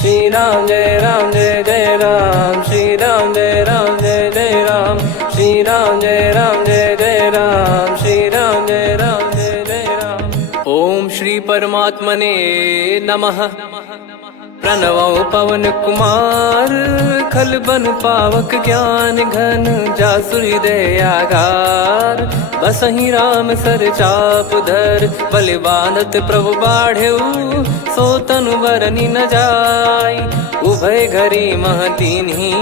श्री राम जय जय राम, श्री राम जय जय राम, श्री राम जय जय राम, श्री राम जय जय राम। ओम श्री परमात्मने नमः। प्रणवो पवन कुमार, खल बन पावक ज्ञान घन, जासु हृदय आगार। बसहि राम सर चाप धर, बलि बांधत प्रभु बाढ़ेऊ, सो तनु बरनि न जाय। उभय घरी महतीन्ही,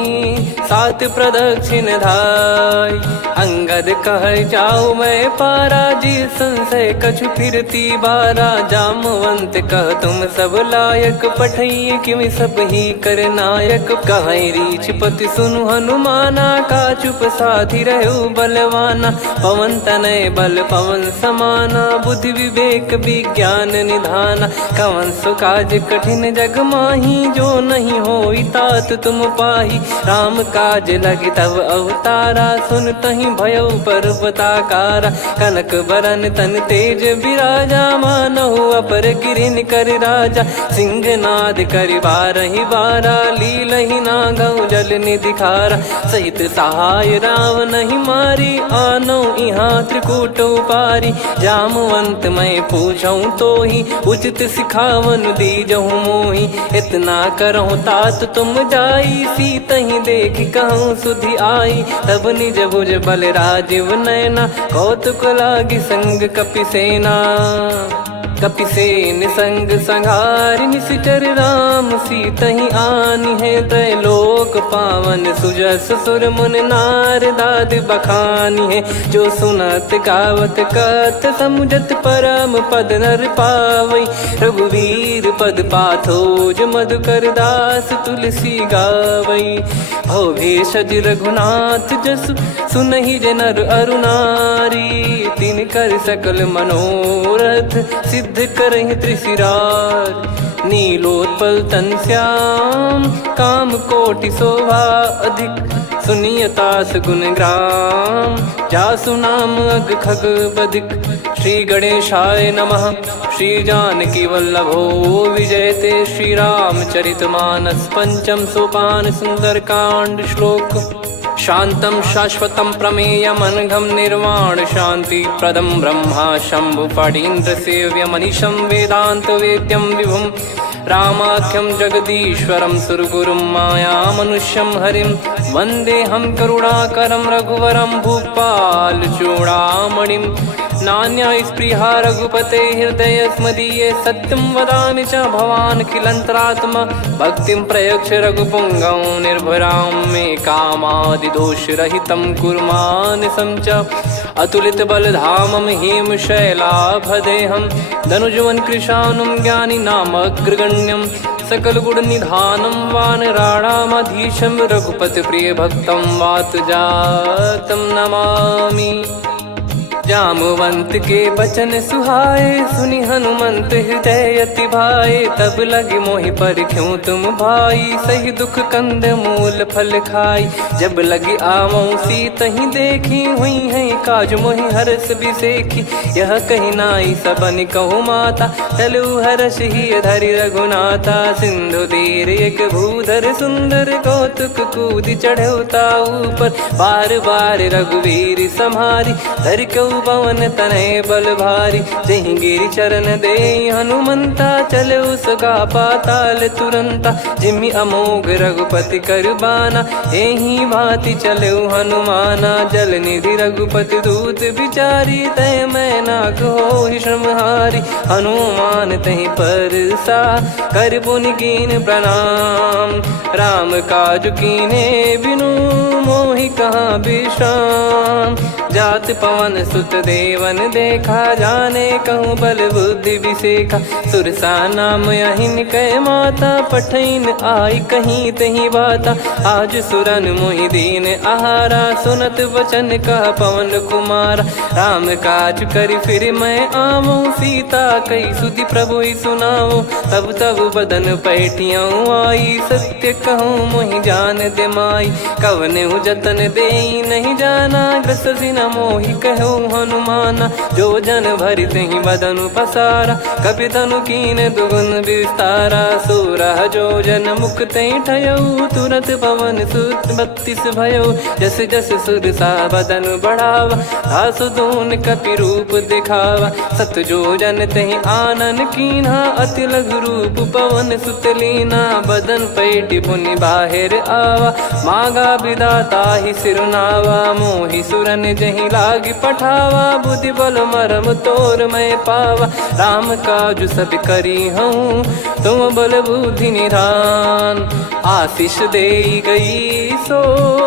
सात प्रदक्षिण धाय। अंगद कह जाऊ मैं पारा, जी संशय कछु फिरती बारा। जामवंत कह तुम सब लायक, पठई किमि सब ही कर नायक। कहीं रीछ पति सुनु हनुमाना, का चुप साधि रहु बलवाना। पवन तनय बल पवन समाना, बुद्धि विवेक विज्ञान निधाना। कवन सो काज कठिन जग माही, जो नहीं होई तात तुम पाही। राम काज लगी तब अवतारा, सुन तहि भयउ पर्वताकारा। कनक बरन तन तेज बिराजा, मानहु अपर गिरिन कर राजा। सिंहनाद करि बारहि बारा, लीलहि नागौ जल निधि खारा। सहित सहाय राम नहीं मारी, आनो इहाँ त्रिकूट उपारी। जामवंत मैं पूछऊँ तोहि, उचित सिखावन दीजहु मोहि। इतना करहु तात तुम जाई, सीतहि देख कहूँ सुधि आई। तब निज भुज बल राजीव नयना, कौतुक लागी संग कपिसेना। कपिसेन संग संघारि, निशिचर राम सीतहि आनी है। त्रैलोक पावन सुजस सुर मुन नार, दाद बखानी है। जो सुनत गावत कथ, समुझत परम पद नर पावई। रघुवीर पद पाथोज, मधुकर दास तुलसी गावई। भव भेषज रघुनाथ जसु, सुनहि जे नर अरु नारी। तिन कर सकल मनोरथ, सिद्ध करहि त्रिशिरार। नीलोत्पल तन श्याम, काम कोटि शोभा अधिक। सुनियतास गुण ग्राम, जासु नाम अग खग बदिक। श्री गणेशाय नमः। श्री जानकी वल्लभो विजयते, श्री रामचरित मानस। पंचम सोपान सुंदर कांड श्लोक। शांतं शाश्वतं प्रमेयमनघं, निर्वाण शांति प्रदं ब्रह्मा शंभु फणीन्द्र सेव्यमनिशं। वेदांत वेद्यं विभुं रामाख्यं जगदीश्वरं, सुरगुरुं माया मनुष्यं हरिं। वन्देऽहं करुणाकरं रघुवरं, भूपाल चूडामणिं। नान्या स्पृहा रघुपते हृदय स्मदीये, सत्यं वदामि च भवान् खिलन्तरात्मा। भक्तिं प्रयच्छ रघुपुङ्गं, निर्भरां मे कामादिदोषरहितं कुर्मानिसं च। अतुलित बलधामं हेमशैलाभदेहं, धनुजवन कृशानुं ज्ञानी नामग्रगण्यं। सकल गुण निधानं वानराणामधीशं, रघुपति प्रिय भक्तं वातजातं नमामि। जामवंत के बचन सुहाए, सुनि हनुमंत हृदय अति भाए। तब लगे मोहि पर क्यों तुम भाई, सही दुख कंद मूल फल खाई। जब लगे आवऊं सीतहि देखी, हुई है काज मोहि हरस बिसेखी। यह कही नाई सबन कहु माता, चलु हरष ही धरि रघुनाथा। सिंधु तीर एक भूधर सुंदर, कौतुक कूद चढ़ौता ऊपर। बार बार रघुवीर सम्हारी, धर कऊ पवन तनय बल भारी। जहि गिरि चरण दे हनुमंता, चले उसका पाताल तुरंता। जिमि अमोघ रघुपति कर बाना, एहि भांति चले हनुमाना। जल निधि रघुपति दूत बिचारी, तय मैं नाग होहि श्रमहारी। हनुमान तहि परसा, कर पुनि कीन प्रणाम। राम काज कीने बिनु, मोहि कहाँ विश्राम। जात पवन सुत देवन देखा, जाने कहूँ बल बुद्धि विसेखा। सुरसा नाम अहिन कै माता, पठैन आई कहीं तही बाता। आज सुरन मोहि दीन आहारा, सुनत वचन कह पवन कुमारा। राम काज करि फिर मैं आवऊं, सीता कई सुधि प्रभु ही सुनाओ। तब तब बदन पैठियाँ आई, सत्य कहूँ मोहि जान दे माई। कवने जतन दे नहीं जाना, ग्रसि न मोहि कहो हनुमाना। जो जन भरि तेहि बदनु पसारा, कपि तनु कीन दुगुन विस्तारा। सोरा जो जन मुख तेहि ठयऊ, तुरत पवन सुत 32 भयऊ। जस जस सुरसा बदन बढ़ावा, आसु दून कपि रूप दिखावा। सत जो जन तेहि आनन कीन्हा, अति लघु रूप पवन सुत लीना। बदन पैटि पुनि बाहिर आवा, मागा विधाता ही सिरुनावा। मोहि सुरन जहि लागी पठावा, बुद्धि बल मरम तोर मैं पावा। राम काजु सब करी हूँ, तुम बल बुद्धि निधान। आशीष देई गई सो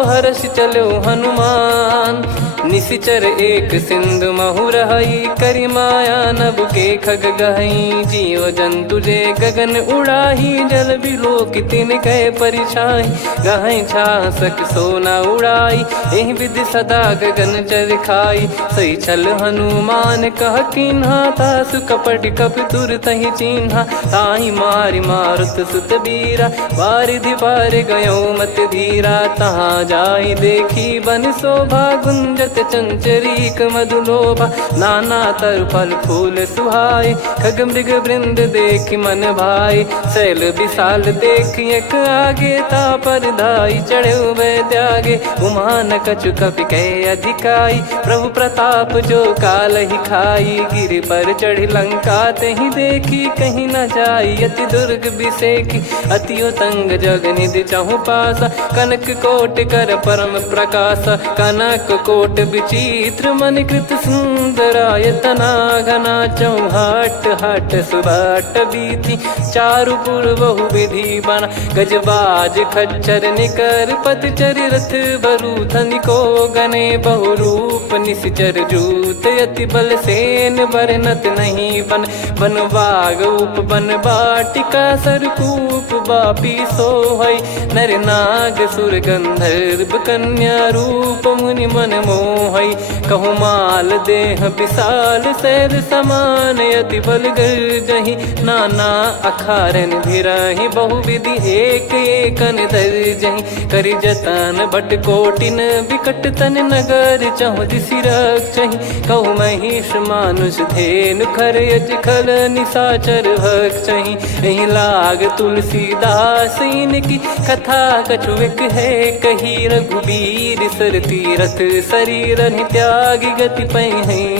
हर्ष चलो हनुमान। निशिचर एक सिंधु महु रहई, करी माया नभ के खग गहई। जीव जंतु जे गगन उड़ाही, जल बिलोक तिन कह परिछाई। गहई छासक सोना उड़ाई, एहि विधि सदा गगन चर खाई। सही छल हनुमान कह कीन्हा, तासु कपट कप तुर तहि चिन्हा। ताहि मारि मारुत सुत बीरा, वारिधि पार गयो मत धीरा। तहाँ जाई देखी बन शोभा, गुंजत चंचरीक मधुलोभा। नाना तर फल फूल सुहाए, खग मृग वृंद देख मन भाई। शैल विशाल देख एक आगे, तापर धाई चढ़े वै त्यागे। उमान कछु कपि कह अधिकाई, प्रभु प्रताप जो काल ही खाई। गिर पर चढ़ी लंका तेहि देखी, कहीं न जाई अति दुर्ग बिसेकी। अति उतंग जग निधि चहु पासा, कनक कोट कर परम प्रकाश। कनक कोट विचित्र मन कृत सुंदरायतना। घना चौहाट हाट सुबाट बीती, चारु पुर बहु विधि बना। गजबाज खच्चर निकर पतचर, रथ बरु धनिको गने। बहु रूप निशिचर जूत, अति बल सेन बरनत नहीं बन। बन बाग उप बन बाटिका, सरकूप बापी सोहई। नर नाग सुर गंधर्व कन्या, रूप मुनि मन मोहई। कहु माल देह विशाल, शैल समान अति बल गर्जहि। नाना अखारन भिरहि, बहु विधि एक एकन दर्जहि। करि जतन बट कोटिन, बिकट तन नगर चहु दिसि रक्षहि। कहु महिष मानुष धेनु, खर यज खल निशाचर भक्षहि। एहि लाग तुलसीदास इनकी, कथा कछु एक है कही। रघुबीर सर तीरथ शरीर, त्यागी गति पै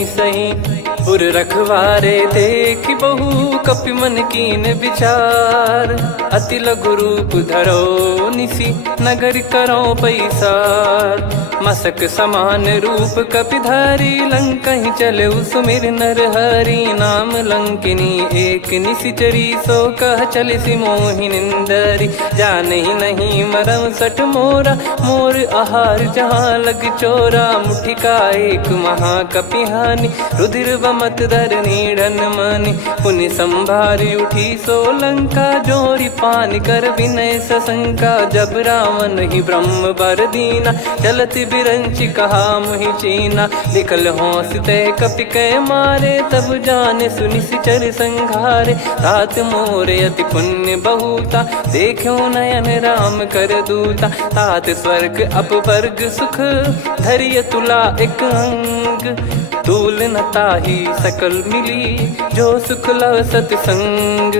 सही। पुर रखवारे देख बहु, कपि मन कीन विचार। अति लघु रूप धरो निसी, नगर करो पैसार। मसक समान रूप कपि धारी, लंकहि चले सुमिर नर हरि। नाम लंकिनी एक निशिचरी, सो कह चलिसि मोहि निंदरी। जानहि नहीं मरम सठ मोरा, मोर आहार जहाँ लग चोरा। मुठिका एक महाकपिहानि, रुधिर बमत धरनी ढन मानि। पुनि संभारी उठी सो लंका, जोरी पान कर विनय सशंका। जब रावण ही ब्रह्म बर दीना, चलत बिरंचि कहा मुहि चीना। लिखल होंस ते कपि कै मारे, तब जाने सुनिशिचर संघारे। तात मोरे अति पुण्य बहुता, देखो नयन राम कर दूता। तात स्वर्ग अपवर्ग सुख, धरिय तुला एक अंग। तूल न ताहि सकल मिली, जो सुख लव सतसंग।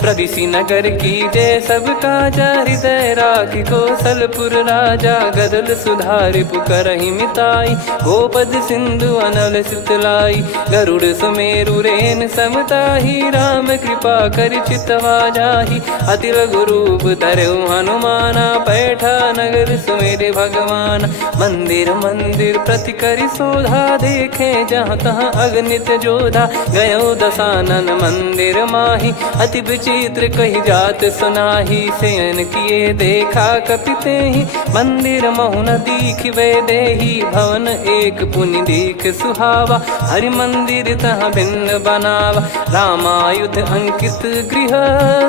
प्रविशि नगर की जय सब काजा, हृदय राखि कौशलपुर राजा। गदल सुधारि पुकरहि मिताई, गोपद सिंधु अनल सितलाई। गरुड़ सुमेरु रेन समताहि, राम कृपा करि चितवा जाहि। अति लघु रूप धरऊ हनुमाना, पैठा नगर सुमेरे भगवान। मंदिर मंदिर प्रति करि शोधा, देखे जहाँ तहाँ अगणित जोधा। गयो दशानन मंदिर माही, अति विचित्र कही जात सुनाही। शयन किए देखा कपि तेहि, मंदिर महु न दीखिबे देहि। भवन एक पुनि दीख सुहावा, हरि मंदिर तहाँ भिन्न बनावा। रामायुध अंकित गृह,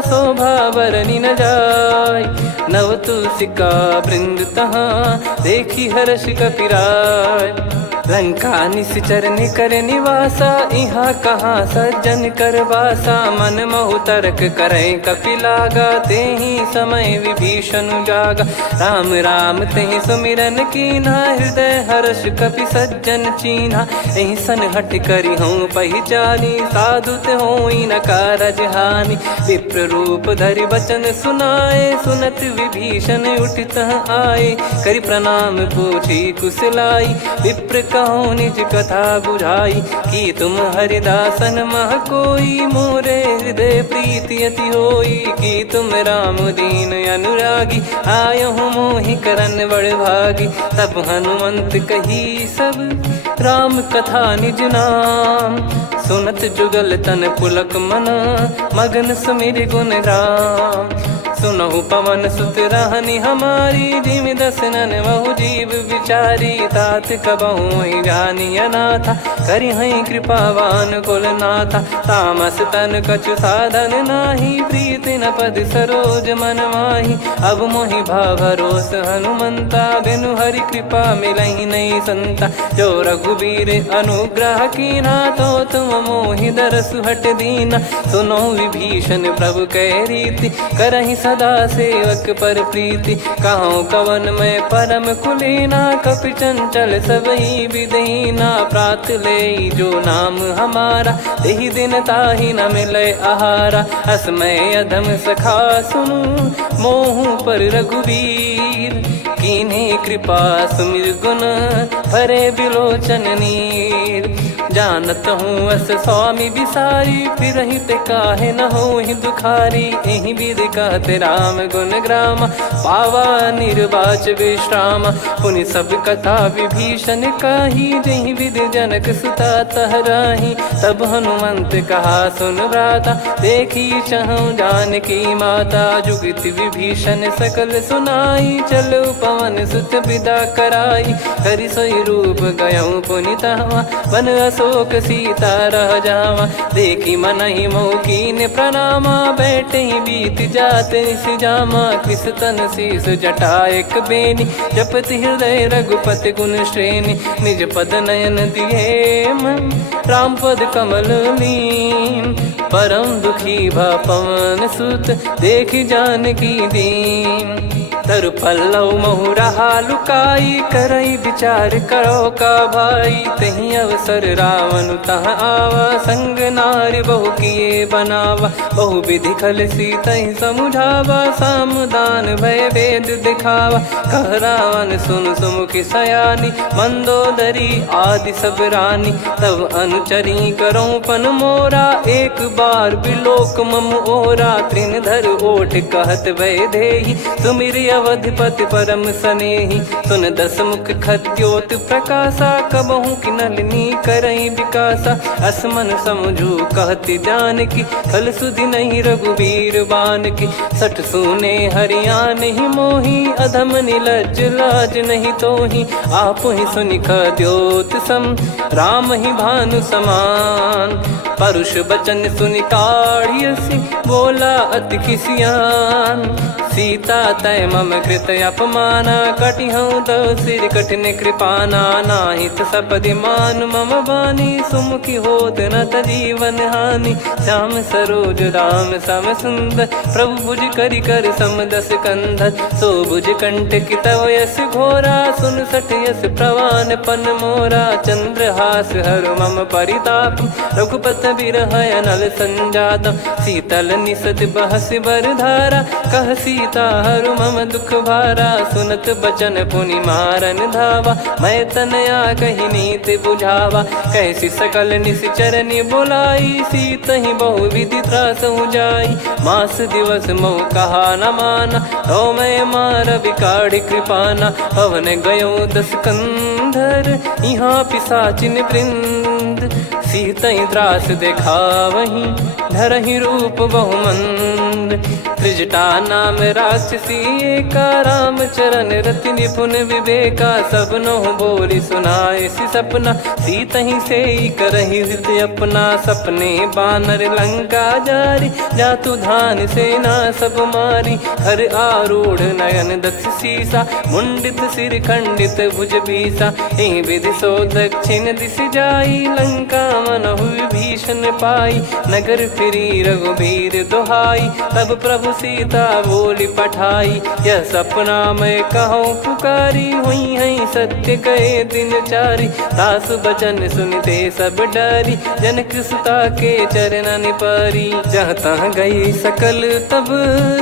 शोभा बरनि न जाय। नव तुलसी का वृंद तहाँ, देखी हर्ष कपिराय। लंका निश्चर निकर निवासा, इहा कहाँ सज्जन कर वासा। मन महु तर्क करे कपिलागा, तेहि समय विभीषण जागा। राम राम तेहि सुमिरन कीन्हा, हृदय हर्ष कपि सज्जन चीन्हा। एहि सन हट करि हूँ पहिचानी, साधु ते होई न कारज हानि। विप्र रूप धरि वचन सुनाए, सुनत विभीषण उठित आए। करि प्रणाम पूछी कुशलाई, विप्र कहो निज कथा बुझाई। कि तुम हरिदासन मह कोई, मोरे हृदय प्रीति अति होई। कि तुम राम दीन अनुरागी, आयहु मोहि करन बड़ भागी। तब हनुमंत कही सब राम कथा निज नाम, सुनत जुगल तन पुलक मना, मगन सुमिर गुण राम। सुनहु पवन सुत रहनी हमारी, जिमि दसनन महु जीव विचारी। तात कबहु ही जानी अनाथा, करि हई कृपावान कुल नाथा। तामस तन कछु साधन नाही, प्रीति न पद सरोज मन माही। अब मोहि भरोस हनुमंता, बिनु हरि कृपा मिलहि नहीं संता। जो रघुबीर अनुग्रह कीन्हा, तो तुम मोहि दरसु हट दीना। सुनो विभीषण प्रभु कह रीति, करहि सदा सेवक पर प्रीति। कहूँ कवन में परम कुलीना, कपि चंचल सबही विदहीना। प्रात ले जो नाम हमारा, तेहि दिन ताहि न मिले आहारा। असमय अधम सखा सुनु, मोहु पर रघुवीर। कीन्हे कृपा सुमिर गुण, भरे बिलोचन नीर। जानत हूँ अस स्वामी बिसारी, फिरहि ते काहे न होहि दुखारी। एहि विधि कहते राम गुण ग्राम, पावा निर्वाच विश्राम। पुनि सब कथा विभीषण काही, जहि विधि जनक सुता तहराही। तब हनुमंत कहा सुन भ्राता, देखी चहु जानकी माता। जुगति विभीषण सकल सुनाई, चलो पवन सुत विदा कराई। करि सोई रूप गयऊँ पुनि तहवा, वन अशोक सीता रह जावा। देखी मनहि मोह कीन्ह प्रणामा, बैठे ही बीत जात निस जामा। कृस तन शीस जटा एक बेनी, जपति हृदय रघुपति गुण श्रेणी। निज पद नयन दिए मन, राम पद कमल लीन। परम दुखी भा पवन सुत, देखि जानकी दीन। तरु पल्लव महु रहा लुकाई, करई विचार करो का भाई। तहि अवसर रावण तह आवा, संग नारी बहु किए बनावा। बहु विधि खल सीतहि समुझावा, सामदान भय वेद दिखावा। कह रावण सुन सुमुखि सयानी, मंदोदरी आदि सब रानी। तब अनुचरी करो पन मोरा, एक बार बिलोक मम ओरा। तृण धर ओठ कहत भय देहि, सुमिर अवधिपति परम सनेहि। सुन दस मुख खद्योत प्रकाशा, कबहु कि नलिनी करई विकासा। असमन समझू कहति जानकी, खल सुधि नहीं रघुवीर बानकी। सठ सुने हरियाण ही मोही, अधम निलज्ज लाज नहीं तोही। आप ही सुनि खद्योत सम, राम ही भानु समान। परुष बचन सुनि काढ़ियसि, बोला अति किसियान। सीता तय मम कृत अपमाना, कटिहऊँ तो सिर कठिन कृपाना। नाहित सपदि मान मम बानी, सुमुखी होत न जीवन हानि। श्याम सरोज राम सम सुंदर, प्रभु भुज करि कर सम दस कंधर। सो भुज कंठ की तव यस घोरा, सुन सठ यस प्रवान पन मोरा। चंद्रहास हर मम परिताप, रघुपत बिरह अनल संजात। शीतल निसत बहस बर धारा, कह सीता हरु मम दुख भारा। सुनत बचन पुनि मारन धावा, मैं तनया कही नीति बुझावा। कैसी सकल निश्चरनि बुलाई, सीतहि बहु विधि त्रासहु जाई। मास दिवस मोह कहा न माना, तो मैं मार बिकाढ़ि कृपाना। पवन गयो दस कंधर, यहाँ पिशाचिन वृंद। मंद, सीतई त्रास देखावहीं धरहि रूप बहुमंद। त्रिजटा नाम राक्षसी एका, राम चरण रति निपुण विवेका। सबनो बोली सुनाए सि सपना, सीतहि से करहि हृत अपना। सपने बानर लंका जारी, जातु धान सेना सब मारी। हर आरूढ़ नयन दक्ष सीसा, मुंडित सिर खंडित भुज बीसा। ए विधि सो दक्षिण दिश जाई, लंका मनहु भीषण पाई। नगर फिरी रघुबीर दुहाई, तब प्रभु सीता बोली पठाई। यह सपना मैं कहूँ पुकारी, हुई है सत्य कहे दिन चारी। दास बचन सुनते सब डरी, जनक सुता के चरण परी। जहाँ तहाँ गई सकल तब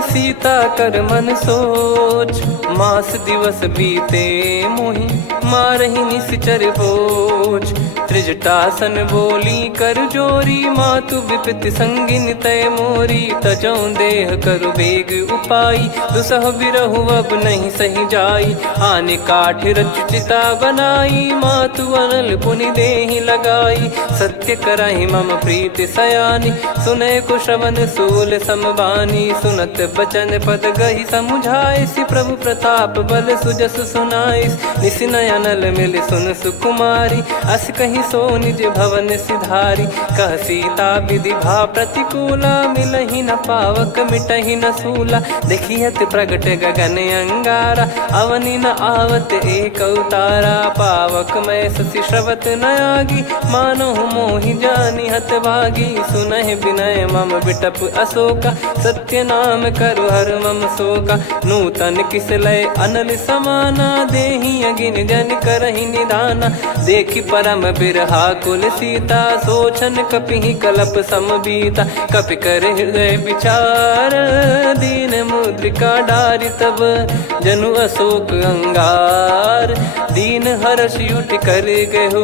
सीता कर मन सोच। मास दिवस बीते मोहि मारहि निश्चर बोझ। त्रिजटासन बोली कर जोरी, मातु विपत्ति संगिन तय मोरी। तजौ देह करु बेग उपाई, दुसह बिरहु अब नहीं सही जाई। आने काठ रचिता बनाई, मातु अनल पुनि देहि लगाई। सत्य करहि मम प्रीति सयानी, सुनय को श्रवण सूल समबानी। सुनत बचन पद गहि समुझाए, सि प्रभु प्रताप बल सुजस सुनाइस। निस नयनल मिल सुन सुकुमारी, अस कहि सो निज भवन सिधारी। कह सीता विधि भा प्रतिकूला, मिलहि न पावक मिटहि न सूला। देखियत प्रगट गगन अंगारा, अवनि न आवत एक अवतारा। पावक मैं शशि श्रवत न आगी, मानो मोहि जानि हत भागी। सुनहि विनय मम बिटप अशोका, सत्य नाम करु हर मम शोका। नूतन किस लय अनल समाना, देहि अगिन जन करहि निदाना। देखि परम बिरहा कुल सीता, सोचन कपिहि कलप समबीता। कपि कर हृदय विचार, दीन मुद्रिका डारि तब जनु अशोक अंगार। दीन हर्ष उठ कर गहु,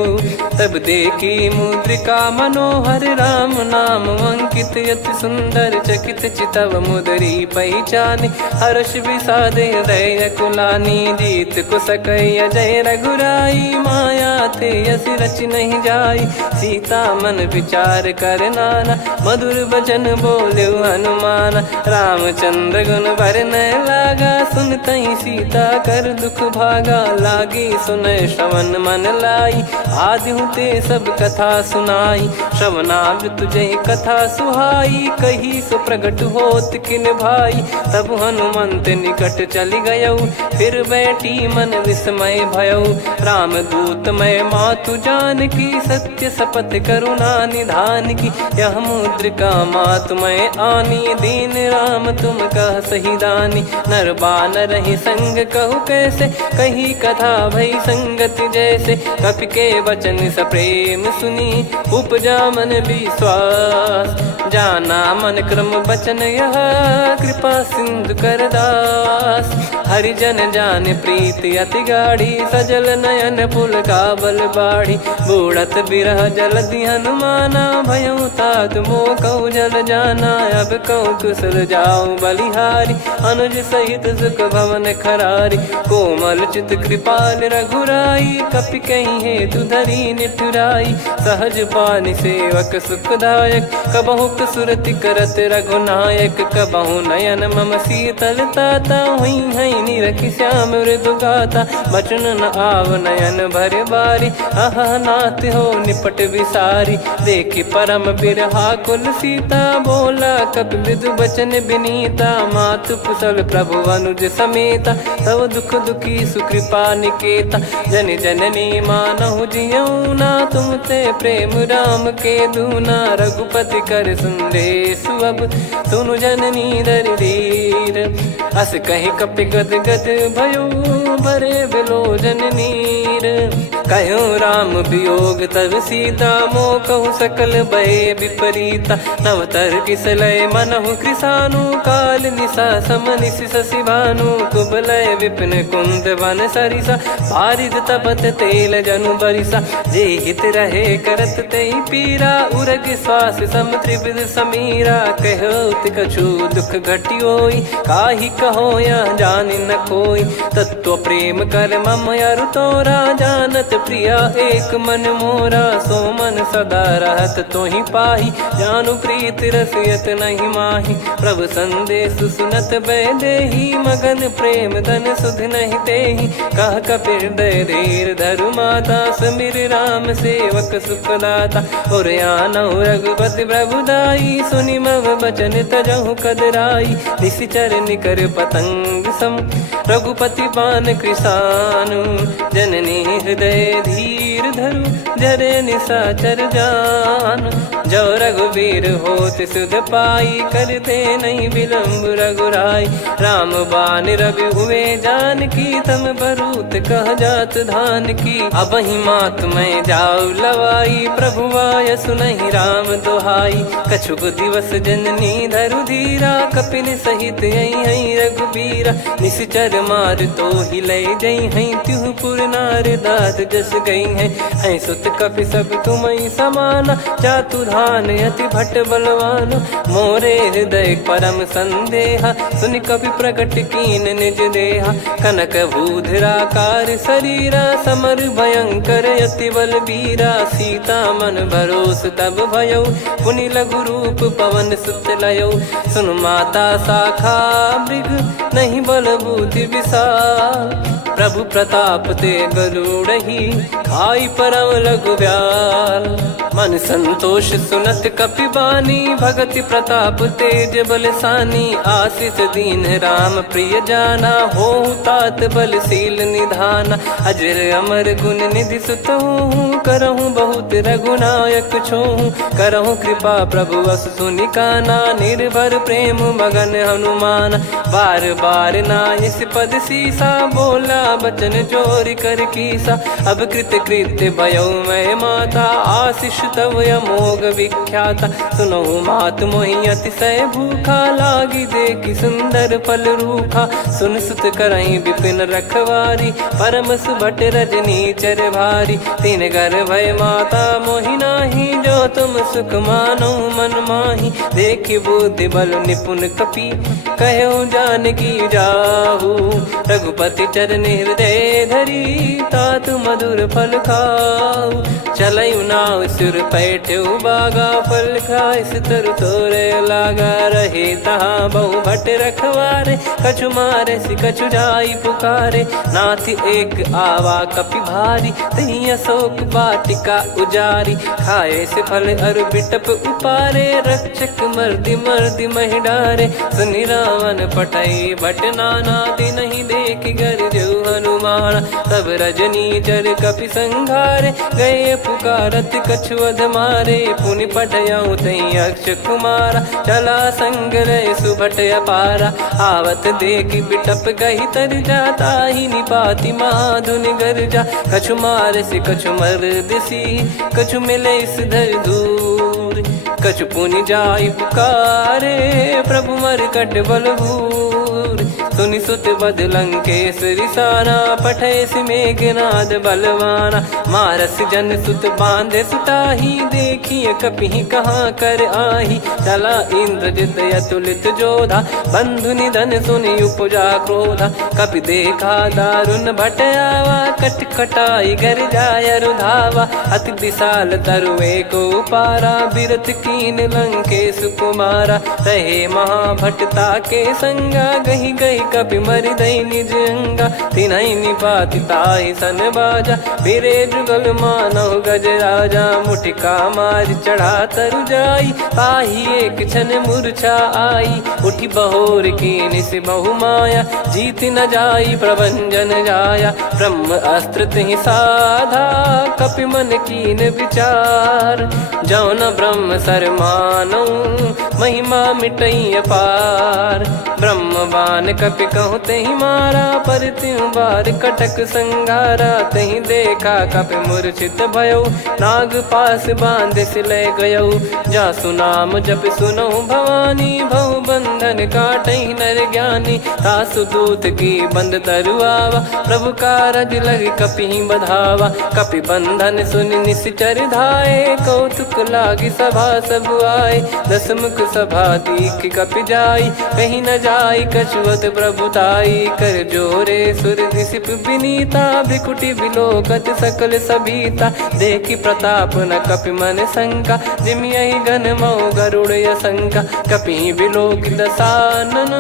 तब देखी मुद्रिका मनोहर। राम नाम अंकित अति सुंदर, चकित चितव मुदरी पहचान। हर्ष विषाद हृदय कुलानी, जीत को सकय जय रघुराई। माया थे यस रच नहीं जाई, सीता मन विचार कर नाना। मधुर बचन बोले हनुमान, रामचंद्र गुण बरनै लागा। सुनतहि सीता कर दुख भागा, लागी सुनय श्रवण मन लाई। आदिहु ते सब कथा सुनाई, श्रवणामृत जय कथा सुहाई। कही सो प्रगट होत किन भाई, तब हनुमंत निकट चली गयौ। फिर बैठी मन विस्मय भयौ, राम दूत मैं मातु जानकी। सत्य शपथ करुणा निधान की, यह मुद्रिका मातु मैं आनी। दीन राम तुम कह सही दानी, नर बानर ही संग कहु कैसे। कही कथा भई संगति जैसे, कपि के वचन सप्रेम सुनी। उपजा मन विश्वास, जाना मन क्रम बचन यह। कृपा सिंधु कर दास, हरिजन जान प्रीति अति गाढ़ी। सजल नयन पुल काबल बाढ़ी, बूढ़त बिरह जल दी हनुमाना। भयउ तात मोह कहु जल जाना, अब कहु कुशल जाऊं बलिहारी। अनुज सहित सुख भवन खरारी, कोमल चित कृपाल रघुराई। कपि कहीं हेतु धरी निठुराई, सहज पानि सेवक सुखदायक। कबहु सुरति करत रघुनायक, कबहु नयन मम शीतल ताता। हुई है निरखि श्याम मृदु गाता, बचन न आव नयन भर बारी। आहा नाथ हो निपट विसारी, देखि परम बिरहा कुल सीता। बोला कपि मृदु बचन बिनीता, मातु कुशल प्रभु अनुज समेता। तव दुख दुखी सुकृपा निकेता, जन जननी मानहु जियऊ ना। तुम ते प्रेम राम के दूना, रघुपति कर संदेश अब सुनु जननी दर धीर। अस कहि कपि गद गद भयो, भरे बिलोचन नीर। कहो राम वियोग तब सीता, मोह कहु सकल भय विपरीता। नवतर किसलय मनहु कृसानु, काल निशा समनिशि शशि भानु। कुबलय विपिन कुंद वन सरिसा, पारिद तपत तेल जनु बरिसा। जे हित रहे करत तेहि पीरा, उरग श्वास सम त्रिविध समीरा। कहो कछु दुख घटियोई, काहि कहो या जान न कोई। तत्व प्रेम कर मम अरु तोरा, जानत प्रिया एक मन मोरा। सो मन सदा रहत तो ही पाही, जानु प्रीत रसियत नहीं माही। प्रभु संदेश सुनत बैदेही, मगन प्रेम धन सुध नहीं तेही। कह कपिर दय धीर धरु माता, समिर राम सेवक सुखदाता। और आनौ रघुपति प्रभुदाई, सुनि मव बचन तजहु कदराई। निशिचर निकर पतंग सम, रघुपति पान कृसानु। जननी हृदय धीर धरु, जरे निशाचर जान। जो रघुवीर होत सुध पाई, करते नहीं विलम्ब रघुराई। राम बान रवि हुए जानकी, तम बरूत कह जात धान की। अब ही मात मैं जाऊ लवाई, प्रभु आय सुनहि राम दोहाई। कछुक दिवस जननी धरु धीरा, कपिन सहित यही रघुबीरा। निशिचर मार तो ही ले जई हैं, त्युह पुर नार दाद जस गई हैं। सुत कपि सब तुमहि समाना, जातु धान अति भट बलवान। मोरे हृदय परम संदेहा, सुनि कपि प्रकट कीन निज देहा। कनक भूधराकार शरीरा, समर भयंकर अति बलबीरा। सीता मन भरोस तब भयउ, पुनि लघु रूप पवन सुत लयउ। सुन माता शाखा मृग, नहीं बल बुद्धि विशाल। प्रभु प्रताप ते गरुड़ही, खाई परम लघु ब्याल। मन संतोष सुनत कपि बानी, भगति प्रताप तेज बलसानी। आशीष दीन राम प्रिय जाना, होहु तात बलशील निधाना। अजर अमर गुण निधि सुतहु, करहु बहुत रघुनायक छोहु। करहु कृपा प्रभु अस सुनि काना, निर्भर प्रेम मगन हनुमान। बार बार नायस पद सीसा, बोला बचन चोरी कर कीसा। अब कृत कृत्य भयउ मैं माता, आशीष तव अमोघ विख्याता। सुनहु मात मोहि अतिशय भूखा, लागी देखि सुंदर फल रूखा। सुन सुत करहि विपिन रखवारी, परम सुभट रजनी चर भारी। तीन घर भय माता मोहि नाही, जो तुम सुख मानो मन माही। देखि बुद्धि बल निपुण कपि, कहु जानकी जाहु। रघुपति चरण हृदय धरी, तात मधुर फल खाऊ। चलयु नाव सुर पैठ्यु बागा, फल खाइस तरु तोरे लागा। रहे तहाँ बहु भट रखवारे, कछु मारे सि कछु जाई पुकारे। नाथ एक आवा कपि भारी, तही अशोक वाटिका उजारी। खाए से फल अरु बिटप उपारे, रक्षक मर्दि मर्दि महि डारे। सुनि रावण पटई भट नाना, तिनहि देखि गरजु हनुमान। तब रजनी चर कपि संघारे, गए पुकारत कछु अध मारे। पुनि पटयउ तई अक्ष कुमारा, चला संग रहे सुभट अपारा। आवत देखि बिटप गही तर जाता, ही निपाति महाधुनि गर्जा। कछु मार से कछु मर्दिसी, कछु मिले इस धर दूर। कछु पुनि जाई पुकारे, प्रभु मरकट बलभूर। सुनि सुत बद लंकेश्वरी साना, पठय मेघनाद बलवाना। मारस जन सुत बांधे सुताही, देखिए कपि कहाँ कर आही। चला इंद्रजित अतुलित जोधा, बंधु निधन सुनि उपजा क्रोधा। कपि देखा दारुण भट आवा, कट कटाई गर जाय रुधावा। अति विशाल तरुए को पारा, बिरत कीन लंकेश कुमारा। रहे महाभटता के संगा, गही गही कपि मरि दई निज अंगा। तिन्हि निपाति ताहि सन बाजा, फिरे जुगल मानव गज राजा। मुटिका मार चढ़ा तरु जाई, ताहि एक क्षण मूर्छा आई। उठि बहोर कीन से बहु माया, जीत न जाई प्रभंजन जाया। ब्रह्म अस्त्र तिहि साधा, कपि मन कीन विचार। जौ न ब्रह्म सर मानौ, महिमा मिटई अपार। ब्रह्म बान कपि कहु तहि मारा, पर त्यों बार कटक संगारा। तहि देखा कपि मूर्छित भयउ, नाग पास बांध सिले गयउ। जासु नाम जप सुनहु भवानी, भव बंधन काटहि नर ज्ञानी। तासु दूत की बंद तरुआवा, प्रभु कारज लग कपि बधावा। कपि बंधन सुनि निश्चर धाये, कौतुक लागी सभा सब आए। दस मुख सभा दीख कपि जाई, कहीं न जाई कछुवत प्रभुताई। कर जोरे सुर दिसिप विनीता, भ्रिकुटि बिलोकत सकल सबीता। देखि प्रताप न कपि मन शंका, जिमियहि गन मऊ गरुड़ असंका। कपि बिलोक दसानन,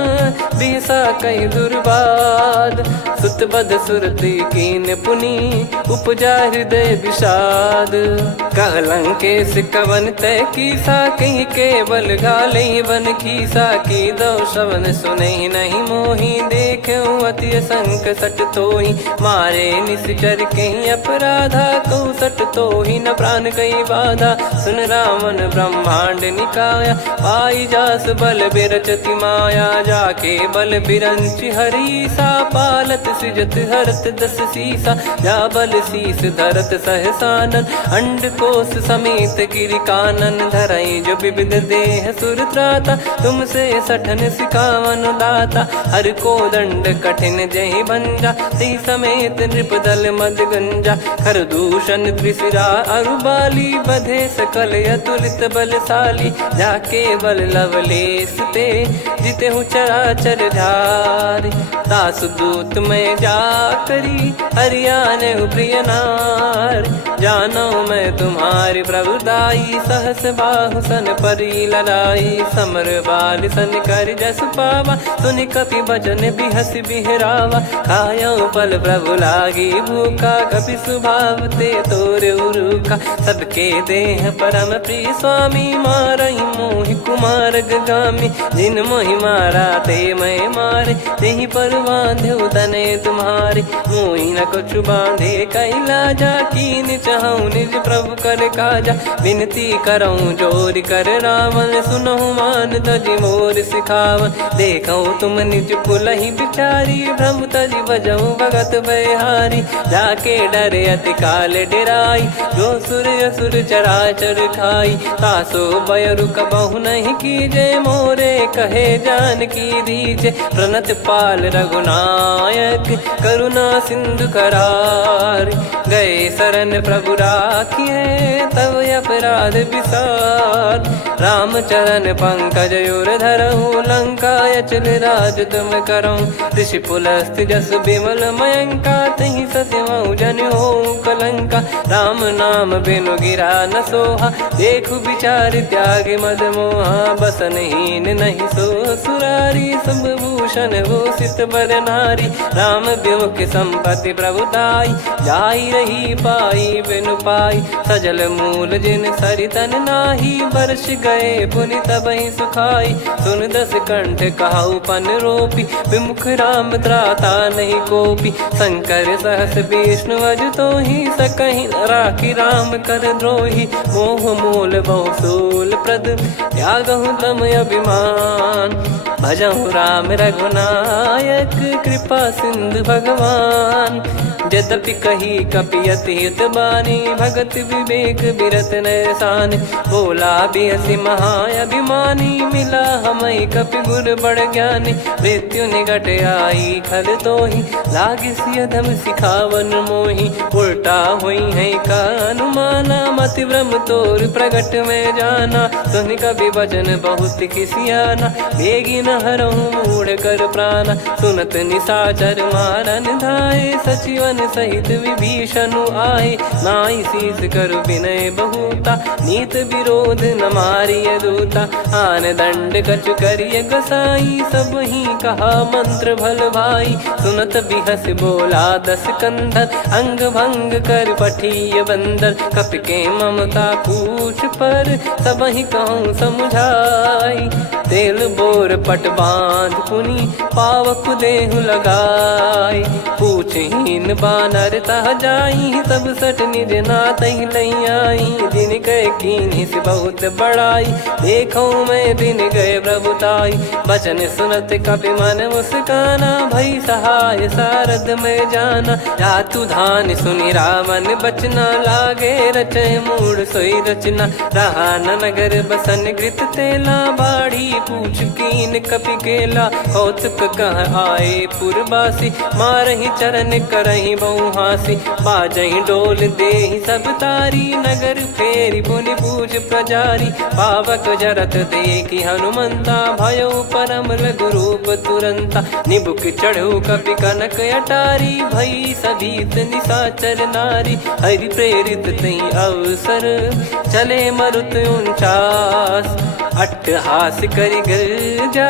बिहसा कहि दुर्वाद। सुत बध सुरति कीन पुनि, उपजा हृदय विषाद। कहलंकेश कवन तय कीसा, कहीं केवल गाले बन खीसा। की दो श्रवण सुने नहीं मोही, देखे अति संक सट तोही। मारे निश्चर कहीं अपराधा, कहूँ सट तोही न प्राण कहीं बाधा। सुन रावण ब्रह्मांड निकाया, पाई जास बल बिरचति माया। जाके बल बिरंच हरीसा, पालत सृजत हरत दस सीसा। जा बल शीस धरत सहसानन, अंड कोश समेत गिरि कानन। धरई जो विविध देह सुर त्राता, तुमसे सठन सिखावन दाता। हर को दंड कठिन जहि भंजा, ती समेत नृप दल मद गंजा। खर दूषण त्रिशिरा अरुबाली, बधे सकल अतुलित बलशाली। जाके बल लवलेस ते, जिते हूँ चराचर धारी। दास दूत में जा करी, हरियाने प्रिय नार। जानो मैं तुम्हारी प्रभुताई, सहस बाहु सन परी लड़ाई। समर बाल सन कर जस पावा, सुनि कपि भजन बिहस बिहरावा। खायो पल प्रभु लागी भूखा, कपि स्वभाव ते तोर उरुखा। सबके देह परम प्रिय स्वामी, मारई मोहि कुमार गगामी। जिन मोहि मारा ते मैं मारे, तेहि पर बांधो तने तुम्हारे। मोहि न कुछ बांधे कैलाजा, कीन चाहूँ निज प्रभु कर काजा। विनती करऊँ जोर कर रावण, सुनहु मान तजि मोर सिखावन। देखऊँ तुम निज पुलहि बिचारी, भ्रम तजि बजऊँ भगत बहारी। जाके डरे अति काल डेराई, जो सुर असुर चराचर खाई। तासो बयरु कबहु नहीं कीजे, मोरे कहे जान की दीजे। प्रणत पाल रघुनायक, करुणा सिंधु करार। गए शरण प्रभु राखिए, तब अपराध विसार। राम चरण पंकज उर धरऊँ, लंका अचल राज तुम करऊँ। ऋषि पुलस्त जस विमल मयंका, तहि सत्यमऊ जन हो कलंका। राम नाम बिनु गिरा न सोहा, देखु विचार त्याग मद मोहा। बसनहीन नहीं सो सुरारी, सब भूषण भूषित बर नारी। राम विमुख संपत्ति प्रभुताई, जाई रही पाई बिनु पाई। सजल मूल जिन सरितन नाही, वर्ष गए पुनि तबहि सुखाई। सुन दस कंठ कहाऊ पन रोपी, विमुख राम त्राता नहीं कोपी। शंकर सहस विष्णु अज तोहि, सकहि न राखी राम कर द्रोही। मोह मूल बहु सूल प्रद, त्यागहु तम अभिमान। भजहु राम रघुनायक, कृपा सिंधु भगवान। यद्यपि कही कपियति हित बानी, भगत विवेक बिरत नैसान। बोला बिहसि महाअभिमानी, मिला हमई कपि गुर बड़ ज्ञानी। मृत्यु निकट आई खल तोहि, लागिसि अधम सिखावन मोहि। उल्टा हुई है का अनुमाना, मति भ्रम तोर प्रगट में जाना। सुन कवि वचन बहुत खिसियाना, बेगी न हरहु मूढ़ कर प्राणा। सुनत निशाचर मारन धाये, सचिवन सहित विभीषणु आए। नाई शीस कर विनय बहुता, नीत विरोध न मारिय दूता। आन दंड कछु करिय गसाई, सब ही कहा मंत्र भल भाई। सुनत बिहस बोला दस कंधर, अंग भंग कर पठिय बंदर। कपि के ममता पूछ पर, सब ही कहूँ समुझाई। तेल बोर पट बांध पुनि, पावक देहु लगाई। पूछहीन बानर तह जाई, सब सट निज नातहि लई आई। दिन गए कीन्ही से बहुत बड़ाई, देखो मैं दिन गए प्रभुताई। बचन सुनत कपि मन मुस्काना, भई सहाय सारद में जाना। जातु धान सुनि रावण बचना, लागे रचय मूढ़ सोई रचना। रहा न नगर बसन घृत तेला, बाढ़ी पूछ कीन कपि केला कौतुक कह आए पुरबासी मारही चरण करही बहु हासी बाजही डोल देहि सब तारी नगर फेरी पुनि पूज प्रजारी पावक जरत देखी हनुमंता भयो परम लघु रूप तुरंता निबुक चढ़ू कपि कनक अटारी भई सभीत निशाचर नारी हरि प्रेरित तई अवसर चले मरुत 49 अट्टहास करि गिरजा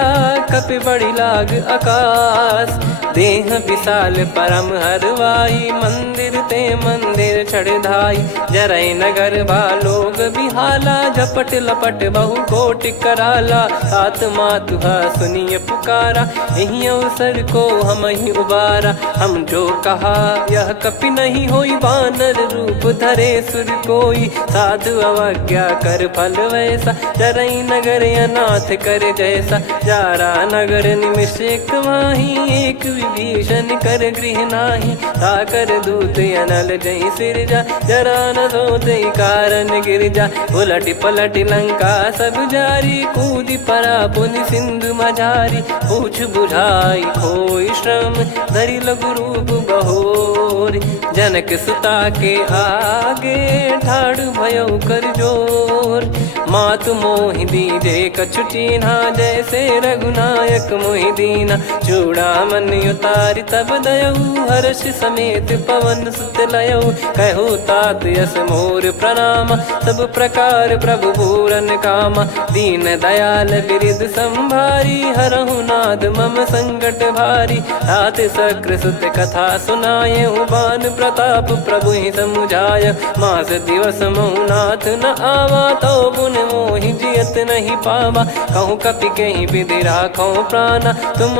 कपि बड़ी लाग आकाश देह विशाल परम हरवाई मंदिर ते मंदिर चढ़ाई जरई नगर बालोग बिहाला झपट लपट बहु कोट कराला सात मातुहा सुनिय पुकारा यही अवसर को हम ही उबारा हम जो कहा यह कपि नहीं होई बानर रूप धरे सुर कोई साधु अवज्ञा कर फल वैसा जरई नगर अनाथ कर जैसा जारा नगर निमिष एक माही एक विभीषण कर गृह नाही ताकर दूत अनल जय सिरजा जरा न सोते कारण गिरजा उलट पलट लंका सब जारी कूदी परा पुनि सिंधु मझारी पूछ बुझाई खोई श्रम धरि लघु रूप बहोरी जनक सुता के आगे ठाड़ भयो कर जोर मातु मोहि दीजे कछु चीन्हा जैसे रघुनायक मोहि दीना चूड़ामन उतारि तब दयऊ हर्ष समेत पवन सुत लयऊ कहु तात यस मोर प्रणाम सब प्रकार प्रभु पूरन कामा दीन दयाल बिरिद संभारी हरहु नाद मम संकट भारी तात सक्र सुत कथा सुनाये बान प्रताप प्रभु ही समुझाय मास दिवस महु नाथ न आवा तो पुन मोहि जियत नहीं पावा कहूँ कपि कहीं विधि राखो प्राणा तुम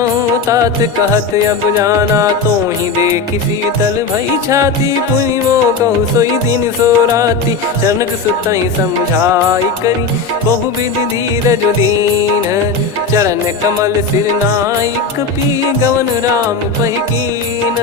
तात कहत अब जाना तो ही देख शीतल भई छाती पुनि मो कहु सोई दिन सो राती जनक सुतई समझाई करी बहु विधि धीरज दीन चरण कमल सिर नाइक पी गवन राम पहिकीन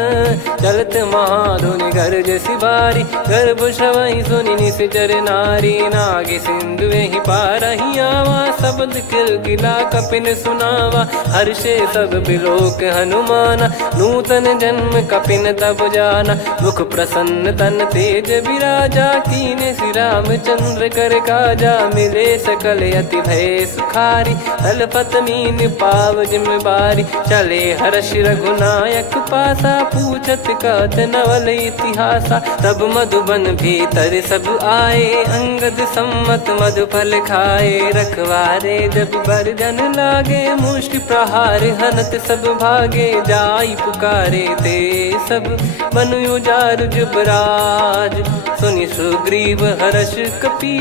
चलत महाधुनि गर्ज सिबारी गर्भ श्रवहि सुनि निश्चर नारी नागे सिंधु ही पारही आवा शब्द किलकिला कपिन सुनावा हर्षे सब बिलोक हनुमाना नूतन जन्म कपिन तब जाना मुख प्रसन्न तन तेज विराजा कीने श्री रामचंद्र कर काजा मिले सकल अति भय सुखारी तलपत मीन पाव जिम्मेवारी चले हर्ष रघुनायक पासा पूछत कहत नवल इतिहासा तब मधुबन भीतर सब आए अंगद सम्मत मधुफल खाए रखवारे जब बरजन लागे मुष्टि प्रहार हनत सब भागे जाई पुकारे ते सब मनु उजार जुबराज सुनि सुग्रीव हर्ष कपि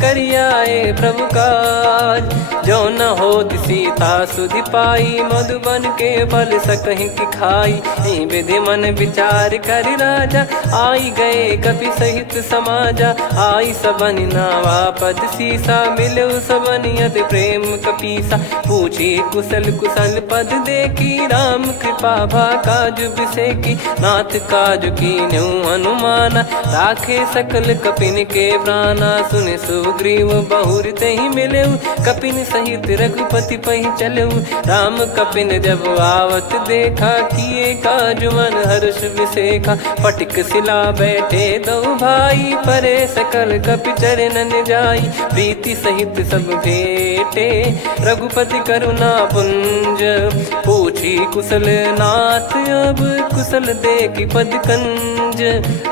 करियाए प्रभु काज जो न हो सीता सुधि पाई मधुबन के फल सकहि की खाई विधि मन विचार कर राजा आई गए कपि सहित समाजा आई सबन नावा पद सीसा मिलो सबनियत प्रेम कपीसा पूछी कुशल कुशल पद देखी राम कृपा भा काज बिसेकी नाथ काज की न्यू हनुमाना राखे सकल कपिन के प्राणा सुन सुग्रीव बहुर ते ही मिले कपिन सहित रघुपति पही चले राम कपिन जब आवत देखा किए काज मन हर्ष विसेखा पटिक सिला बैठे दो भाई परे सकल कपि चरणन जाई प्रीति सहित सब भेटे रघुपति करुणा पुंज पूछी कुशल नाथ अब कुशल देखी पद कंज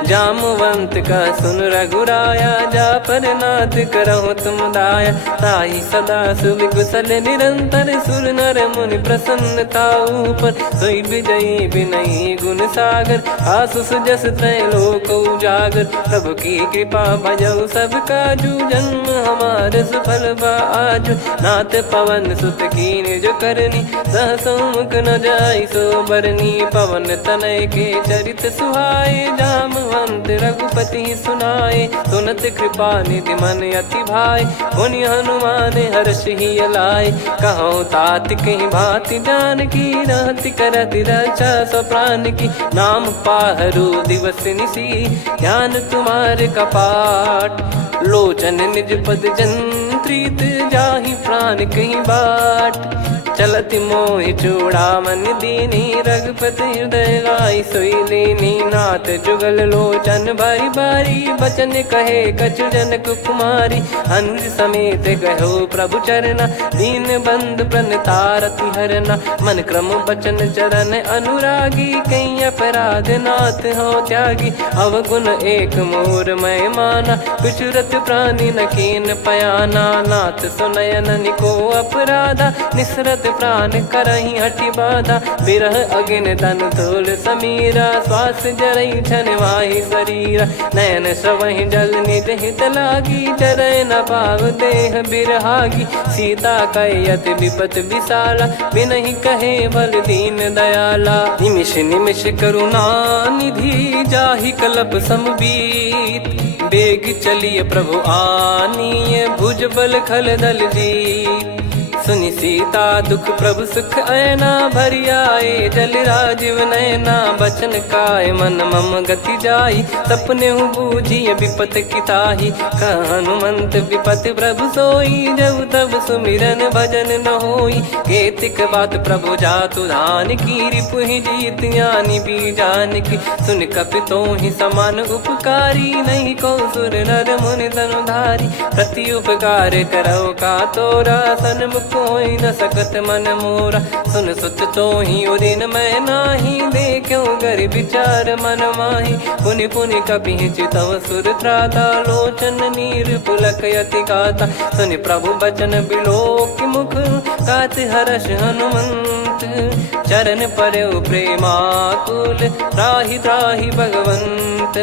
जामवंत का सुन रघुराया जा पर नाथ करहु तुम दाया ताई सदा सुभि कुशल निरंतर सुर नर मुनि प्रसन्नता ऊपर सोई विजयी विनयी गुण सागर आसु सुजस त्रैलोक उजागर प्रभु की कृपा भजऊ सब काजू जन्म हमार सफल बाजू नाथ पवन सुत कीन जो करनी सहसो मुख न जाई सो बरनी पवन तनय के चरित सुहाए जामवंत रघुपति सुनाए सुनत कृपा निधि मन अति भाई पुनि हनुमान हर्ष ही लाए कहो तात कहीं भांति जान की रहति करति रक्षा सो प्राण की नाम पाहरू दिवस निसी ध्यान तुम्हारे कपाट लोचन निज पद जन प्रीत जाहि प्राण कहीं बाट। चलत मोहि चूड़ामन दीनी रघुपति हृदय लाई सोई लीनी। नाथ जुगल लोचन बारी बारी बचन कहे कछु जनक कुमारी। हंस समेत गहो प्रभु चरना दीन बंद प्रणतारति हरना। मन क्रम बचन चरण अनुरागी कहीं अपराध नाथ हो त्यागी। अवगुण एक मोर मैं माना विचुरत प्राणी न कीन पयाना। नाथ सुनयन निको अपराधा निसरत प्राण करही हटि बाधा। बिरह अगिन तन तोल समीरा श्वास जरई छन वाहि शरीरा। नयन सवहि जल निज हित लागी चरय न पाव देह बिरहागी। सीता कयत विपत विशाला बिनहि कहे बल दीन दयाला। निमिष निमिष करुणा निधि जाहि कलप समबीत। बेग चलिए प्रभु आनीय भुज बल खल दल जीत। सुनि सीता दुख प्रभु सुख ऐना भरि आए जल राजीव नैना। बचन काय मन मम गति जाई सपने बूझी विपत किताही। हनुमंत विपत प्रभु सोई जब तब सुमिरन भजन न होई। केतिक बात प्रभु जातु धान की रिपुहि जीत ज्ञानी बीजान की। सुन कपितो ही समान उपकारी नहीं को सुर नर मुनि तनुधारी। प्रति उपकार करो का तोरा सन्मुख कोई न सकत मन मोरा। सुन सुत तो ही उदिन मैं नाही देखो गर विचार मन माही। पुनि पुनि कपि चितव सुर त्राता लोचन नीर पुलक यति गाता। सुनि प्रभु बचन बिलोक मुख गात हर्ष हनुमंत। चरण परयो प्रेमाकुल त्राहि त्राहि भगवंत।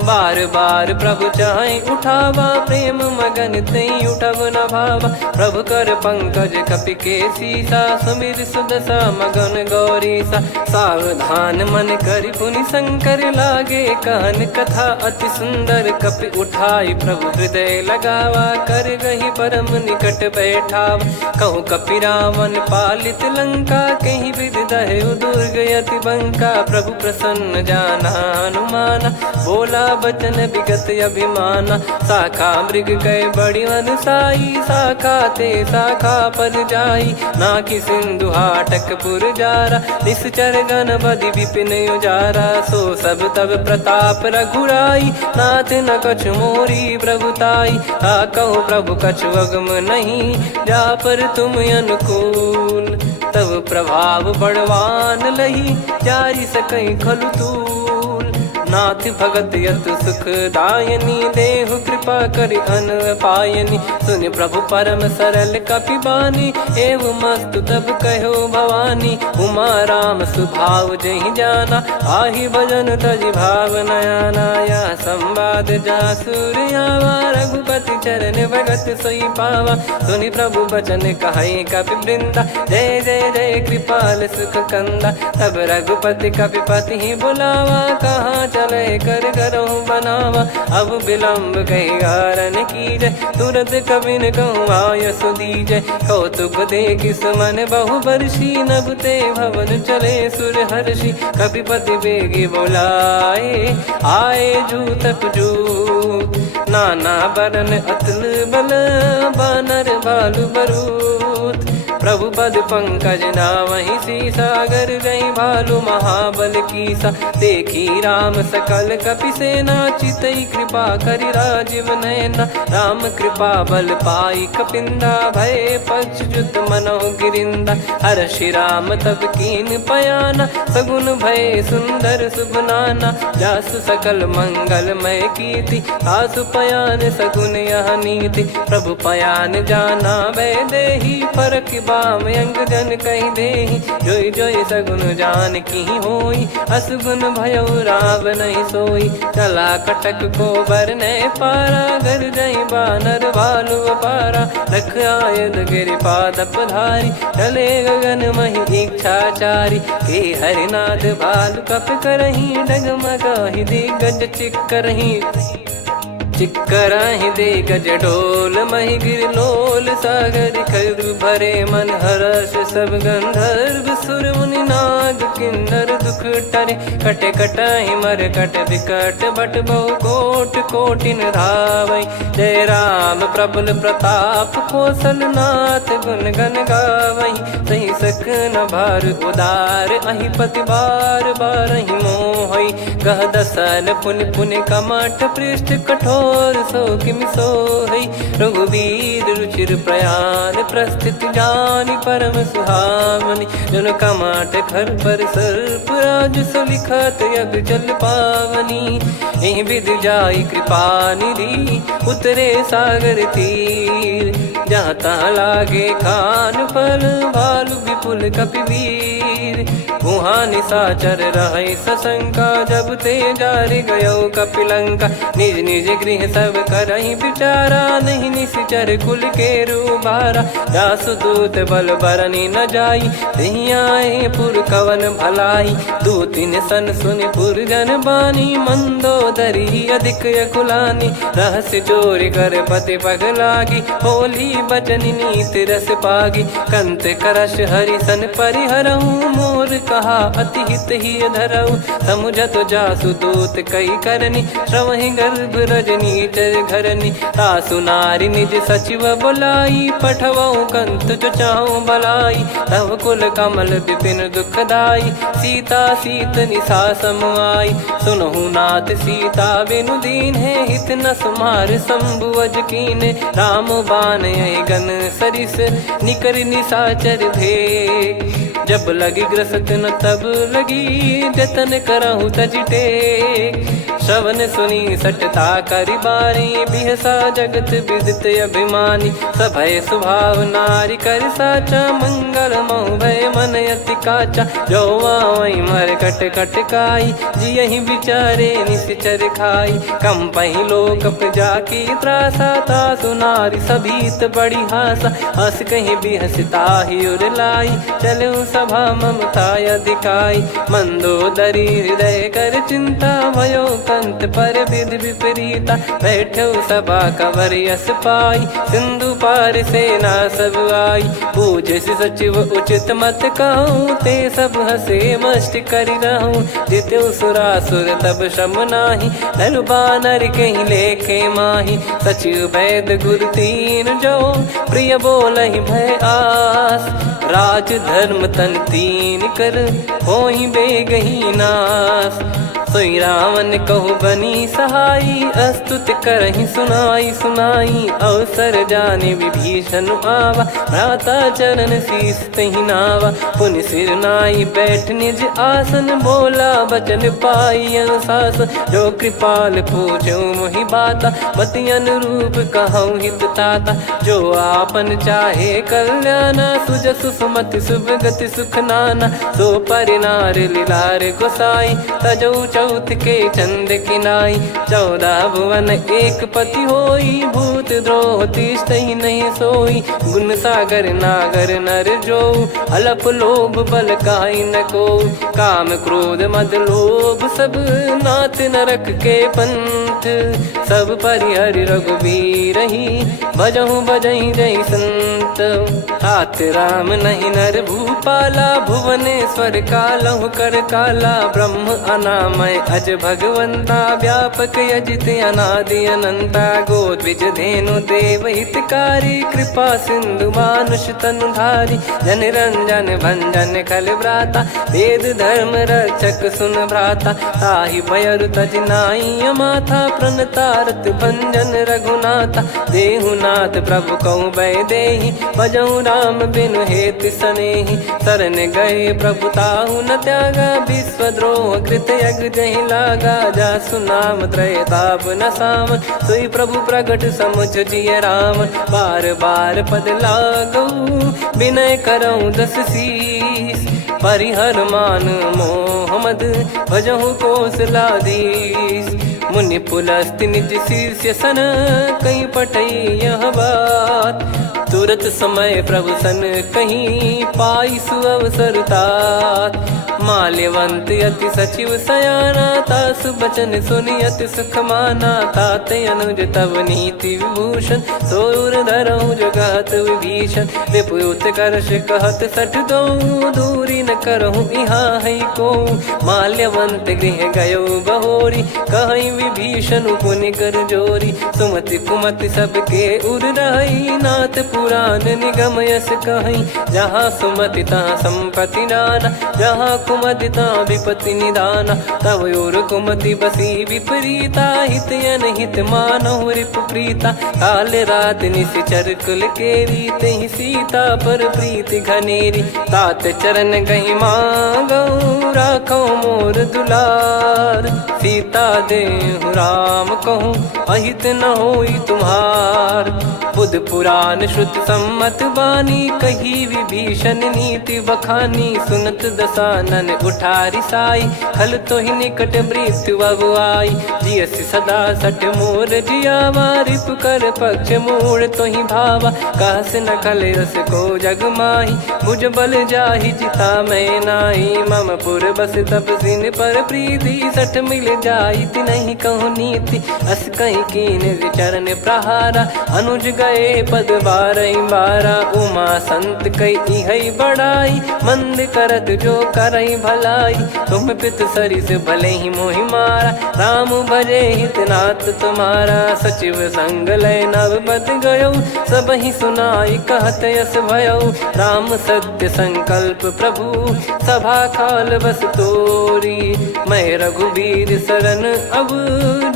बार बार प्रभु चाहे उठावा प्रेम मगन तई उठब न भावा। प्रभु कर पंकज कपि के सीसा सुमिर सुदशा मगन गौरीसा। सावधान मन करि पुनि शंकर लागे कहन कथा अति सुंदर। कपि उठाई प्रभु हृदय लगावा कर गही परम निकट बैठावा। कहूँ कपि रावण पालित लंका कहीं विधि दहु दुर्ग यति बंका। प्रभु प्रसन्न जाना हनुमाना बोला बचन विगत अभिमाना। शाखा मृग गए बड़ी अनुसाई शाखा ते शाखा पर जाई। ना कि सिंधु हाटक पुर जारा निश्चर गण बदि विपिन उजारा। सो सब तब प्रताप रघुराई नाथ न कछु मोरी प्रभुताई। कहूँ प्रभु कछु अगम नहीं जा पर तुम अनुकूल। तब प्रभाव बड़वान लही जारी सकई खलु तूल। नाथ भगत यत सुख दायनी देहु कृपा करि अन पायनी। सुन प्रभु परम सरल कपि बानी एवं मस्तु तब कहो भवानी। उमा राम सुभाव जहि जाना आहि भजन तजि भाव नयाना। या संवाद जासुर आवा रघुपति चरण भगत सोई पावा। सुनि प्रभु बचन कहे कपि वृंदा जय जय जय कृपाल सुख कंदा। तब रघुपति कपि पति ही बुलावा कहाँ चले कर करहु बनावा। अब विलम्ब कही कारण कीजय तुरंत कबिन कहूँ आयस दीजय। कौतुक देख सुमन बहु बरसी नभ ते भवन चले सुर हर्षि। कपिपति बेगी बोलाए आए जूतक जूत। नाना बरन अतुल बल बानर भालु बरूत। प्रभु पद पंकज नावहि सीसागर गई भालु महाबल कीसा। देखी राम सकल कपि सेना चितई कृपा करि राजीव नयना। राम कृपा बल पाई कपिंदा भय पक्ष जुत मनो गिरिंदा। हर्षि राम तब कीन पयाना सगुन भय सुंदर सुभनाना। जासु सकल मंगलमय कीर्ति आसु पयान सगुन यह नीति। प्रभु पयान जाना वै देही फरक बाम अंग जन कहीं देही। जोई जोई सगुन जान की होई असगुन भयो राव नहीं सोई। चला कटक को बरने पारा घर जई बानर भालु पारा। रख आयद गिरि पाद पधारी चले गगन मही इच्छाचारी। के हरिनाथ भालु कप करही डगमगाहि दिग्गज चिक्करही। चिक्कराहि दे गज डोल मही गिर लोल सागर खर भरे मन हर्ष सब गंधर्व सुर मुनि नार माग किन्नर दुख टरे। कटे कटहि मर कट विकट बट बहु कोट कोटिन धावै। जय राम प्रबल प्रताप कौशल नाथ गुण गण गावै। सही सकन भार उदार अहि पति बार बारहि मोहै। गह दसल पुन पुन कमठ पृष्ठ कठोर सो किमि सोहै। रघुवीर रुचिर प्रयाण प्रस्थित जानि परम सुहावनि। जन कमठ खर पर सर्प राज सलिखत यग जल पावनी। एहि विधि जाई कृपा निधि उतरे सागर तीर। जहाँ तहाँ लागे खान फल भालु विपुल कपिवीर। वहाँ निशाचर रहै सशंका जब ते जारि गयो कपिलंका। निज निज गृह सब करहि विचारा नहीं निश्चर कुल के रूबारा। जासु दूत बल बरनि न जाई तेहि आए पुर कवन भलाई। दूतिन सन सुनि पुर जन बानी मंदोदरी अधिक यकुलानी। रहस्य चोरी कर पति पग लागी होली बचन नीति रस पागी। कंत करश हरिसन परिहरहु मोर कहा अति हित ही धरऊ। समुझत जासु दूत कई करनी श्रवहि गर्भ रजनी चर घरनी। तासु नारी निज सचिव बुलाई पठवऊ कंत जो चाहूं बलाई। तव कुल कमल विपिन दुखदाई सीता सीत निशा समाई। सुनहु नाथ सीता बिनु दीन है हित न सुमार शंभु अज कीने। राम बाण गन सरिस निकर निशाचर भेग। जब लगी ग्रसत न तब लगी जतन करहु तज टेक। श्रवण सुनी सटता करि बारी बिहसा जगत विदित अभिमानी। सभय स्वभाव नारी कर साचा मंगल मऊ भय मन अति काचा। जो आवै मर कट कट काई जियहि विचारे निश्चर खाई। कम पहि लोक जाकी त्रासा तासु नारी सभीत बड़ी हासा। हस कहीं बिहसता ही उर लाई चलऊ सभा ममता अधिकाई। मंदोदरी हृदय कर चिंता भयो कंत पर विधि विपरीता। बैठो सभा कवर यस पाई सिंधु पार सेना सब आई। पूज्य सचिव उचित मत कहूँ ते सब हसे मष्ट करि रहूँ। जित्यु सुरासुर तब श्रम नाही नर बानर कहीं लेखे माही। सचिव वैद गुरु तीन जो प्रिय बोलहि भय आस। राज धर्म तन तीन कर होई बेगही नास। सोई रावण कहु बनी सहाई अस्तुत करहि सुनाई सुनाई। अवसर जाने विभीषण आवा भ्राता चरण शीस तहि नावा। पुनि सिर नाई बैठ निज आसन बोला बचन पाई अनुशासन। जो कृपाल पूछो मोहि बाता मति अनुरूप कहूँ हित ताता। जो आपन चाहे कल्याणा सुजसु सुमति सुभगति सुख नाना। सो परिनार लीलार गोसाई तजौ चौथ के चंद किनाई। 14 भुवन एक पति होई भूत द्रोह तिष्ठहि नहीं सोई। गुण सागर नागर नर जो अलप लोभ बल काई न को। काम क्रोध मद लोभ सब नाथ नरक के पंथ। सब परिहरि रघुबीर ही भजहु भजहि जय संत। तात राम नहीं नर भूपाला भुवनेश्वर कालहु कर काला। ब्रह्म अनामय अज भगवंता व्यापक यजित अनादि अनंता। गोद्विज धेनु देव हितकारी कृपा सिंधु मानुष तनुधारी। जन रंजन भंजन खल भ्राता वेद धर्म रक्षक सुन भ्राता। ताहि भयरु तज नाई माथा प्रणतारत भंजन रघुनाथा। देहुनाथ प्रभु कहु भय देहि भजहु राम बिनु हेत सनेहि। शरण गए प्रभु ताहु न त्यागा विश्वद्रोह कृत यज्ञ जहि लागा। जासु नाम त्रय ताप न सामन सोई प्रभु प्रगट समुझ जिय राम। बार बार पद लागऊ विनय करऊँ 10 शीस। परिहर मान मोह मद भजहु कौशलाधीश। मुनि पुलस्त्य निज शिष्य सन कहीं पठई यह बात। तुरत समय प्रभु सन कहीं पाई सुअवसर तात। माल्यवंत अति सचिव सयाना तासु बचन सुनि अति सुख माना। ताते अनुज तव नीति विभूषण सोर धरऊ जगत विभीषण। विपुत करश कहत सठ दो दूरी न करहु यहाँ है को। माल्यवंत गृह गयो बहोरी, कहीं विभीषण पुनि कर जोरी। सुमति कुमति सबके उर रही, नाथ पुराण निगम यस कहीं। जहाँ सुमति तहाँ संपत्ति नाना, जहाँ कुमति तहाँ विपत्ति निदाना। तब और कुमति बसी विपरीता, हित अनहित मानहु रिपु प्रीता। काल रात निश्चर कुल केरी, तहि सीता पर प्रीति घनेरी। तात चरण गही मांगऊ, राखो मोर दुलार। सीता देहु राम कहूँ, अहित न होई तुम्हार। बुध पुराण श्रुत सम्मत बानी, कही विभीषण नीति बखानी। सुनत दसानन उठारी साई, खल तो ही निकट मृत्यु अब आई। जियसि सदा सठ मोर जियावा, रिप कर पक्ष मूड़ तो ही भावा। कहस न खल रस को जग माही, मुझ बल जाहि जिता मैं नाई। मम पुर बस तपसिन पर प्रीति, सठ मिल जाई नहीं कहूँ नीति। अस कहीं कीन चरण प्रहारा, अनुज गए पद बारई बारा। उमा संत कई है बड़ाई, मंद करत जो करई भलाई। तुम पित सरिस भले ही मोहि मारा, राम भजे हित नाथ तुम्हारा। सचिव संग लय नव बद गयो, सब ही सुनाई कहत यस भयो। राम सत्य संकल्प प्रभु, सभा काल बस तोरी। मैं रघुबीर शरण अब,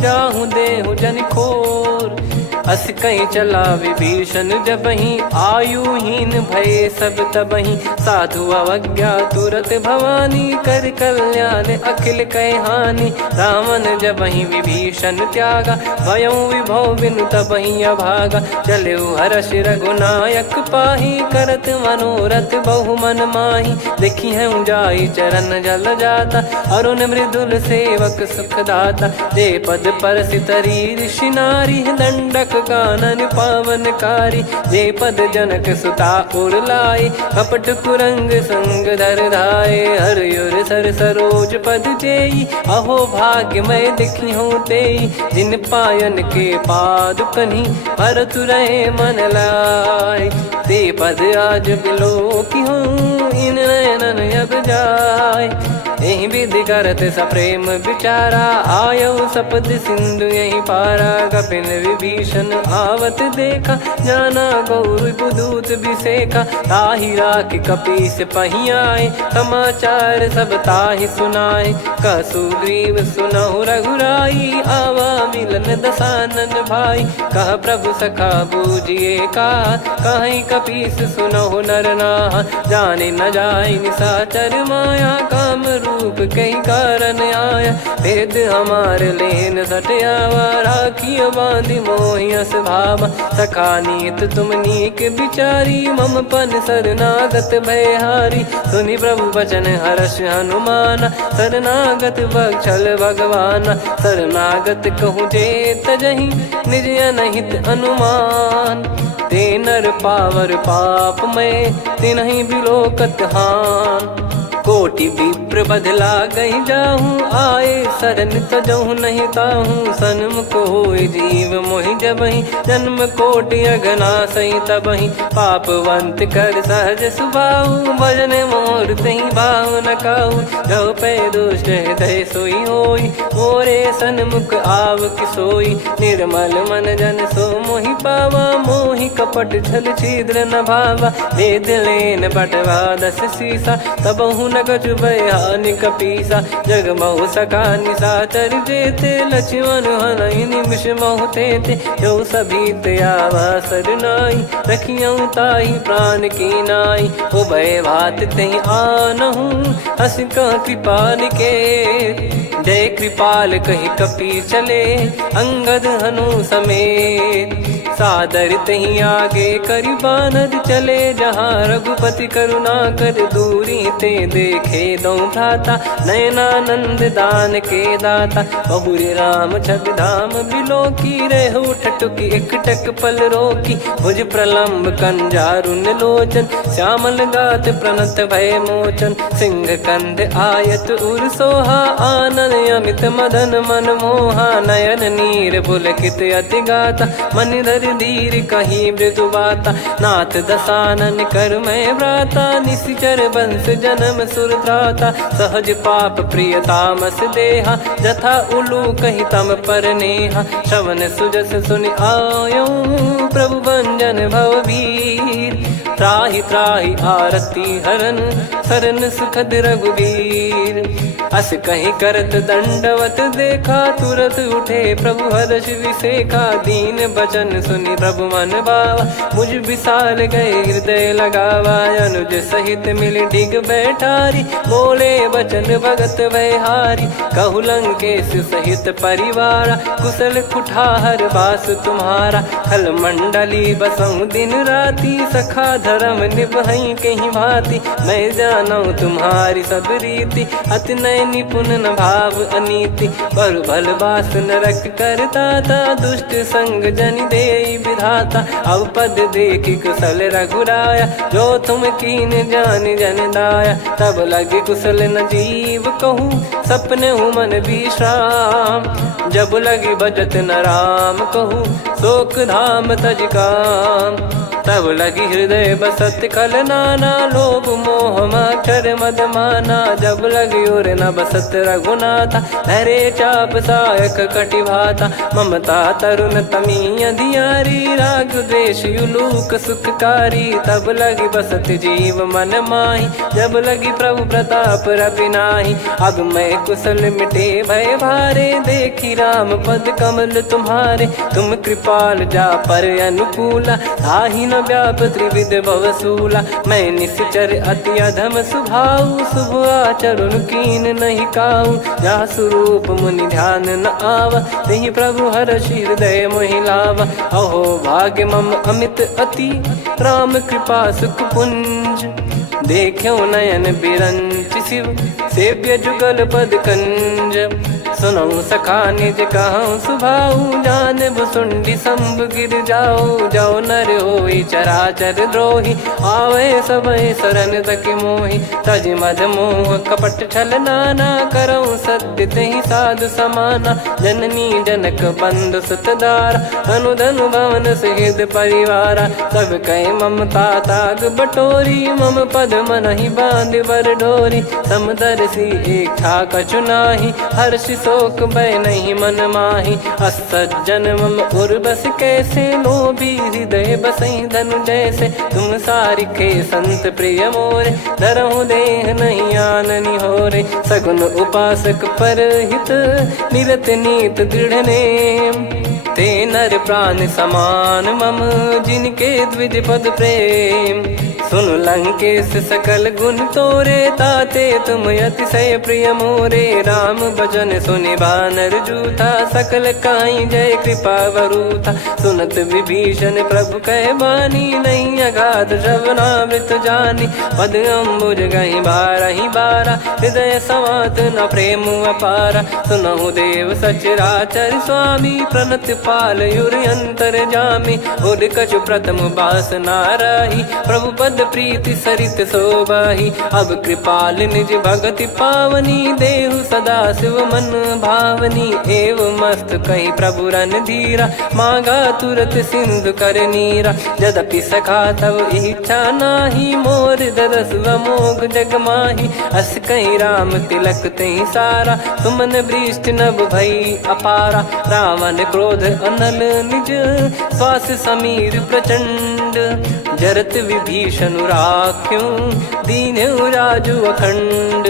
जाहूँ देहु जन खोर। अस कहीं चला विभीषण जबहि, आयुहीन भय सब तबहि। साधु अवज्ञा तुरत भवानी, कर कल्याण अखिल कह हानि। रावण जबहि विभीषण त्यागा, भयउ विभव बिनु तबहि अभागा। चलऊ हर्ष रघुनायक पाही, करत मनोरथ बहु मन माही। देखी है जाई चरण जल जाता, अरुण मृदुल सेवक सुखदाता। जे पद पर सितरी ऋषि नारी, दंडक कानन पावनकारी। जे पद जनक सुता उर लाए, कपट कुरंग संग धर धाये। हरियुर सर सरोज पद जेई, अहो भाग्य मैं दिखी हूँ तेई। जिन पायन के पाद कन्ही, भरत रहे मन लाए। ते पद आज बिलो की हूँ, इन नयनन अब जाय। यही विधि करत सप्रेम विचारा, आयऊ सपद सिंधु यही पारा। कपिन विभीषण आवत देखा, जाना गौर बुदूत बिसेखा। ताहि राख कपीस पही आए, समाचार सब ताहि सुनाए। कह सुग्रीव सुनहु रघुराई, आवा मिलन दसानन भाई। कह प्रभु सखा बूझिए का, कहीं कपीस सुनहु नर नाहा। जाने न जाय निशाचर माया, काम रूप कई कारण आया। भेद हमार लेन सटयावा, राखियो बांधि मोहियस भावा। सखा नीत तुम नीक बिचारी, मम पन शरणागत भयहारी। सुनि प्रभु वचन हर्ष हनुमाना, शरणागत बक्षल भगवाना। शरणागत कहूँ जे तजहि, निज अनहित अनुमान। ते नर पावर पाप में, तिन्हि बिलोकत हान। कोटि विप्र बदला गई जाहूँ, आए शरण तजहु नहीं ताहूँ। सन्मुख होय जीव मोहि जबहि, जन्म कोटि अगना सही तबहि। पापवंत कर सहज सुभाऊ, भजन मोर तहि भाव न काहू। जो पै दुष्ट हृदय सोई होई, मोरे सन्मुख आव किसोई। निर्मल मन जन सो मोहि पावा, मोहि कपट छल छिद्र न भावा। वेद लेन बटवा दस सीसा, तबहु न कछु भयानि कपीसा। जग महु सखा निशाचर जेते, लक्ष्मण हनहि निमिष महु तेते। जो सभी त्यावा सरनाई, रखियऊ ताहि प्राण की नाई। उभय भात तहि आनहु, हस कह कृपाल के। जय कृपाल कहि कपी चले, अंगद हनु समेत। सादर तही आगे करि बानर चले, जहाँ रघुपति करुणा कर दूरी ते देखे दो भ्राता। नयनानंद दान के दाता, बहुरी राम छग धाम बिलो की। रेहु ठटुकी एकटक पल रोकी, भुज प्रलम्ब कंजारुन लोचन। श्यामल गात प्रणत भय मोचन, सिंह कंध आयत उर सोहा। आनन अमित मदन मन मोहा, नयन नीर पुलकित अति गाता। मनिधर कर धीर कहीं मृदु बाता। नाथ दसानन कर मैं व्राता, निशिचर बंस जन्म सुर त्राता। सहज पाप प्रिय तामस देहा, जथा उलू कही तम पर नेहा। श्रवण सुजस सुनि आयो, प्रभु भंजन भवबीर। त्राहि त्राहि आरती हरन, सरन सुखद रघुबीर। अस कहीं करत दंडवत देखा, तुरत उठे प्रभु हर्ष विसेखा। दीन बचन सुनि प्रभु मन भावा, मुझ विसाल गए हृदय लगावा। अनुज सहित मिल डिग बैठारी, बोले बचन भगत वैहारी। कहु लंकेश सहित परिवारा, कुशल कुठार बास तुम्हारा। खल मंडली बसऊं दिन राती, सखा धर्म निभई कहीं भांति। मैं जानू तुम्हारी सब रीति, अति नय निपुण न भाव अनीति। पर भल बास नरक करता था, दुष्ट संग जन दे विधाता। अब पद देखी कुशल रघुराया, जो तुम कीन जान जन दाया। तब लगे कुशल न जीव कहूँ, सपने हूँ मन विश्राम। जब लगी बजत न राम कहूँ, शोक धाम तज काम। तब लगी हृदय बसत खल नाना, लोभ मोह मक्षर मद माना। जब लगी उर न बसत रघुनाथा, धरे चाप सायक कटि भाता। ममता तरुण तमी अधियारी, राग द्वेष युलूक सुखकारी। तब लगी बसत जीव मन माही, जब लगी प्रभु प्रताप रवि नाही। अब मैं कुशल मिटे भय भारे, देखी राम पद कमल तुम्हारे। तुम कृपाल जा पर अनुकूला, ताहि न व्याप त्रिविध भवसूला। मैं निश्चर अति अधम सुभाऊ, शुभ आचरण कीन नहीं काऊ। जा स्वरूप मुनि ध्यान न आवा, तेहि प्रभु हर्ष हृदय मोहि लावा। अहो भाग्य मम अमित अति, राम कृपा सुख पुंज। देखो नयन बिरंच शिव, सेव्य जुगल पद कंज। सुनऊ सखा निज कहूँ सुभाऊ, जान भुसुंडी संभ गिर जाओ। जाओ नर होई चराचर द्रोही, आवे सबय शरण तक मोहि। तज मद मोह कपट छल नाना, करऊँ सत्य तेहि साधु समाना। जननी जनक बंधु सुतदारा, धनु धनु भवन सहित परिवारा। सब कहे ममता ताग बटोरी, मम पद मनहि बांध बर डोरी। समदर्शी इच्छा कछु नाही, हर्ष शोक भय नहीं मन माही। असज्जन मम उर्वश कैसे, लोभी हृदय बसई धनु जैसे। तुम सारिखे संत प्रिय मोरे, धरहु देह नहीं आननि होरे। सगुन उपासक परहित, निरत नीत दृढ़ नेम। ते नर प्राण समान मम, जिनके द्विज पद प्रेम। सुन लंकेश सकल गुण तोरे, ताते तुम अतिशय प्रिय मोरे। राम भजन सुनि बानर जूथा, सकल काई जय कृपा वरूथा। सुनत विभीषण प्रभु कह बानी, नहीं अगाध श्रवणामृत जानी। पद अम्बुज गहि बारहि बारा, हृदय समात न प्रेम अपारा। सुनहु देव सचराचर स्वामी, प्रणत पाल युर अंतर जामी। उद कछु प्रथम बास नाराही, प्रभु पद प्रीति सरित शोभाही। अब कृपाल निज भगति पावनी, देहु सदा शिव मन भावनी। एव मस्त कही प्रभु रन धीरा, मांगा तुरत सिंधु कर नीरा। यद्यपि सखा तब इच्छा नाही, मोर दरस अमोघ जग माही। अस कहीं राम तिलक तहि सारा, सुमन वृष्ट नभ भई अपारा। रावण क्रोध अनल निज, श्वास समीर प्रचंड। जरत विभीषण राख्यों, दीन्हु राजु अखंड।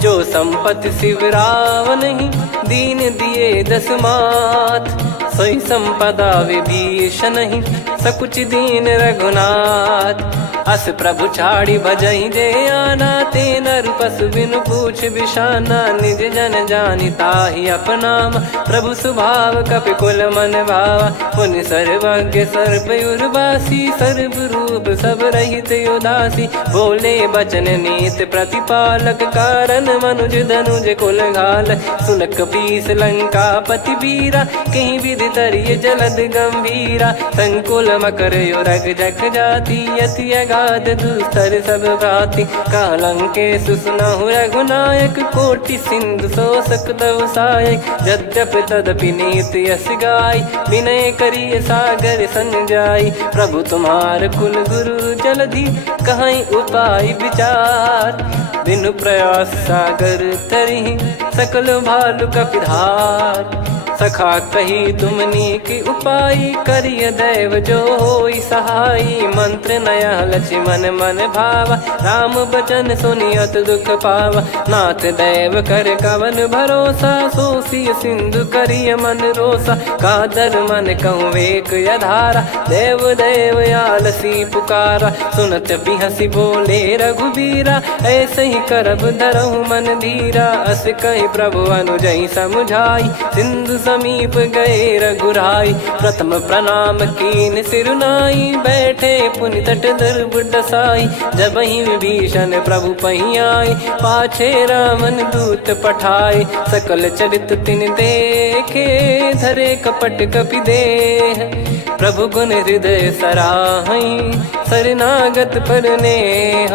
जो संपत्ति शिव रावण ही, दीन दिए दस मात। सोई संपदा विभीषण ही, सकुच दीन रघुनाथ। अस प्रभु छाड़ी भजई जे आना, ते नर पशु बिनु पूछ बिशाना। निज जन जानि ताहि अपनाम, प्रभु स्वभाव कपि कुल मन भावा। मुनि सर्वज्ञ सर्वयुर्वासी, सर्व रूप सब रहित उदासी। बोले बचन नीत प्रतिपालक, कारण मनुज धनुज कुल घाल। सुन कपीस लंका पति वीरा, कहीं विधि तरिय जलद गंभीरा। संकुल मकर युरग जख जाति, यति गाद दुस्तर सब भांति कालंके सुसुनाहु रघुनायक कोटि सिंधु शोषक तव सहायक यद्यपि तदपि नीत यस गाय विनय करिय सागर सन जाई प्रभु तुम्हार कुल गुरु जलधि कहीं उपाय विचार बिनु प्रयास सागर तरिहि सकल भालु कपिधार सखा कही तुमनी की उपाय करिय दैव जो होई सहाई मंत्र नया लक्ष्मण मन भावा राम बचन सुनियत दुख पावा नाथ दैव कर कवन भरोसा सोसिय सिंधु करिय मन रोसा कादर मन कहूँ वेक यधारा देव देव आलसी पुकारा सुनत बिहसी बोले रघुबीरा ऐसे ही करब धरहु मन धीरा अस कही प्रभु अनुजई समुझाई सिंधु समीप गए रघुराई प्रथम प्रणाम कीन सिरुनाई बैठे पुनि तट दर्भ डसाई जब ही विभीषण प्रभु पही आए पाछे रामन दूत पठाए सकल चरित तिन देखे धरे कपट कपि देह प्रभु गुण हृदय सराहई शरणागत पर नेह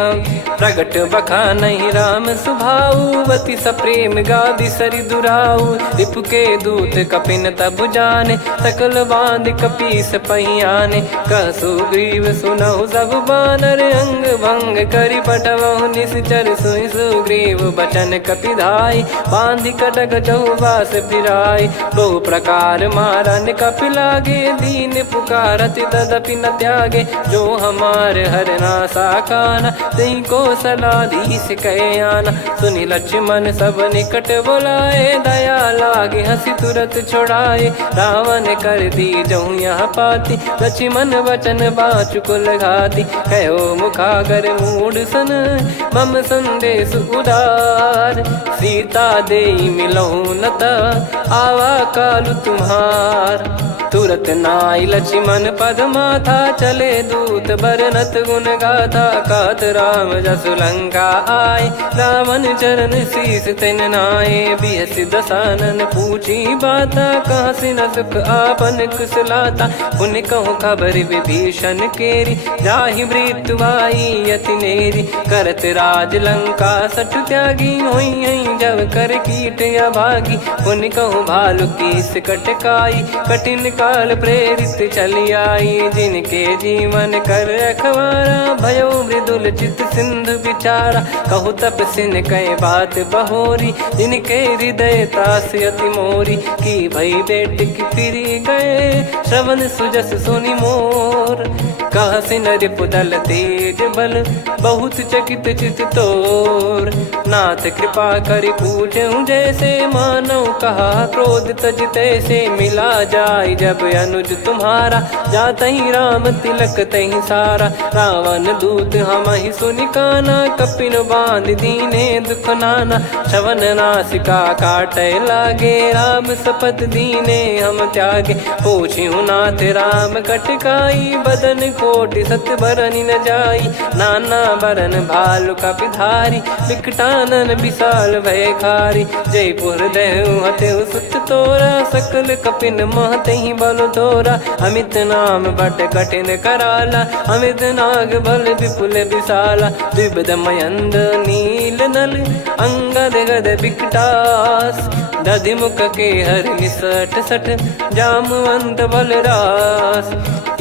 प्रगट बखानहि राम सुभाऊ वति सप्रेम गादि सरि दुराऊ रिपु के दूत कपिन तब जाने सकल बांध कपीस पहियाने कह सुग्रीव सुनहु सब बानर अंग भंग करि पटवहु निश्चर सुनि सुग्रीव बचन कपिधाई बांधि कटक चहुबास फिराई बहु प्रकार मारन कपि लागे दीन पुकारति तदपि न त्यागे जो हमार हरना साकाना तही को सलाधीश कहे आना सुनि लक्ष्मण सब निकट बुलाए दया लागे हंसी तुरत छोड़ाए रावण कर दी जहूँ यहाँ पाती लक्ष्मण वचन बाचु कुल घाती कहो मुखागर मूड सन मम संदेश उदार सीता देई मिलहु नता आवा कालु तुम्हार तुरत नाई लक्ष्मण पद माथा चले दूत बरनत गुण गाथा कात राम जसु लंका आए रावण चरण शीस तिन नाये बिहसि दसानन पूछी बाता कहाँ से न सुख आपन कुशलाता पुन कहूँ खबर विभीषण केरी जाहि मृत्यु आई यति नेरी करत राज लंका सठ त्यागी होई जब कर कीट अभागी पुन कहूँ भालु कीस कटकाई कठिन काल प्रेरित चली आई जिनके जीवन कर रखवारा भयो मृदुल चित सिंधु विचारा कहु तप सिन कई बात बहोरी जिनके हृदय तास अति मोरी की भई बेट की फिरी गए श्रवण सुजस सुनि मोर कह सिन रिपुदल तेज बल बहुत चकित चित तोर नाथ कृपा करि पूछूं जैसे मानव कहा क्रोध तज तैसे मिला जाय जब अनुज तुम्हारा जात ही राम तिलक तही सारा रावण दूत हम ही सुनि काना कपिन बांध दीने दुख नाना श्रवण नासिका काटे लागे राम सपत दीने हम त्यागे पूछ्यू नाथ राम कटकाई बदन कोटि सत बरनि न जाई नाना बरन भालु कपिधारी विकटानन विशाल भय खारी जयपुर देहु हतेउ सुत तोरा सकल कपिन महतहि बल तोरा अमित नाम बट कठिन कराला अमित नाग बल विपुल विशाला द्विपद मयंद नील नल अंगद गद विकटास दधि मुख के हर निसठ सठ जामवंत बलरास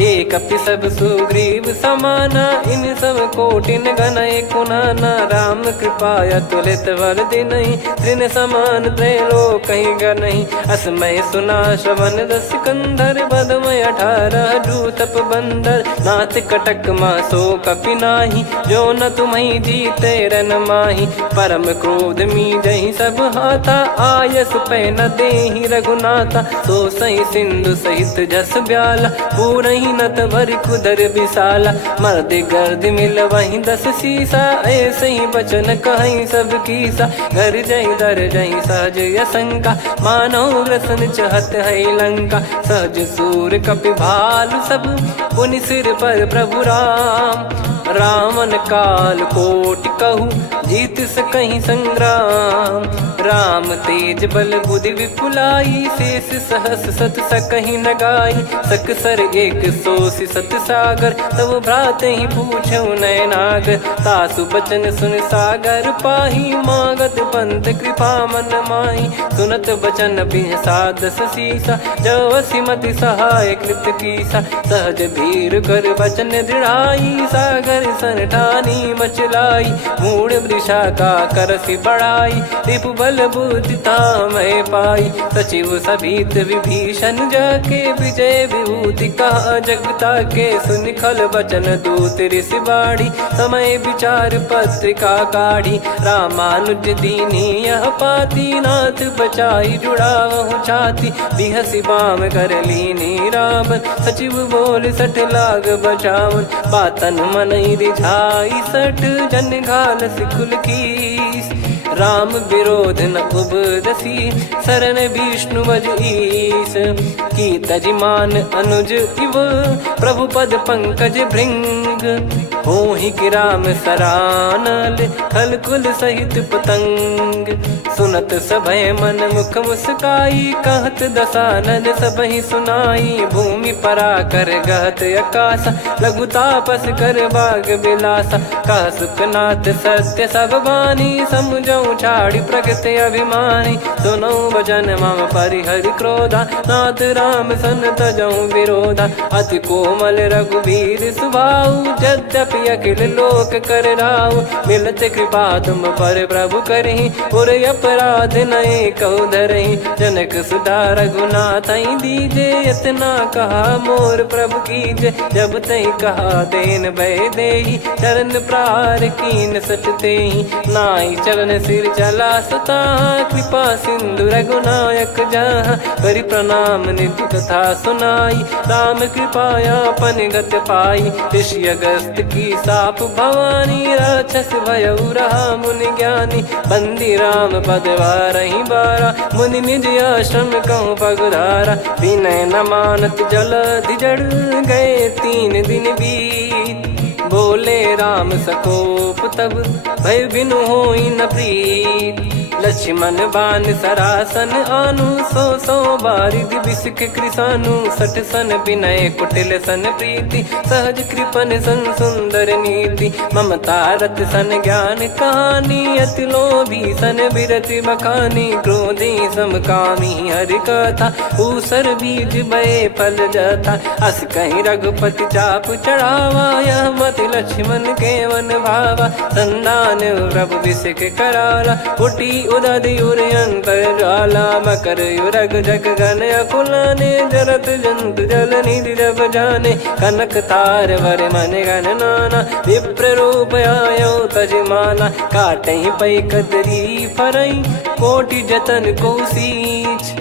एक अपि सब सुग्रीव समाना इन सब कोटिन गनय कुनाना राम कृपा अतुलित बल दिनहि त्रिन समान त्रैलोक कहीं गनहि असमय सुना श्रवण दस कंधर बदमय 18 जूतप बंदर नाथ कटक मासो कपि नाही जो न तुम्हि जीते रन माही परम क्रोध मी जहि सब हाथा आयस पै न देहि रघुनाथा सो सही सिंधु सहित जस ब्याला पूरहि नत भरि कुदर विशाला मर्द गर्द मिल वहीं 10 सीसा ऐसे ही बचन कहीं सब कीसा घर जहि दर जहि सहज यसंका मानव रसन चहत है लंका सहज सूर कपि भालु सब पुनि सिर पर प्रभु राम रावण काल कोटि कहु जीत सकहीं संग्राम। राम तेज बल बुद्धि विपुलाई, शेष सहस सत सकहीं न गाई। सकसर एक सोसी सत सागर, तब भ्रात ही पूछो नयनागर। तासु बचन सुन सागर पाही, मागत पंथ कृपा मन माही। सुनत बचन बिहसादस सीसा, जवसी मति सहाय कृत कीसा। सहज भीर कर बचन दृढ़ाई, सागर सन ठानी मचलाई। मूढ़ वृषा का करसी बढ़ाई, रिपु बल बुद्धि तामय पाई। सचिव सभीत विभीषण जाके, विजय विभूति कहा जगता के। सुन खल बचन दूत ऋषि बाड़ी, समय विचार पत्रिका काढ़ी। रामानुज दीनी यह पाती, नाथ बचाई जुड़ावहु छाती। बिहसी बाम कर लीनी रावण, सचिव बोल सठ लाग बचावन। बातन मनई रिझाई सठ, जन घाल सिकुल कीस। राम विरोध न उपदसी, शरण विष्णु बज ईस। की तजिमान अनुज इव, प्रभु पद पंकज भृंग। होहि कि राम सरानल, खल कुल सहित पतंग। सुनत सभय मन मुख मुस्काई, कहत दसानन सबहि सुनाई। भूमि परा कर गहत आकाशा, लघु तापस कर बाग बिलासा। कह सुखनाथ सत्य सब बानी, समुझौ छाड़ी प्रगति अभिमानी। सुनो भजन मम परिहरि क्रोधा, नाथ राम सन तजौ विरोधा। अति कोमल रघुवीर सुभाऊ, यद्यपि अखिल लोक कर राऊ। मिलत कृपा तुम पर प्रभु करहि, पुर अपराध नए कहु धरहि। जनक सुधा रघुनाथ दीजे, इतना कहा मोर प्रभु कीजे। जब तई कहा देन भय देहि, चरण प्रार कीन सट तेहि। नाई चरण सिर चला सता, कृपा सिंधु रघुनायक जहाँ। करि प्रणाम निधि कथा सुनाई, राम कृपाया पन गत पाई। ऋषि अगस्त की साप भवानी, राक्षस भयउ रहा मुनि ज्ञानी। बंदी राम पद वारहि बारा, मुनि निज आश्रम कहूँ पगुधारा। विनय न मानत जलधि जड़, गए 3 दिन बीत। बोले राम सकोप तब, भय बिनु होई न प्रीत। लक्ष्मण बान सरासन आनु, सो बारिधि बिसिक कृसानु। सठ सन विनय कुटिल सन प्रीति, सहज कृपन सन सुंदर नीति। ममता रत सन ज्ञान कहानी, अति लोभी सन बिरति बखानी। क्रोधी समकामी हरि कथा, ऊसर बीज बये फल जथा। अस कहीं रघुपति चाप चढ़ावा, यह मत लक्ष्मण के मन भावा। संदान प्रभु बिसिक कराला, उठी उदधि उर अंतर ज्वाला। मकर युरग जग गण अकुलाने, जरत जंतु जल निधि जब जाने। कनक तार वर मन गण नाना, विप्र रूप आयो तजमाना। काटहि पै कदरी फरई, कोटि जतन को सींच।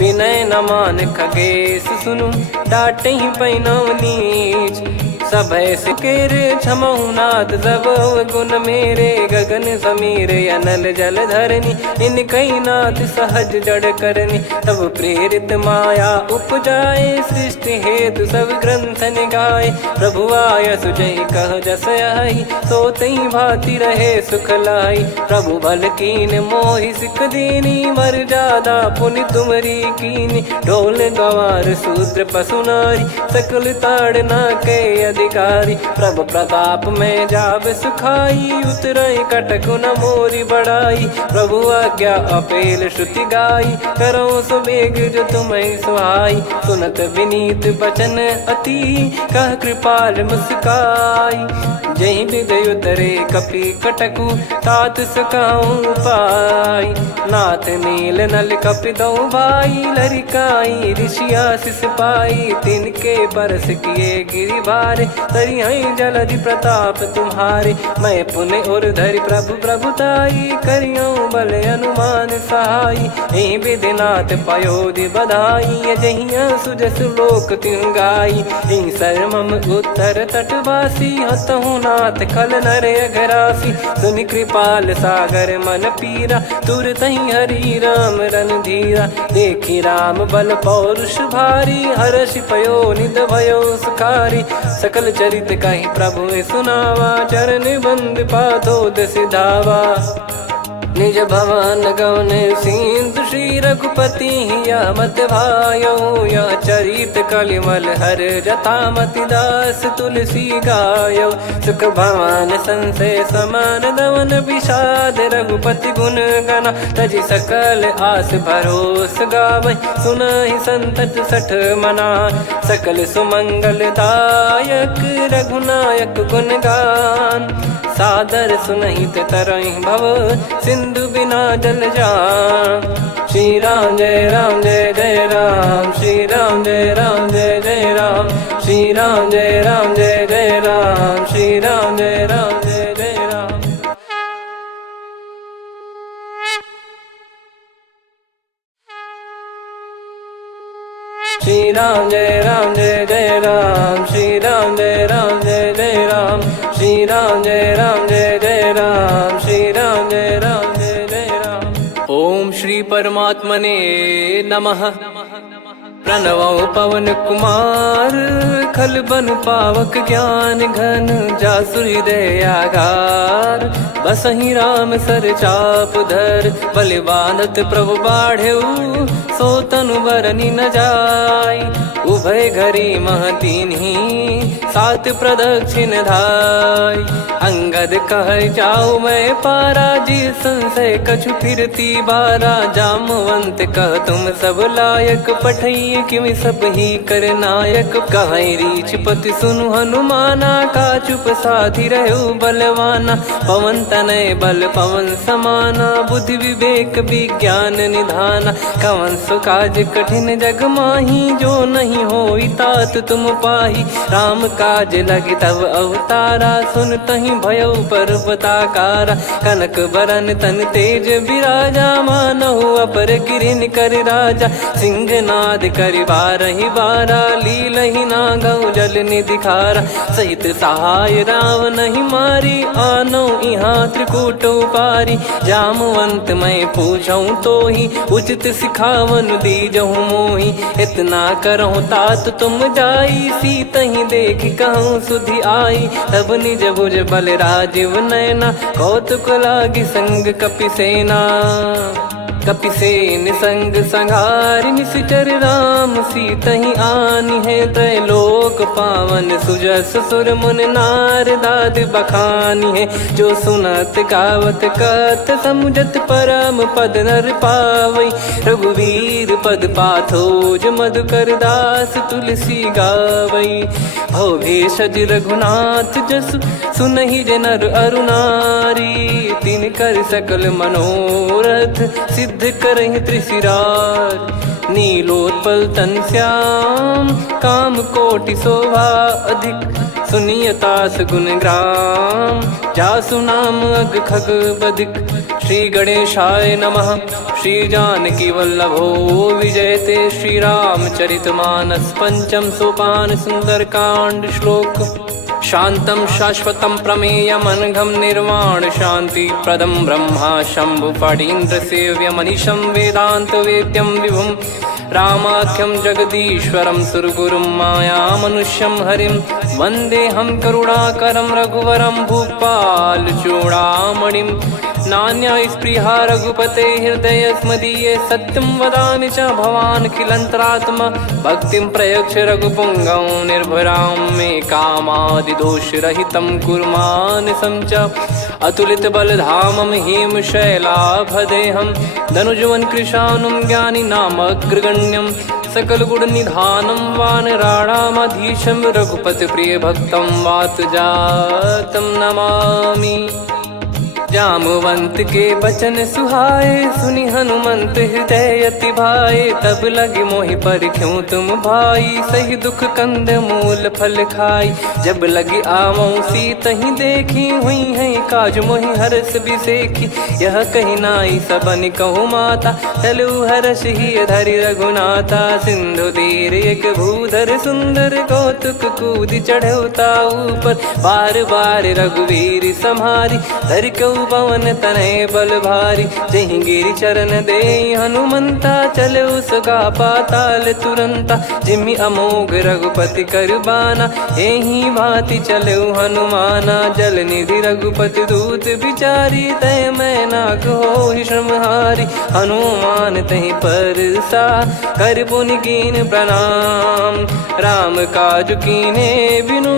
विनय न मान खगेश सुनु, डांटहि पै नव नीच। सभय सिकेर क्षमहु नाथ, सब गुण मेरे। गगन समीर अनल जल धरनी, इन कई नाथ सहज जड़ करनी। तब प्रेरित माया उपजाए, सृष्टि हेतु सब ग्रंथ निगाए। प्रभु आय सुजय कह जस आई, सो तई भांति रहे सुख लाई। प्रभु बल कीन मोहि सिख दीनी, मर जादा पुनि तुमरी कीनी। ढोल गवार शूद्र पशु नारी, सकल ताड़ना के अधिकारी। प्रभु प्रताप में जाब सुखाई, उतरई कटक न मोरी बढ़ाई। प्रभु आज्ञा अपेल श्रुति गाई, करो सुबेग जो तुम्हें सुहाई। सुनत विनीत बचन अति, कह कृपाल मुस्काई। जहि विदय उतरे कपि कटकु, तात सकाऊं पाई। नाथ नील नल कपि दो भाई, लरिकाई ऋषि आशीष पाई। तिनके परस किए गिरि भारे, तरिहै जलधि प्रताप तुम्हारे। मैं पुण्य और धरि प्रभु प्रभुताई, करियौ बल अनुमान सहाई। एहि विधिनाथ पयोधि बधाई, जहिया सुजस लोक तिहुँ गाई। एहि सरमम उत्तर तटवासी, हतहु नाथ खल नर अघरासी। सुनि कृपाल सागर मन पीरा, तुरत ही हरि राम रन धीरा। देखि राम बल पौरुष भारी, हर्षि पयो निध भयो सुखारी। सकल सकल चरित कहीं प्रभु सुनावा, चरण बंद पाथो सिधावा। निज भवन गवन सिंधु श्री रघुपति या मत भायो, या चरित कलिमल हर जतामति दास तुलसी गायो। सुख भवन संशय समान दवन विषाद, रघुपति गुण गना तजि सकल आस भरोस गावै। सुनहि संतत सठ मना सकल सुमंगल दायक, रघुनायक गुण गान सादर सुनहित तरहि भव सिंधु बिना जल जान। श्री राम जय राम जय जय राम, श्री राम जय राम जय जय राम, श्री राम जय राम जय जय राम, श्री राम जय राम जय जय राम। श्री राम जय राम जय जय राम, श्री राम जय राम जय जय राम, श्री राम जय राम जय जय राम, श्री राम जय राम जय जय राम। ओम श्री परमात्मने नमः। प्रणवो पवन कुमार, खल बन पावक ज्ञान घन, जासु हृदय आगार। बसहि राम सर चाप धर, बलि बांधत प्रभु बाढ़ऊ, सो तनु बरनि न जाय। उभय घरी मह तीन्ही, सात प्रदक्षिण धाय। अंगद कह जाऊ मैं पारा, जी संशय कछु फिरती बारा। जामवंत कह तुम सब लायक, पठई किमि सब ही कर नायक। कहीं रीछ पति सुनु हनुमाना, का चुप साधि रहु बलवाना। पवन तनय बल पवन समाना, बुद्धि विवेक विज्ञान निधाना। कवन सो काज कठिन जग माही, जो नहीं होई तात तुम पाही। राम काज लगी तब अवतारा, सुन तहि भयउ पर्वताकारा। कनक बरन तन तेज विराजा, मानहु अपर गिरिन कर राजा। सिंहनाद करि बारहि बारा, लीलहि नागौ जल निधि खारा। सहित सहाय राव नहीं मारी, आनो इहाँ त्रिकूट उपारी। जामवंत मैं पूछऊँ तोहि, उचित सिखावन दीजहु मोहि। इतना करहु तात तुम जाई, सीतहि देख कहूँ सुधि आई। तब निज भुज बल राजीव नयना, कौतुक लागी संग कपिसेना। कपिसेन संग संघारि निशिचर राम, सीतहि आनि है त्रैलोक पावन। सुजस सुर मुन नार दाद बखानी है, जो सुनत गावत कथ समुझत परम पद नर पावै। रघुवीर पद पाथोज मधुकर दास, तुलसी गावै। भव भेषज रघुनाथ जसु, सुनहि जे नर अरु नारी। तिन कर सकल मनोरथ, सिद्ध करहि त्रिशिरार। नीलोत्पल तन श्याम, काम कोटि शोभा अधिक। सुनियतास गुण ग्राम, जासु नाम अग खग बदिक। श्री गणेशाय नमः। श्री जानकी वल्लभो विजयते, श्री रामचरित मानस। पंचम सोपान सुंदरकांड श्लोक। शांतं शाश्वतं प्रमेयमनघं निर्वाण शांति प्रदं ब्रह्मा शंभु फणीन्द्र सेव्य मनीषं वेदांत वेद्यं विभुं। रामाख्यं जगदीश्वरं सुरगुरुं माया मनुष्यं हरिं। वन्देऽहं करुणाकरं रघुवरं भूपाल चूडामणिं। नान्या स्पृहा रघुपते हृदय स्मदीये, सत्यं वदामि च भवान् खिलन्तरात्मा। भक्तिं प्रयच्छ रघुपुङ्गं निर्भरां मे कामादिदोषरहितं कुरु मानसं च। अतुलित बलधामं हेमशैलाभदेहं, धनुजवन कृशानुं ज्ञानी नामग्रगण्यं। सकल गुण निधानं वानराणामधीशं, रघुपति प्रिय भक्तं वात जातं नमामि। जामवंत के बचन सुहाए, सुनि हनुमंत हृदय अति भाए। तब लगे मोहि पर क्यों तुम भाई, सही दुख कंद मूल फल खाई। जब लगी आवऊं सीतहि देखी, हुई है काज मोहि हरस बिसेखी। यह कही नाई सबन कहु माता, चलु हरष ही धरि रघुनाथा। सिंधु तीर एक भूधर सुंदर, कौतुक कूद चढ़ौता ऊपर। बार बार रघुवीर सम्हारी, धरि कऊ पवन तनय बल भारी। जहि गिरि चरण दे हनुमंता, चले उसका पाताल तुरंता। जिमि अमोघ रघुपति कर बाना, एहि भांति चले हनुमाना। जल निधि रघुपति दूत बिचारी, तय मैं नाग होहि श्रमहारी। हनुमान तहि परसा, कर पुनि कीन प्रणाम। राम काज कीने बिनु,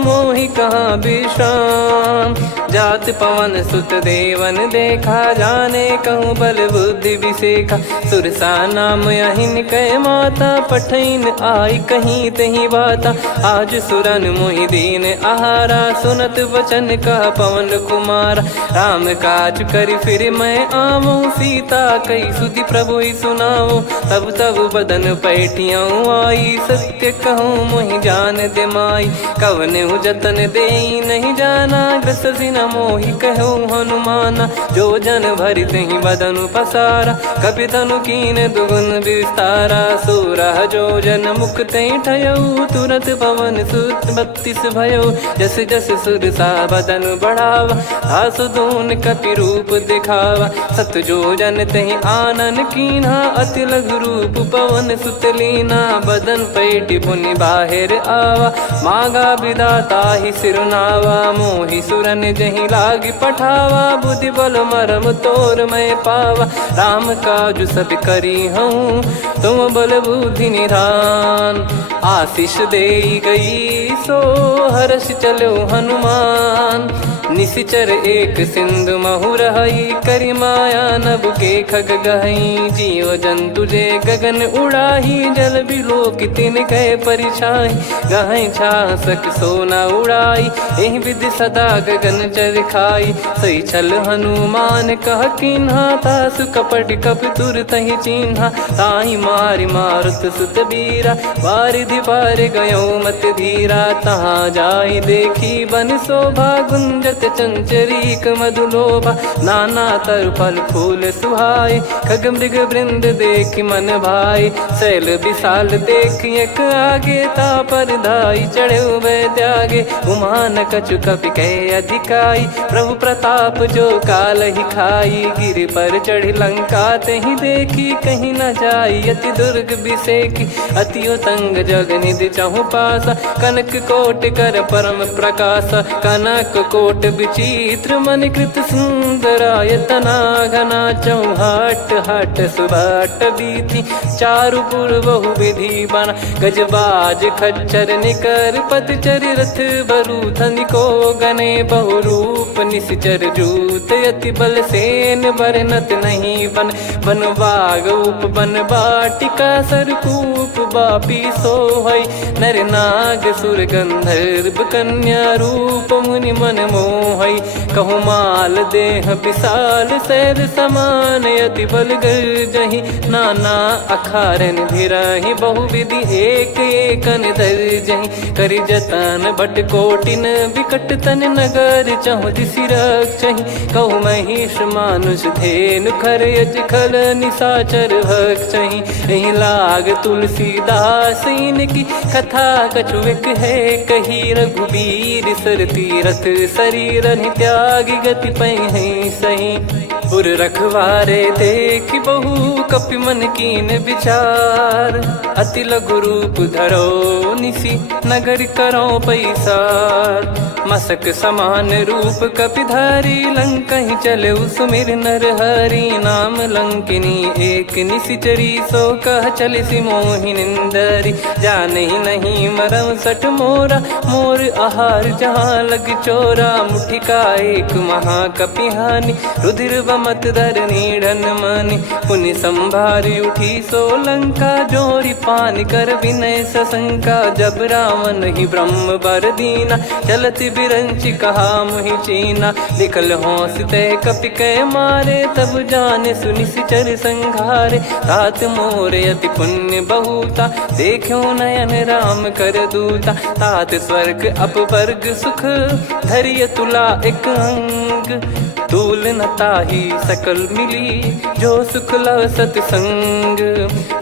मोहि कहाँ विश्राम। जात पवन सुत देवन देखा, जाने कहूँ बल बुद्धि विसेखा। सुरसा नाम अहिन कै माता, पठैन आई कहीं तहीं बाता। आज सुरन मोहि दीन आहारा, सुनत वचन कह पवन कुमारा। राम काज करि फिर मैं आवूँ, सीता कई सुधि प्रभु ही सुनाऊँ। तब तब बदन पैठियाँ आई, सत्य कहूँ मोहि जान दे माई। कवने जतन दे नहीं जाना, ग्रसि न मोहि कहूँ हनुमाना। जो जन भरि तहि बदन पसारा, कपि तनु कीन दुगुन विस्तारा। सोरह जो जन मुख तहि ठयऊ, तुरत पवन सुत 32 भयऊ। जस जस सुरसा बदन बढ़ावा, आसु दून कपि रूप दिखावा। सत जो जन तहि आनन कीन्हा, अति लघु रूप पवन सुत लीना। बदन पैठि पुनि बाहिर आवा, मांगा विधाता ही सिरनावा। मोहि सुरन जहि लागी पठावा, बुद्धि बल मरम तोर मैं पावा। राम काजु सब करी हूँ, तुम बल बुद्धि निधान। आशीष दे गई सो हर्ष चलो हनुमान। निशिचर एक सिंधु महु रहई, करि माया नभ के खग गहई। जीव जंतु जे गगन उड़ाही, जल बिलो की तिन गए परिछाई। गहई छासक सोना उड़ाई, एहि विधि सदा गगन चर खाई। सही छल हनुमान कह कीन्हा, तासु कपट कप तुर तहि चिन्हा। ताहि मारि मारुत सुत बीरा, वारिधि पार गयो मत धीरा। तहाँ जाई देखी बन शोभा, गुंजत चंचरीक मधुलोभा। नाना तर फल फूल सुहाई, खग मृग वृंद देख मन भाई। शैल विशाल देख एक आगे, तापर धाई चढ़े वै त्यागे। उमान कछु कपि कहे अधिकाई, प्रभु प्रताप जो काल ही खाई। गिरि पर चढ़ी लंका तहि देखी, कहीं न जाई अति दुर्ग बिसेखी। अति उतंग जग निधि चहु पासा, कनक कोट कर परम प्रकाशा। कनक कोट विचित्र मन कृत सुंदरायतना। घना चौहाट हाट सुबाट बीथी, चारु पुर बहु विधि बना। गजबाज खच्चर निकर पतचर, रथ बरु धनिको गने। बहु रूप निश्चर जूत, अति बल सेन बरनत नहीं बन। बन बाग उप बन बाटिका, सरकूप बापी सोहई। नर नाग सुर गंधर्व कन्या, रूप मुनि मन मोहई। कहु माल देह विशाल, शैल समान अति बल गर्जहि। नाना अखारन भिराहि, बहु विधि एक एकन दर्जहि। करि जतन बट कोटिन, विकट तन नगर चहु दिसि रक्षहि। कहु महिष मानुष धेनु, खर यज खल निशाचर भक्षहि। एहि लाग तुलसीदास इनकी, कथा कछु एक है कही। रघुबीर सर तीरथ शरीर, त्यागी गति पै सही। पुर रखवारे देख बहु, कपि मन कीन विचार। अति लघु रूप धरो निसी, नगर करो पैसार। मसक समान रूप कपिधारी, लंकहि चले सुमिर नर हरि। नाम लंकिनी एक निशिचरी, सो कह चलिसि मोहि निंदरी। जानहि नहीं मरम सठ मोरा, मोर आहार जहाँ लग चोरा। मुठिका एक महाकपिहानि, रुधिर बमत धरनी ढन मानि। पुनि संभारी उठी सो लंका, जोरी पान कर विनय सशंका। जब रावण ही ब्रह्म बर दीना, चलति बिरंचि कहा मुहि चीना। निकल होंस तय कपि कै मारे, तब जाने सुनिश्चर संघारे। तात मोर अति पुण्य बहुता, देखो नयन राम कर दूता। तात स्वर्ग अपवर्ग सुख, धरिय तुला एक अंग। तूल न ताही सकल मिली जो सुख लव सतसंग।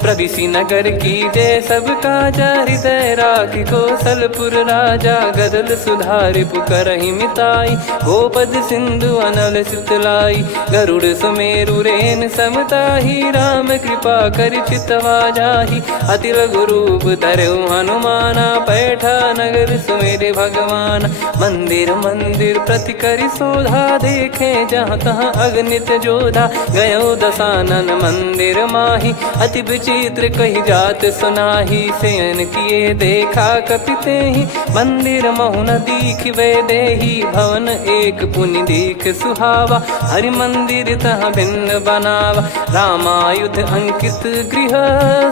प्रविसी नगर की जय सब काजा हृदय राखी कौशलपुर राजा। गदल सुधारि पुकरहि मिताई गोपद सिंधु अनल सितलाई। गरुड़ सुमेरु रेन समताही राम कृपा कर चितवा जाही। अति लघु रूप धरऊ हनुमाना पैठा नगर सुमेरे भगवान। मंदिर मंदिर प्रति करि शोधा देखे जहाँ तहाँ अगणित जोधा। गयो दशानन मंदिर माही अति विचित्र कही जात सुनाही। शयन किए देखा कपिते ही मंदिर महु न दीख वे देही। भवन एक पुनि दीख सुहावा हरि मंदिर तह भिन्न बनावा। रामायुध अंकित गृह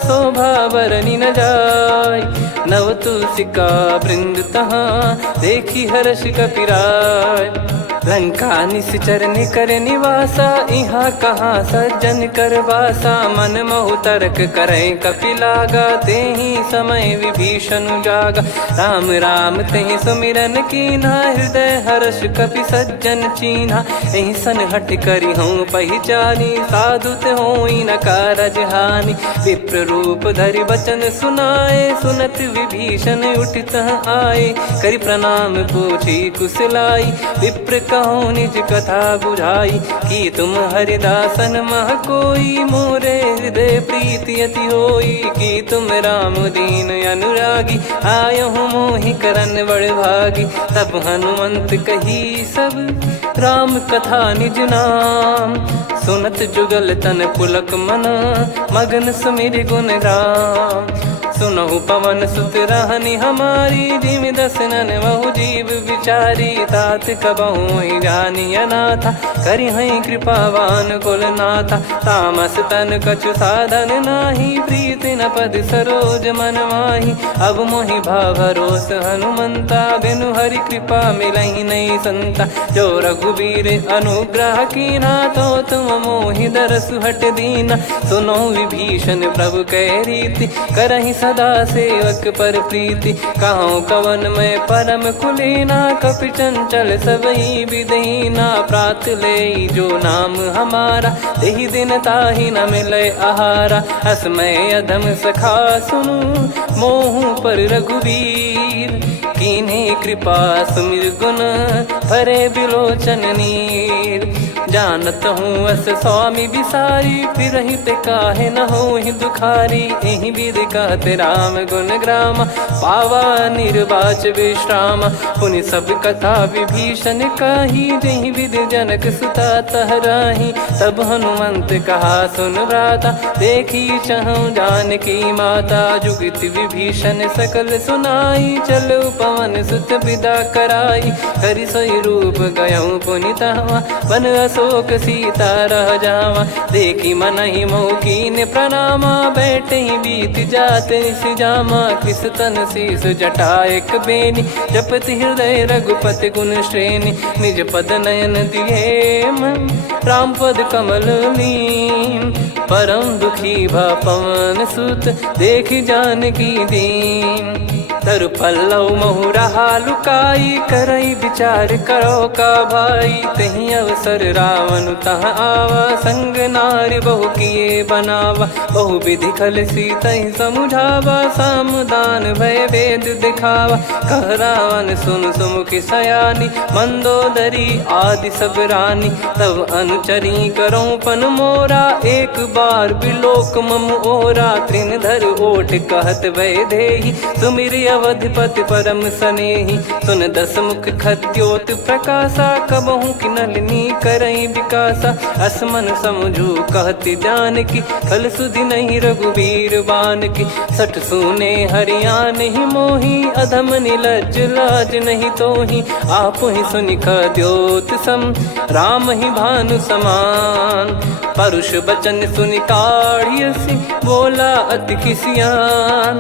शोभा बरनी न जाय। नव तुलसिका वृंद तहाँ देखी हर्ष कपिराय। लंका निश्चर निकर निवासा यहाँ कहाँ सज्जन कर वासा। मन महु तर्क करें कपिलागा तेहि समय विभीषण जागा। राम राम तेहि सुमिरन कीन्हा हृदय हर्ष कपि सज्जन चीन्हा। एहि सन हट करि हूँ पहिचानी साधुत होई न कारज हानि। विप्र रूप धरि बचन सुनाए सुनत विभीषण उठित आए। करि प्रणाम पूछी कुशलाई विप्र कहो निज कथा बुझाई। कि तुम हरिदासन मह कोई मोरे हृदय प्रीति अति होई। कि तुम राम दीन अनुरागी आयहु मोहि करन बड़ भागी। तब हनुमंत कही सब राम कथा निज नाम। सुनत जुगल तन पुलक मना मगन सुमिर गुण राम। सुनहु पवन सुत रहनी हमारी जिम दसनन बहु जीव विचारी। तात कबहु जानी अनाथा करि हई कृपावान कुल नाथा। तामस तन कछु साधन नाही प्रीति न पद सरोज मन माही। अब मोहि भावरोस हनुमंता बिनु हरि कृपा मिलहि नहीं संता। जो रघुबीर अनुग्रह कीना तो तुम मोहि दरसु हट दीना। सुनो विभीषण प्रभु कह रीति करहि सदा सेवक पर प्रीति। कहो कवन में परम कुलीना कपि चंचल सबई विदहीना। प्रात ले जो नाम हमारा तेहि दिन ताहि न मिले आहारा। असमय अधम सखा सुनु मोहु पर रघुवीर। कीन्हे कृपा सुमिर गुण भरे बिलोचन नीर। जानत हूँ अस स्वामी बिसारी फिरहि ते काहे न होहि दुखारी। एहि विधि कहते राम गुण ग्राम पावा निर्वाच विश्राम। पुनि सब कथा विभीषण काही जहि विधि जनक सुता तहराही। तब हनुमंत कहा सुन भ्राता देखी चहु जानकी माता। जुगति विभीषण सकल सुनाई चलो पवन सुत विदा कराई। हरि सोई रूप गयऊँ पुनि तहवा वन अशोक सीता रह जावा। देखी मनहि मौकीन प्रणामा बैठे ही बीत जात निस जामा। किस तन शीस जटा एक बेनी जपति हृदय रघुपति गुण श्रेणी। निज पद नयन दिए मन राम पद कमल लीन। परम दुखी भा पवन सुत देखी जानकी दीन। तरु पल्लव महु रहा लुकाई करई विचार करो का भाई। तही अवसर रावण तह आवा संग नारी बहु किए बनावा। बहु विधि खल सीतहि समुझावा सामदान भय वेद दिखावा। कह रावण सुन सुमुखि सयानी मंदोदरी आदि सब रानी। तब अनुचरी करो पन मोरा एक बार बिलोक मम ओरा। तृण धर ओट कहत भय देहि सुमिर अवधिपति परम सनेहि। सुन दस मुख खद्योत प्रकाशा कबहु कि नलिनी करई विकासा। असमन समझू कहति जानकी कल सुधि नहीं रघुबीर बान की। सठ सुने हरियान ही मोही अधम निलज लाज नहीं तोहि। आप ही सुनि खद्योत सम राम ही भानु समान। परुष बचन सुनि काढ़ियसि बोला अति किसियान।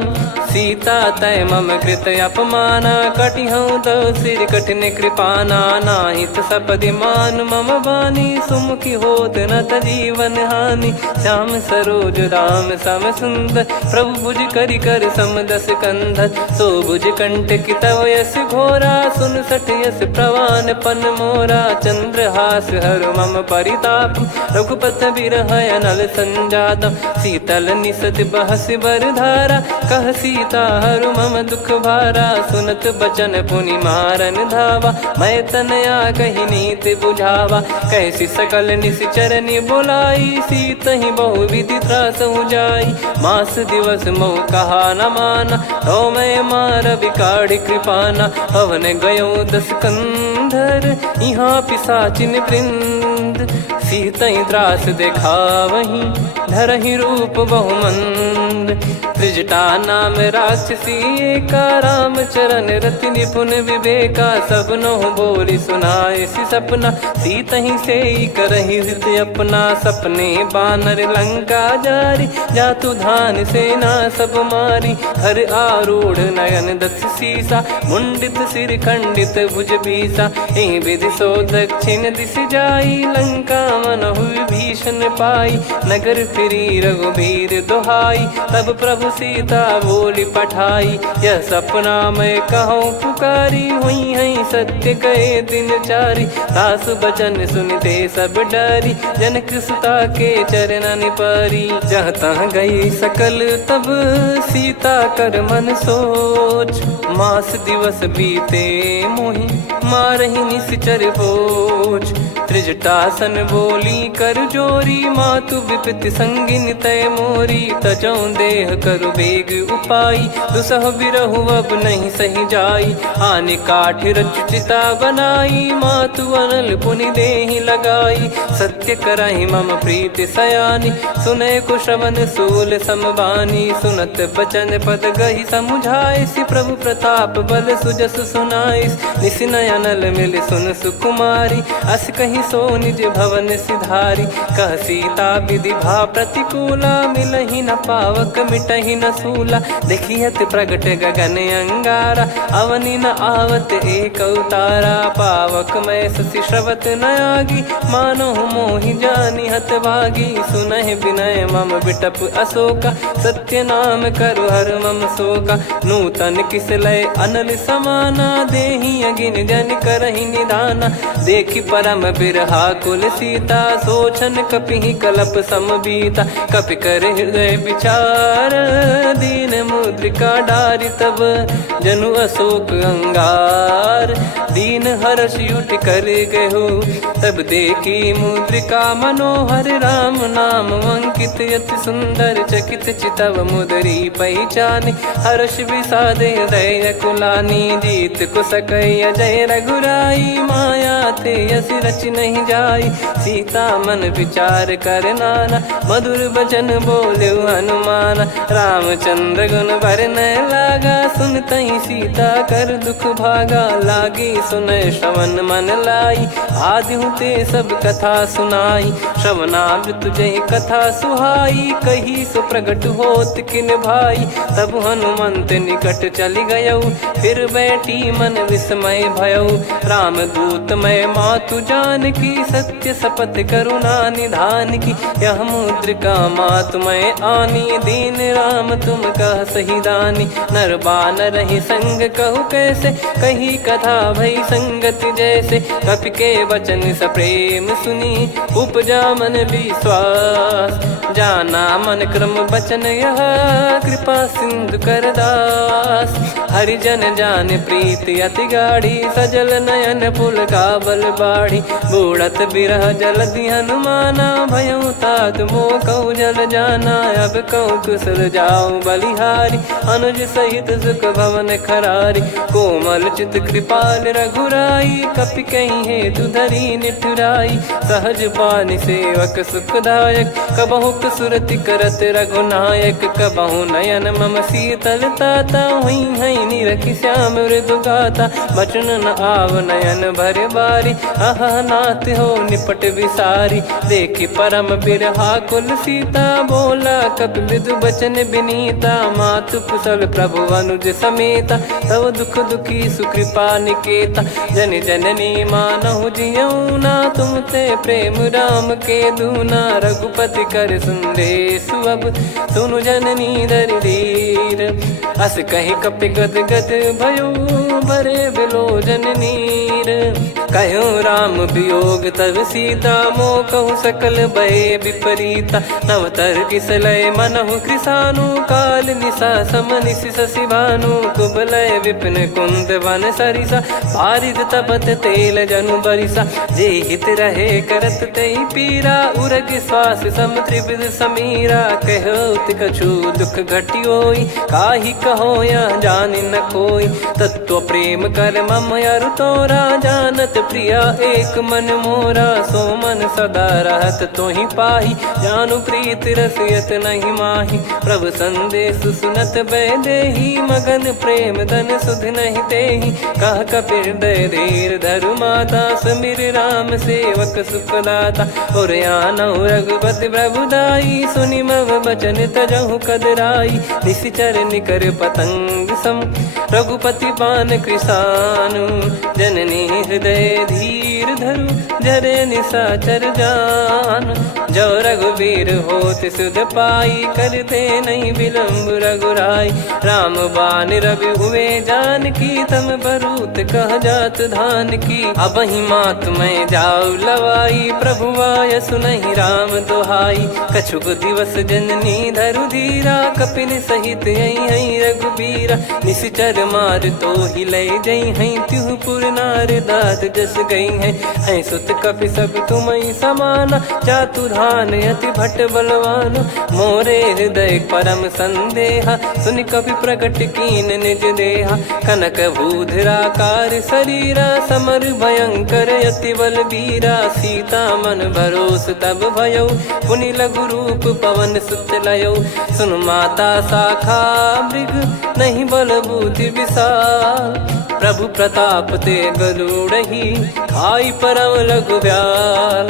सीता तय मम कृत अपमाना कटिहऊँ दो सिर कठिन कृपाना। नाहित सपदि मान मम बानी सुमुखी होत न त जीवन हानि। श्याम सरोज राम सम सुंदर प्रभु भुज करि कर समदस कंधर। सो भुज कंटक तव यस घोरा सुन सठ यस प्रवान पन मोरा। चंद्रहास हर मम परिताप रघुपत बिरह अनल संजातम। शीतल निसत बहस बर धारा कह सीता हरु मम दुख भारा। सुनत बचन पुनि मारन धावा मैं तनया कही नीति बुझावा। कैसी सकल निश्चरनि बोलाई सीतहि बहु विधि त्रासहु जाई। मास दिवस मोह कहा न माना तो मैं मार बिकाढ़ कृपाना। हवन गयो दस कंधर यहाँ पिशाचिन वृंद। सीतहि त्रास देखावहीं धरहि रूप बहुमंद। त्रिजटा नाम राक्षसी एका राम चरण रति निपुण विवेका। सबनो बोली सुनाए सि सपना सीतहि से करहि हृदय अपना। सपने बानर लंका जारी जातु धान सेना सब मारी। हर आरूढ़ नयन दस सीसा मुंडित सिर खंडित भुज बीसा। एहि विधि सो दक्षिण दिश जाई लंका मनहु भीषण पाई। नगर फिरी रघुबीर दोहाई तब प्रभु सीता बोली पठाई। यह सपना मैं कहूँ पुकारी हुई है सत्य कहे दिन चारी। दास बचन सुनते सब डरी जनक सुता के चरण परी। जहाँ तहाँ गई सकल तब सीता कर मन सोच। मास दिवस बीते मोहि मारहि निश्चर बोझ। त्रिजटासन बोली कर जोरी मातु विपत्ति संगिन तय मोरी। तजौ देह करु बेग उपाई दुसह बिरहु अब नहीं सही जाई। आने काठ रचिता बनाई मातु अनल पुनि देहि लगाई। सत्य करहि मम प्रीति सयानी सुनय कुशवन सूल समबानी। सुनत बचन पद गहि समुझाए सि प्रभु प्रताप बल सुजस सुनाइस। निसिनय अनल मिल सुन सुकुमारी अस कहीं सो निज भवन सिधारी। कह सीता विधि भा प्रतिकूला मिलहि न पावक मिटहि न सूला। देखियत प्रगट गगन अंगारा अवनि न आवत एक अवतारा। पावक मैं शशि श्रवत न आगी मानो मोहि जानि हत भागी। सुनहि विनय मम बिटप अशोका सत्य नाम करु हर मम शोका। नूतन किस लय अनल समाना देहि अगिन जन करहि निदाना। देखि परम बिरहा कुल सीता सोचन कपिहि कलप समबीता। कपि कर हृदय विचार दीन मुद्रिका डारि तब जनु अशोक अंगार। दीन हर्ष उठ कर गयो तब देखी मुद्रिका मनोहर। राम नाम अंकित अति सुंदर चकित चितव मुदरी पहचान। हर्ष विषाद हृदय कुलानी जीत को सकय जय रघुराई। माया थे यस रच नहीं जाई सीता मन विचार कर नाना। मधुर बचन बोले हनुमान रामचंद्र गुण भरन लागा। सुनतहि सीता कर दुख भागा लागी सुनय श्रवण मन लाई। आदि ते सब कथा सुनाई श्रवणामृत जय कथा सुहाई। कही सो प्रगट होत किन भाई तब हनुमंत निकट चली गयौ। फिर बैठी मन विस्मय भयौ राम दूत मैं मातु जान की। सत्य शपथ करुणा निधान की यह मुद्रिका मातु मैं आनी। दीन राम तुम कह सही दानी नर बानर ही संग कहु कैसे। कही कथा भई संगति जैसे कपि के वचन सप्रेम सुनी। उपजा मन विश्वास जाना मन क्रम बचन यह कृपा सिंधु कर दास। हरिजन जान प्रीति अति गाढ़ी सजल नयन पुल का बल बाढ़ी। बूढ़त बिरह जलधि हनुमाना भयउ तात मोह कहु जल जाना। अब कहु कुशल जाऊ बलिहारी अनुज सहित सुख भवन खरारी। कोमल चित कृपाल रघुराई कपि कहीं हेतु धरी निठुराई। सहज पानि सेवक सुखदायक कबहु भक्त सुरति करत रघुनायक कबहु नयन मम शीतलता हुई है निरखि श्याम मृदु गाता बचन न आव नयन भर बारी आह नाथ हो निपट विसारी देखी परम बिरहा कुल सीता बोला कपि विदु बचन बिनीता मातु कुशल प्रभु अनुज समेता तव दुख दुखी सुकृपा निकेता जन जननी मानहु जियऊ ना तुम ते प्रेम राम के दूना रघुपति कर संदेश अब सुनु जननी दर धीर अस कहीं कपि गद गद भयो भरे बिलोचन नीर कहो राम वियोग तब सीता मोह कहूँ सकल भय विपरीता नवतर किसलय मनहु कृसानु काल निशा समनिश शशि भानु कुबलय विपिन कुंद वन सरिसा पारिद तपत तेल जनु बरिसा जे हित रहे करत तई पीरा उरग श्वास सम त्रिविध समीरा कहो कछु दुख घटियोई काहि कहो या जान न कोई तत्व प्रेम कर मम अरु तोरा जानत प्रिया एक मन मोरा सो मन सदा रहत तोहि पाही जानु प्रीत रसियत नहीं माही प्रभु संदेश सुनत बैदेही मगन प्रेम धन सुध नहीं तेहि कह कपिर दय धीर धरु माता समिर राम सेवक सुखदाता और आनौ रघुपति प्रभुदाई सुनि मव बचन तजहु कदराई निशिचर निकर पतंग सम रघुपति पान कृसानु जननी हृदय धीर धरु जरे निशाचर जान जो रघुवीर होत सुध पाई करते नहीं विलम्ब रघुराई राम बान रवि हुए जान की तम बरूत कह जात धान की अब ही मात मैं जाऊ लवाई प्रभु आय सुनहि राम दोहाई कछुक दिवस जननी धरु धीरा कपिल सहित यही रघुबीरा निशिचर मार तो ही ले जई हैं त्युपुर नार दाद जस गई हैं सुत कपि सब तुमई समाना चातु धान अति भट बलवान मोरे हृदय परम संदेहा सुनि कपि प्रकट कीन निज देहा कनक भूधराकार शरीरा समर भयंकर अति बल बीरा सीता मन भरोस तब भयो पुनि लघु रूप पवन सुत लयो सुन माता शाखा मृग नहीं बल बुद्धि विशाल प्रभु प्रताप ते गरुड़ही खाई परम लघु ब्याल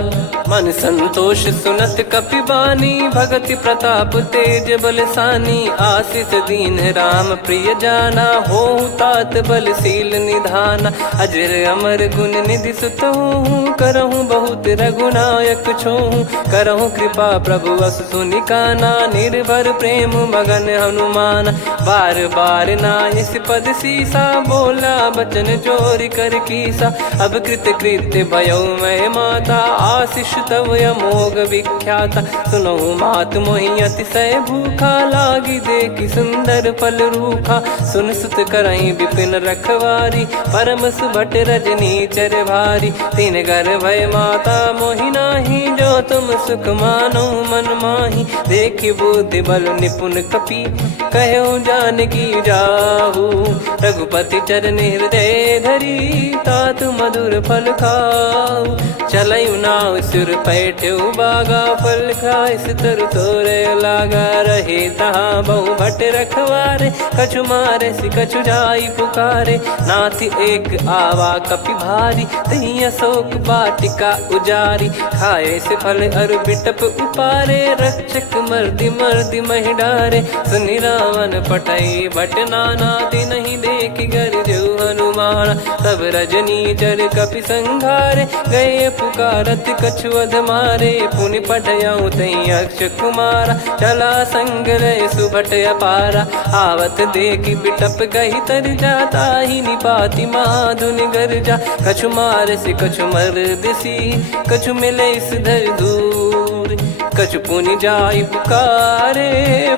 मन संतोष सुनत कपि बानी भगति प्रताप तेज बलसानी आशीष दीन राम प्रिय जाना हो तात बलशील निधाना अजर अमर गुण निधि सुत हूँ करहूँ बहुत रघुनायक छोहूँ करहूँ कृपा प्रभु अस सुनि काना निर्भर प्रेम मगन हनुमान बार बार नायस पद सीसा बोला बचन चोरी कर कीसा अब कृत कृत्य भयो मैं माता आशीष तव अमोघ विख्याता सुनो मात मोहि अतिशय भूखा लागी देखी सुंदर फल रूखा सुन सुत करई विपिन रखवारी परम सुभट रजनी चर भारी तीन घर भय माता मोहि नाही जो तुम सुख मानो मन माही देखी बुद्धि बल निपुण कपि कहो जानकी जाहू रघुपति चरण हृदय धरी तात मधुर फल खाऊ चलयु नाव सुर पैठ्यु बागा फल खाय सितर तोरे लागा रहे तहाँ बहु भट रखवारे कछु मारे सि कछु जाई पुकारे नाथ एक आवा कपि भारी तही अशोक बाटिका उजारी खाए से फल अरु बिटप उपारे रक्षक मर्दि मर्दि महि डारे सुनि रावण पटई भट नाना नहीं देखी गर जो हनुमान तब रजनी चर कपि संघारे गए पुकारत कछु अध मारे पुनि पटयऊ तई अक्ष कुमारा चला संग रहे सुभट अपारा आवत देखी बिटप गही तर जाता ही निपाति माधुनि गर्जा कछु मार से कछु मर दिसी कछु मिले इस धर दूर कछु पुनि जाई पुकारे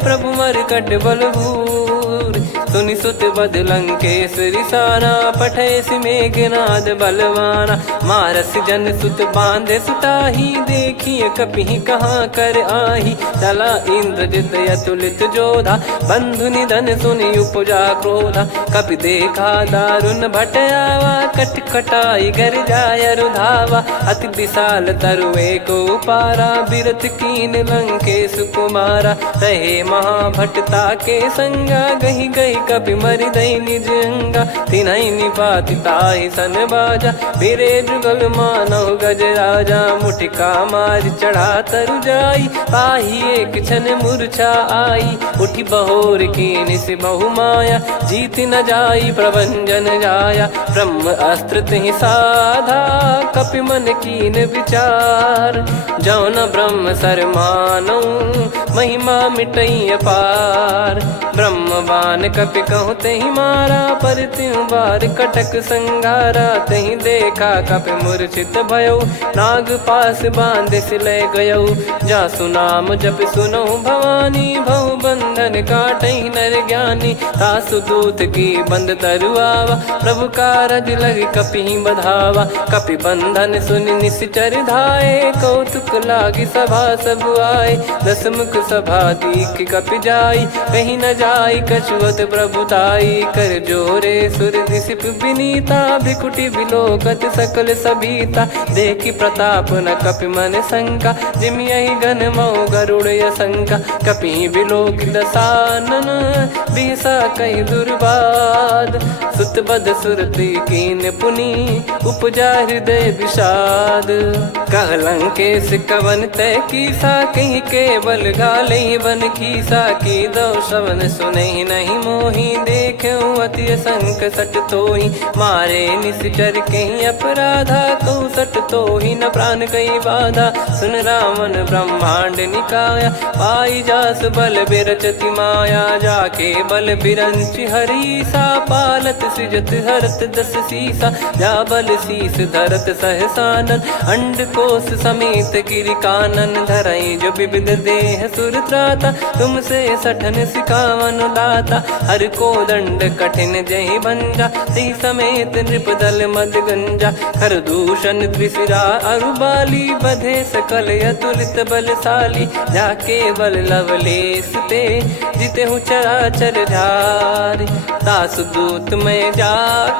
प्रभु मर कट बलभूर सुनि सुत बद लंकेश्वरी साना, पठैसि मेघनाद बलवाना। मारस जन सुत बांधे सुताही, देखिए कपिहि कहाँ कर आही। चला इंद्रजित अतुलित जोधा, बंधु निधन सुनि उपजा क्रोधा। कपि देखा दारुण भट आवा, कट कटाई घर जाय रुधावा। अति विशाल तरुए को पारा, बिरत कीन लंकेश कुमारा। रहे महाभटता के संगा, गही गही कपि मरि दई निज अंगा। तिन्हि निपाति ताहि सन बाजा, फिरे जुगल मानव गज राजा। मुटिका मार चढ़ा तरु जाई, ताहि एक क्षण मूर्छा आई। उठी बहोर कीन से बहु माया, जीत न जाई प्रभंजन जाया। ब्रह्म अस्त्र तिहि साधा, कपि मन कीन विचार। जौ न ब्रह्म सर मानौ, महिमा मिटई अपार। ब्रह्म बान कपि कहु तहि मारा, पर त्यों बार कटक संगारा। तहि देखा कपि मूर्छित भयउ, नाग पास बांध सिले गयउ। जासु नाम जप सुनहु भवानी, भव बंधन काटहि नर ज्ञानी। तासु दूत की बंद तरुआवा, प्रभु कारज लग कपि बधावा। कपि बंधन सुनि निश्चर धाये, कौतुक लागी सभा सब आए। दस मुख सभा दीख कपि जाई, कहीं न जाई कछुअत प्रभुताई। कर जोरे सुर दिसिप विनीता, भिकुटी बिलोकत सकल सबीता। देखी प्रताप न कपि मन शंका, जिमि यही गन मऊ गरुड़ असंका। कपि बिलोक दसानन, बिहसा कहीं दुर्बाद। सुत बद सुरति कीन पुनि, उपजा हृदय विषाद। कह लंकेश कवन तय कीसा, कहीं केवल गाले बन खीसा। की दो श्रवण सुनहि नहीं मोही, देखऊं अति संक सट तोहि। मारे निश्चर कहीं अपराधा, कहु सट तोहि न प्राण कहीं बाधा। सुन रावण ब्रह्मांड निकाया, पाई जास बल बिरचति माया। जाके बल बिरंचि हरीसा, पालत सृजत हरत दस सीसा। जा बल शीस धरत सहसानन, अंड कोश समेत गिरि कानन। धरई जो विविध देह सुर त्राता, तुमसे सठन सिखावन दाता। हर को दंड कठिन जहि भंजा, ती समेत नृप दल मद गंजा। खर दूषण त्रिशिरा अरुबाली, बधे सकल अतुलित बलशाली। जाके बल लवलेस ते, जिते हूँ चराचर झारी। दासु दूत मैं जा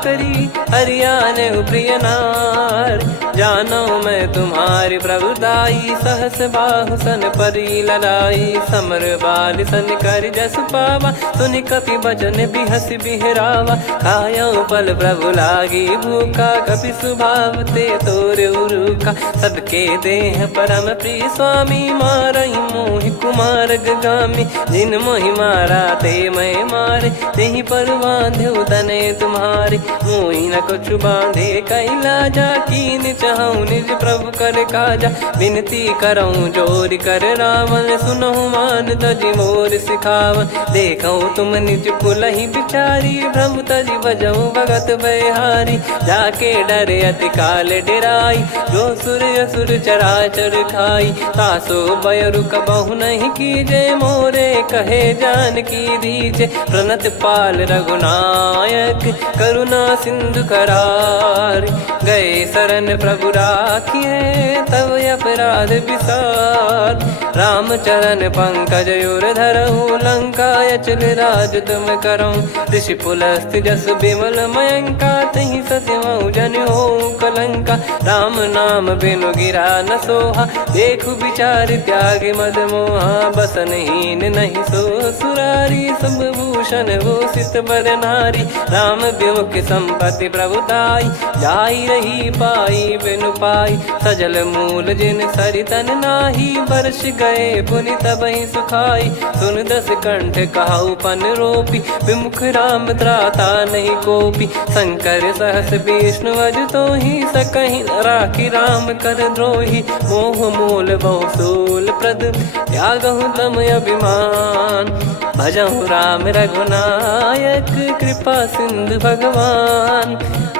करी, हरियाने प्रिय नार। जानो मैं तुम्हारी प्रभुदाई, सहस बाहु सन परी ललाई। समर बाल सन कर जस पावा, सुनि कपि बचन बिहस बिहरावा। खायऊ पल प्रभु लागी भूखा, कपि स्वभाव ते तोर उरुखा। सबके देह परम प्रिय स्वामी, मारई मोहि कुमार गामी। जिन मोहि मारा ते मैं मारे, तेहि पर बांधे तने तुम्हारे। मोहि न कुछ बांधे कैलाजा, कीन चाहूं निज प्रभु कर काजा। विनती करऊं जोर कर रावण, सुनहु मान तजि मोर सिखावन। देखऊं तुम निज कुलहि बिचारी, भ्रम तजि बजऊं भगत बहारी। जाके डरे अति काल डेराई, जो सुर असुर चराचर खाई। तासो बयरु कबहु नहीं कीजे, मोरे कहे जान की दीजे। प्रणत पाल रघुनायक, करुणा सिंधु करार। गए शरण प्रभु राखिए, तब अपराध विसार। राम चरण पंकज उर धरऊं, लंका अचल राज तुम करऊं। ऋषि पुलस्त्य जस बिमल मयंका, तहि सत्यमऊ जन होऊं कलंका। राम नाम बिनु गिरा न सोहा, देखु विचार त्याग मद मोहा। बसनहीन नहीं सो सुरारी, सब भूषण भूषित बर नारी। राम विमुख संपत्ति प्रभुताई, जाई रही पाई बिनु पाई। सजल मूल जिन सरितन नाही, बरस गए पुनि तबहि सुखाई। सुन दस कंठ कहाऊ पन रोपी, विमुख राम त्राता नहीं कोपी। शंकर सहस विष्णु अज तोहि, सकहि न राखी राम कर द्रोही। मोह मूल बहु सूल प्रद, त्यागहु तम अभिमान। भजहु राम रघुनायक, कृपा सिंधु भगवान।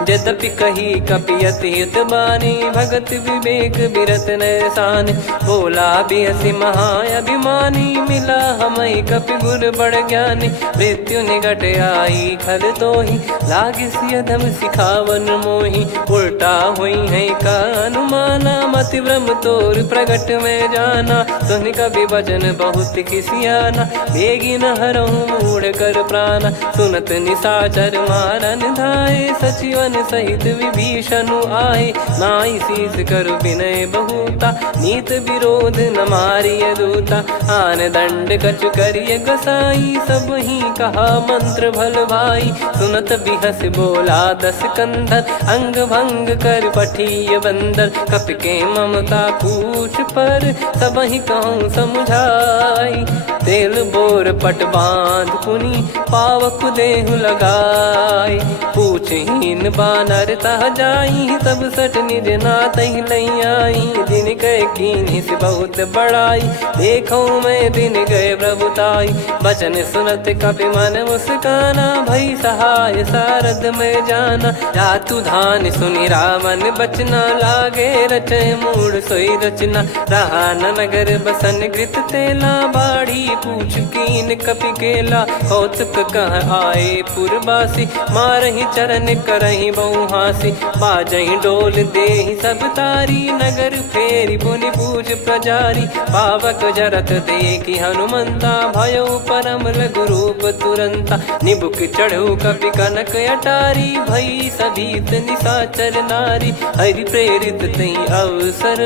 यद्यपि कही कपियत हित बानी, भगत विवेक बिरत नैसान। बोला बिहसी महाअभिमानी, मिला हमई कपि गुर बड़ ज्ञानी। मृत्यु निकट आई खल तोहि, लागे सियधम सिखावन मोहि। उल्टा हुई है का अनुमाना, मति ब्रह्म तोर प्रगट में जाना। सुन कवि वचन बहुत किसियाना, बेगी न हरहु मूढ़ कर प्राण। सुनत निशाचर मारन धाये, सचिवन सहित विभीषणु आए। नाई शीस कर विनय बहुता, नीत विरोध न मारिय दूता। आन दंड कछु करिय गसाई, सब ही कहा मंत्र भल भाई। सुनत बिहस बोला दस कंधर, अंग भंग कर पठिय बंदर। कपि के ममता पूछ पर, सब ही कहूँ समझाई। तेल बोर पट बांध पुनि, पावक देहु लगाई। पूछहीन बानर तह जाई, तब सट निज नाथ लई आई। दिन गए कीन्ही से बहुत बड़ाई, देखो मैं दिन गए प्रभुताई। बचन सुनत कपि मन मुस्काना, भई सहाय सारद में जाना। जातु धान सुनि रावण बचना, लागे रचय मूढ़ सोई रचना। रहा न नगर बसन कृत तेला, बाड़ी पूछ कीन कपि केला। कौतुक कह आए पुरबासी, मारहि चरण करहि बहु हासी। बाजहि डोल देहि सब तारी, नगर फेरी पुनि पूज प्रजारी। पावक जरत देखि हनुमंता, भयो परम लघु रूप तुरंता। निबुक चढ़ऊ कपि कनक अटारी, भई सभीत निशाचर नारी। हरि प्रेरित तई अवसर,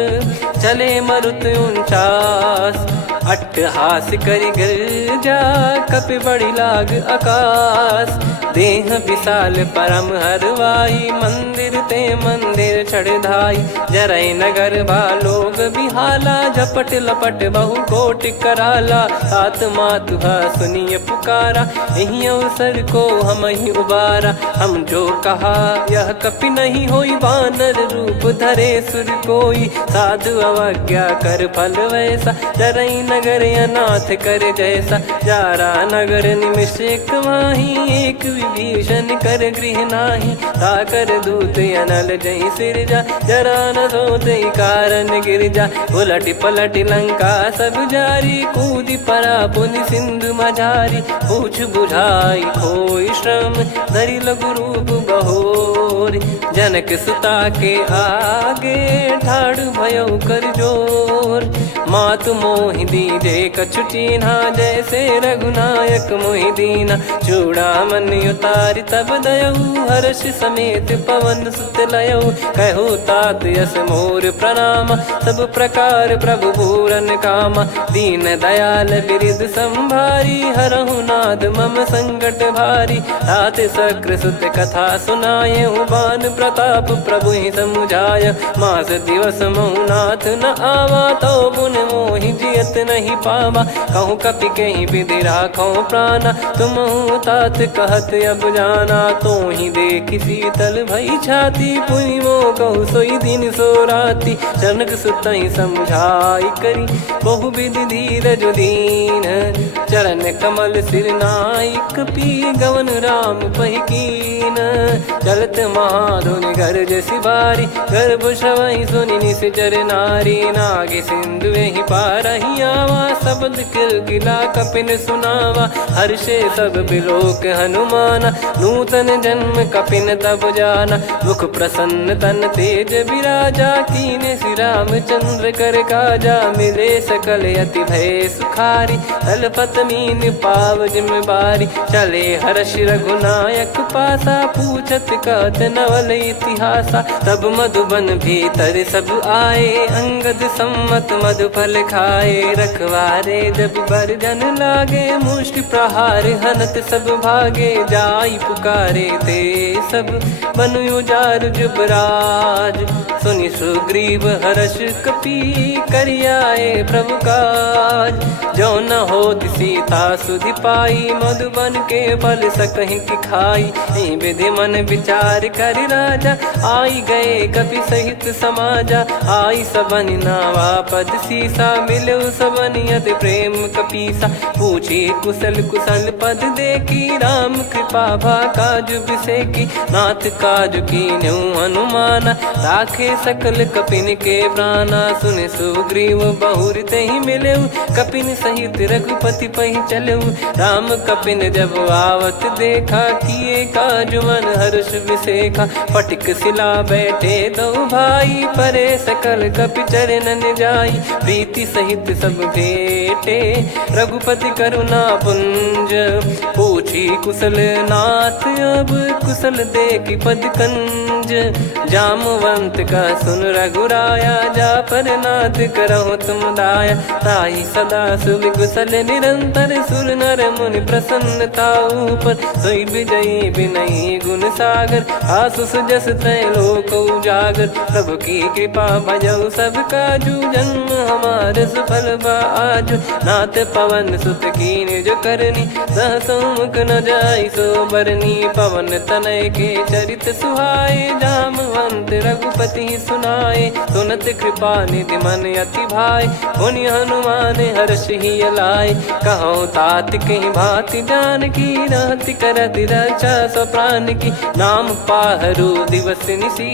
चले मरुत 49। अट्टहास करि गिरजा, कपि बड़ी लाग आकाश। देह विशाल परम हरवाई, मंदिर ते मंदिर चढ़धाई। जरई नगर भालोग बिहाला, झपट लपट बहु कोटि कराला। सात मातु सुनिय पुकारा, यही अवसर को हम ही उबारा। हम जो कहा यह कपि नहीं होई, वानर रूप धरे सुर कोई। साधु अवज्ञा कर फल वैसा, जरई नगर अनाथ कर जैसा। जारा नगर निमिष एक माही, एक विभीषण कर गृह नाही। ताकर दूत अनल जई सिरजा, जरा न सोते कारण गिरजा। उलट पलट लंका सब जारी, कूदी परा पुनि सिंधु मझारी। पूछ बुझाई खोई श्रम, धरि लघु रूप बहोरी। जनक सुता के आगे, ठाड़ भयो कर जोर। मातु मोहि दीजे कछु चीन्हा, जैसे रघुनायक मोहि दीना। चूड़ामन उतारि तब दयऊ, हर्ष समेत पवन सुत लयऊ। कहु तात यस मोर प्रणाम, सब प्रकार प्रभु पूरन कामा। दीन दयाल बिरिद संभारी, हरहु नाद मम संकट भारी। तात सक्र सुत कथा सुनाय, बान प्रताप प्रभु ही समुझाय। मास दिवस महु नाथ न आवा, तो पुन मोहि जियत नहीं पावा। कहूँ कपि कहीं विधि राखो प्राणा, तुम तात कहत अब जाना। तो ही देखी शीतल भई छाती, पुनि मो कहु सोई दिन सो राती। जनक सुतहि समझाई करी, बहु विधि धीरज दीन। चरण कमल सिर नाई, कपि गवन राम पहिकीन। चलत महाधुनि गरज सिबारी, गर्भ श्रवहि सुनि निश्चर नारी। नागे सिंधु ही पारहि आवा, शब्द किलकिला कपिन सुनावा। हर्षे सब बिलोक हनुमाना, नूतन जन्म कपिन तब जाना। मुख प्रसन्न तन तेज विराजा, कीने श्री रामचंद्र कर काजा। मिले सकल अति भय सुखारी, तलपत मीन पाव जिम्मेवारी। चले हर्ष रघुनायक पासा, पूछत कहत नवल इतिहासा। तब मधुबन भीतर सब आए, अंगद सम्मत मधुफल खाए। रखवारे जब बरजन लागे, मुष्टि प्रहार हनत सब भागे। जाई पुकारे ते सब, बन उजार जुबराज। सुनि सुग्रीव हर्ष कपि, करियाए प्रभु काज। जो न होत सीता सुधि पाई, मधुबन के फल सकहि की खाई। विधि मन विचार कर राजा, आई गए कपि सहित समाजा। आई सबनि नावा पद सीसा, मिलो सबनि अति प्रेम प्रेम कपीसा। पूछी कुशल कुशल पद देखी, राम कृपा भा काज बिसेकी। नाथ काज कीन्हु हनुमाना, राखे सकल कपिन के प्राणा। सुन सुग्रीव बहुर तेहि मिलऊ, कपिन सहित रघुपति पहि चलऊ। राम कपिन जब आवत देखा, किए काज मन हर्ष विसेखा। फटिक सिला बैठे दो भाई, परे सकल कपि चरणन जाई। प्रीति सहित सब भेटे, रघुपति करुणा पुंज। पूछी कुशल नाथ, अब कुशल देखि पद कंज। जामवंत का सुन रघुराया, जा पर नाथ करहु तुम दाया। ताहि सदा सुविकुशल निरंतर, सुर नर मुनि प्रसन्नता ऊपर। सोई विजयी विनयी गुण सागर, आसुस जस तय लोक उजागर। प्रभु की कृपा भजऊ सब काजू, जन्म हमार सफल बा आजु। नाथ पवन सुत की निज करनी, सहसो मुख न जाई सो बरनी। पवन तनय के चरित सुहाए, जामवंत रघुपति सुनाए। सुनत कृपा निधि मन अति भाई, पुनि हनुमान हर्ष ही लाए। कहो तात कहीं भांति जानकी, रहति करति रक्षा सो प्राण की। नाम पाहरु दिवस निसी,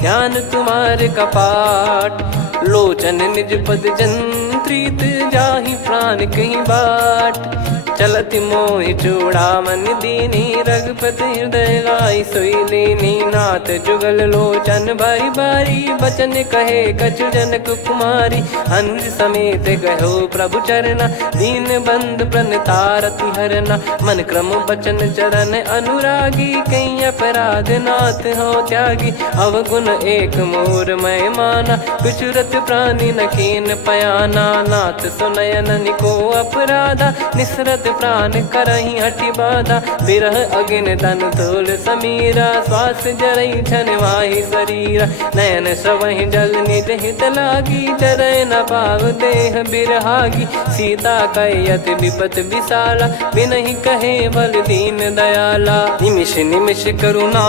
ध्यान तुम्हारे कपाट। लोचन निज पद जंत्रित, जाहि प्राण कहीं बाट। चलति मोहि चूड़ामणि दीनी, रघुपति हृदय लाई सोई लीनी। नाथ जुगल लोचन बारी बारी, बचन कहे कछु जनक कुमारी। अनुज समेत गयो प्रभु चरना, दीन बंधु प्रणतारति हरना। मन क्रम बचन चरण अनुरागी, कहीं अपराध नाथ हो त्यागी। अवगुण एक मोर मैं माना, विचुरत प्राणी न कीन पयाना। नाथ सुनयन निको अपराधा, निसरत प्राण करही हटि बाधा। बिरह अगिन तन तोल समीरा, श्वास जरई छन माही शरीरा। नयन सवहि जल निज हित लागी, चरय न पाव देह बिरहागी। सीता कयत विपत विशाला, बिनहि कहे बल दीन दयाला। निमिष निमिष करुणा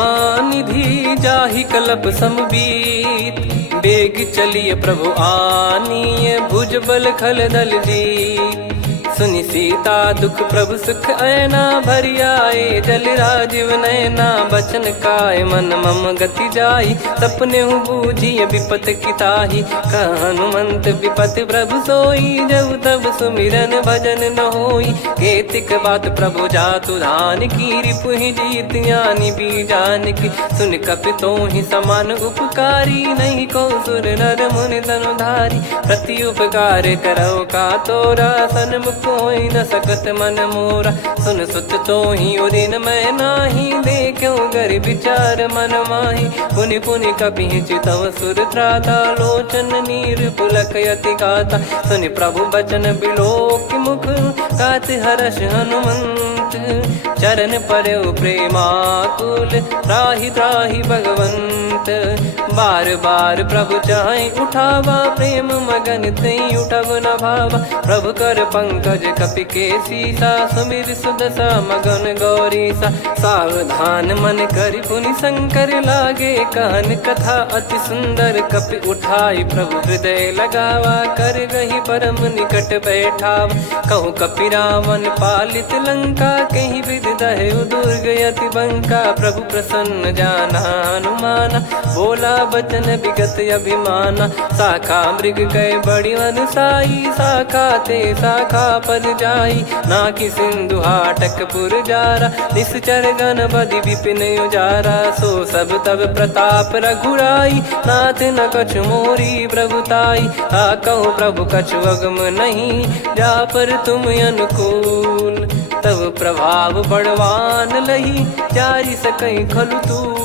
निधि, जाहि कलप समबीत। बेग चलिय प्रभु आनीय, भुज बल खल दल जीत। सुनि सीता दुख प्रभु सुख ऐना, भरि आए जल राजीव नैना। बचन काय मन मम गति जाई, सपने हूँ बूझिय विपत किताही। हनुमंत विपत प्रभु सोई, जब तब सुमिरन भजन न होई। केतिक बात प्रभु जातु धान की, रिपुहि जीत ज्ञानी बीजान की। सुन कपि तोहि समान उपकारी, नहीं को सुर नर मुनि तनुधारी। प्रति उपकार करो का तोरा, सन्मुख कोई न सकत मन मोरा। सुन सुत तो ही उदिन मैं नाही, देखो गर विचार मन माही। पुनि पुनि कपि चितव सुर त्राता, लोचन नीर पुलक यति गाता। सुनि प्रभु बचन बिलोक मुख, गात हर्ष हनुमंत। चरण परौ प्रेमाकुल, त्राहि त्राहि भगवंत। बार बार प्रभु चाहि उठावा, प्रेम मगन तई उठब न भावा। प्रभु कर पंकज कपि के सीसा, सुमिर सुदशा मगन गौरीसा। सावधान मन करि पुनि शंकर लागे, कहन कथा अति सुंदर। कपि उठाई प्रभु हृदय लगावा, कर गही परम निकट बैठावा। कहूँ कपि रावण पालित लंका, कहीं विधि दहु दुर्ग यति बंका। प्रभु प्रसन्न जाना हनुमाना, बोला बचन विगत अभिमाना। शाखा मृग कय बड़ी अनुसाई, शाखा ते शाखा पर जाई। नाकि सिंधु हाटक पुर जारा, निश्चर गण बधि विपिन उजारा। सो सब तब प्रताप रघुराई, नाथ न कछु मोरी प्रभुताई। कहूँ प्रभु कछु अगम नहीं, जा पर तुम अनुकूल। तब प्रभाव बड़वान लही, जारी सकई खलु तूल।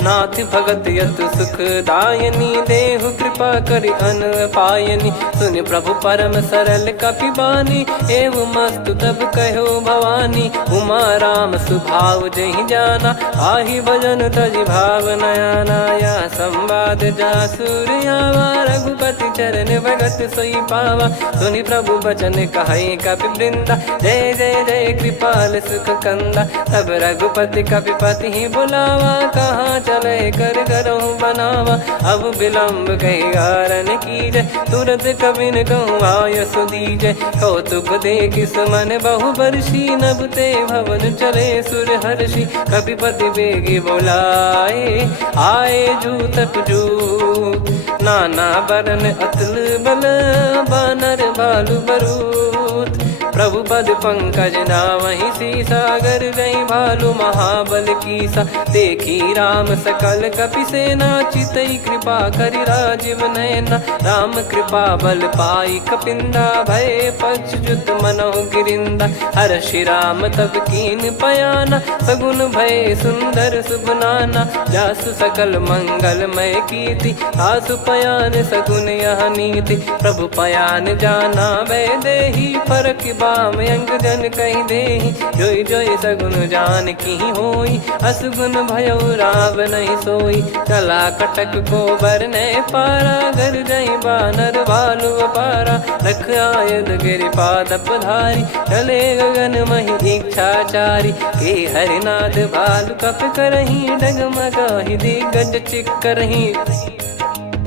नाथ भगत यत सुख दायनी, देहु कृपा करि अन पायनी। सुनि प्रभु परम सरल कपि बानी, एव मस्तु तब कहो भवानी। उमा राम सुभाव जहि जाना, आहि भजन तजि भाव नयाना। या संवाद जासुर आवा, रघुपति चरण भगत सोई पावा। सुनि प्रभु बचन कहै कपि वृंदा, जय जय जय कृपाल सुख कंदा। तब रघुपति कपि पति बुलावा, कहाँ चले कर करहु बनावा। अब विलम्ब कही कारण कीजय, तुरत कबिन कहूँ आयस दीजय। कौतुक देख मन बहु बरसी, नभ ते भवन चले सुर हर्षि। कपिपति बेगी बोलाए, आए जूतक जूत। नाना बरन अतुल बल, बानर भालु बरूत। प्रभु पद पंकज नावहि सीसा, गर गई भालु महाबल कीसा। देखी राम सकल कपि सेना, चितई कृपा करि राजीव नयना। राम कृपा बल पाई कपिंदा, भय पक्षजुत मनहु गिरिंदा। हर्षि राम तब कीन पयाना, सगुन भय सुंदर सुगुनाना। जासु सकल मंगलमय कीर्ति, आसु पयान सगुन यह नीति। प्रभु पयान जाना वै देहि, फरक बाम अंग जन कहि देहि। जोई जोई सगुन जान की होई, असगुन भयो राव नहीं सोई। चला कटक को बरने पारा, घर जई बानर भालु अपारा। रख आयद गिरि पाद पधारी, चले गगन महि इच्छाचारी। के हरिनाथ भालु कप करही, डगमगाहि दिग्गज चिक्करही।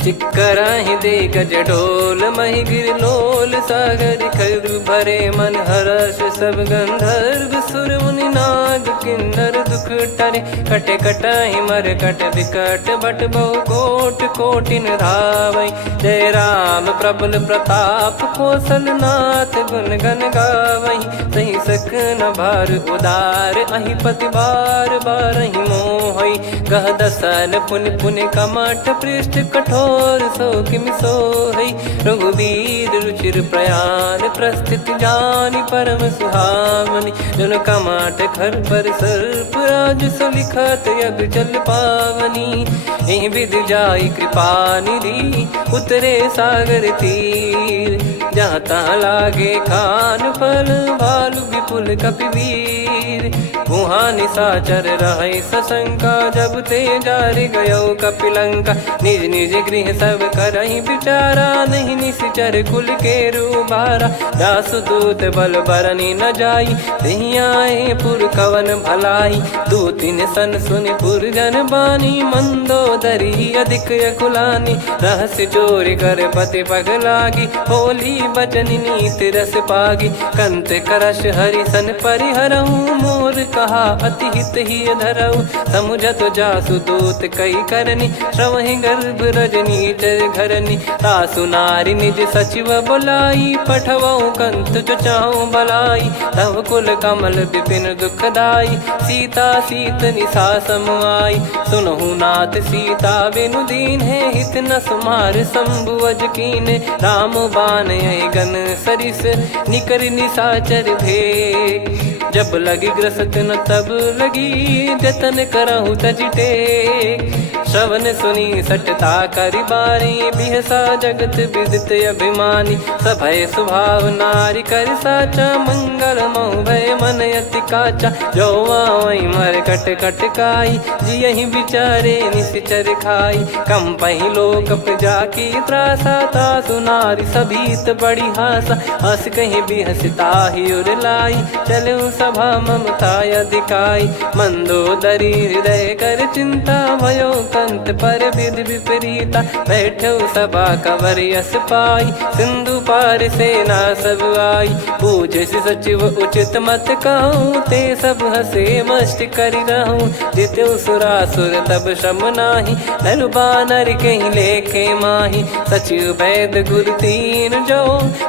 चिक्कराहि दिग्गज ढोल, महि गिर लोल। सागर खर भरे मन हर्ष, सब गंधर्व सुर मुनि नाग किन्नर दुख टरे। कटे कटाहि मरकट विकट, भट बहु कोट कोटिन धावै। जय राम प्रबल प्रताप, कौशल नाथ गुण गन गावै। सही सकन भार उदार, अहि पति बार बारहि मोहै। गह दसन पुन पुन कमठ, पृष्ठ कठोर सो किम सोहै। रघुवीर रुचिर प्रयाण, प्रस्थित जानि परम सुहावनी। जन कमाट खर पर सर्प, राज सलिखत यग जल पावनी। एहि विध जाई कृपा निधि, उतरे सागर तीर। जहाँ तहाँ लागे खान फल, भालु विपुल कपिवीर। वहाँ निशाचर रहै सशंका, जब ते जारि गयो कपिलंका। निज निज गृह सब करहि विचारा, नहीं निश्चर कुल के रूबारा। दासु दूत बल बरनी न जाई, तेहि आए पुर कवन भलाई। दूतिन सन सुनि पुर जन बानी, मंदोदरी अधिक अकुलानी। रहस्य चोरी कर पति पग लागी, होली बचन नीति रस पागी। कंत करश हरि सन परिहरहु, मोर कहा अति हित ही धरऊ। समुझत जासु दूत कई करनी, श्रवहि गर्भ रजनी चर घरनी। तासु नारी निज सचिव बुलाई, पठवऊ कंत जो चाहूं भलाई। तव कुल कमल विपिन दुखदाई, सीता सीत निशा समुआई। सुनहु नाथ सीता बिनु दीन है, हित न सुमार शंभु अज कीने। राम बान यही गन सरिस, निकर निशाचर भेग। जब लगी ग्रसत न तब लगी, जतन करहु तज टेक। श्रवण सुनी सटता करि बारी, बिहसा जगत विदित अभिमानी। सभय स्वभाव नारी कर साचा, मंगल महु भय मन अति काचा। जो आवई मर कट कट काई, जियहि विचारे निश्चर खाई। कम पहि लोक प्रजा की त्रासा, तासु नारी सभीत बड़ी हासा। हस कहीं बिहसता ही उर लाई, चलऊ सभा ममता अधिकाई। मंदोदरी हृदय कर चिंता, भयो कंत पर विध विपरीता। बैठो सभा कवर यस पाई, सिंधु पार सेना सब आई। पूजे सचिव उचित मत कहूँ, ते सब हसे मस्त करि रहूं। जित्यु सुरासुर तब श्रम नाही, नर बानर कहीं लेखे माही। सचिव वैद गुरु तीन जो,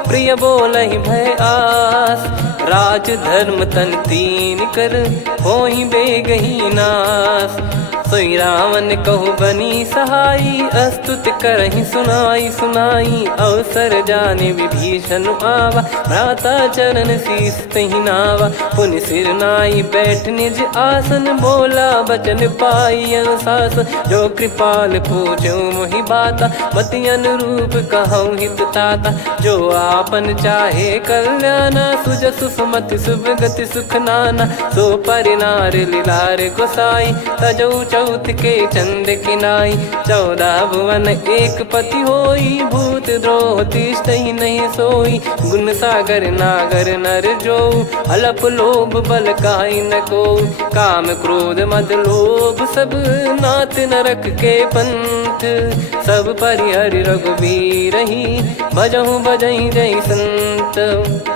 प्रिय बोलहि भय आस। राज धर्म तन तीन कर, होहि बेगहि नाश। सोई रावण कहु बनी सहाई, अस्तुत करहि सुनाई सुनाई। अवसर जाने विभीषण आवा, भ्राता चरण शीस तहि नावा। पुनि सिर नाई बैठ निज आसन, बोला बचन पाई अनुशासन। जो कृपाल पूछो मोहि बाता, मति अनुरूप कहूँ हित ताता। जो आपन चाहे कल्याणा, सुजसु सुमति शुभ गति सुख नाना। सो परिनार लीलार गोसाई, तजौ चौथ के चंद किनाई 14 भुवन एक पति होई भूत द्रोह तिष्ठ ही नहीं सोई गुण सागर नागर नर जो अलप लोभ बल काई न को काम क्रोध मद लोभ सब नाथ नरक के पंथ सब परिहरि रघुबीर ही भजहु भजहि जय संत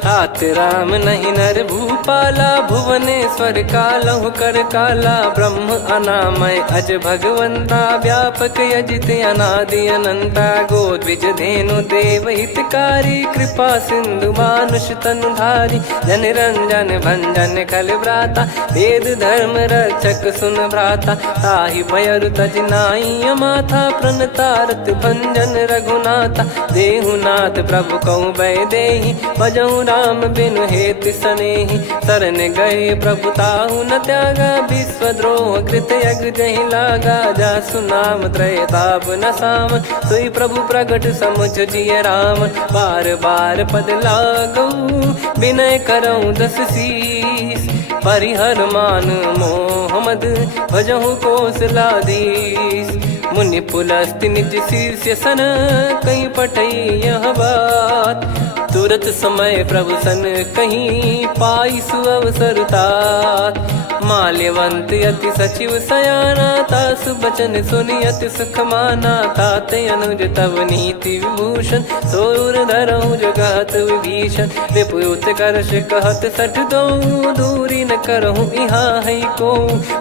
हाथ राम नहीं नर भूपाला भुवनेश्वर कालहु कर काला ब्रह्म अनामय अज भगवंता व्यापक यजित अनादि अनंता गोद्विज धेनु देव हितकारी कृपा सिंधु मानुष तनुधारी जन रंजन भंजन खल भ्राता वेद धर्म रक्षक सुन भ्राता ताहि भयरु तज नाई माथा प्रणतारत भंजन रघुनाथा देहुनाथ प्रभु कहु बै देहि भजहु राम बिनु हेति सनेहि शरण गए प्रभु ताहु न त्यागा विश्वद्रोह कृत यज्ञ जहि लागा जासु नाम त्रयताप न सामन सोई प्रभु प्रगट समुझ जिय रामन बार बार पद लागऊ विनय करऊँ 10 शीस परिहर मान मोहम्मद भजहु कौशलाधीश मुनि पुलस्ति निज शीर्ष सन कहीं पटई यह बात तुरत समय प्रभु सन कहीं पाई सुअवसर तात माल्यवंत यति सचिव सयाना तासु बचन सुनि अति सुख माना ताते अनुज तव नीति विभूषण सोर धरहु जगत विभीषण विपुत करश कहत सठ दो दूरी न करहु यहाँ है को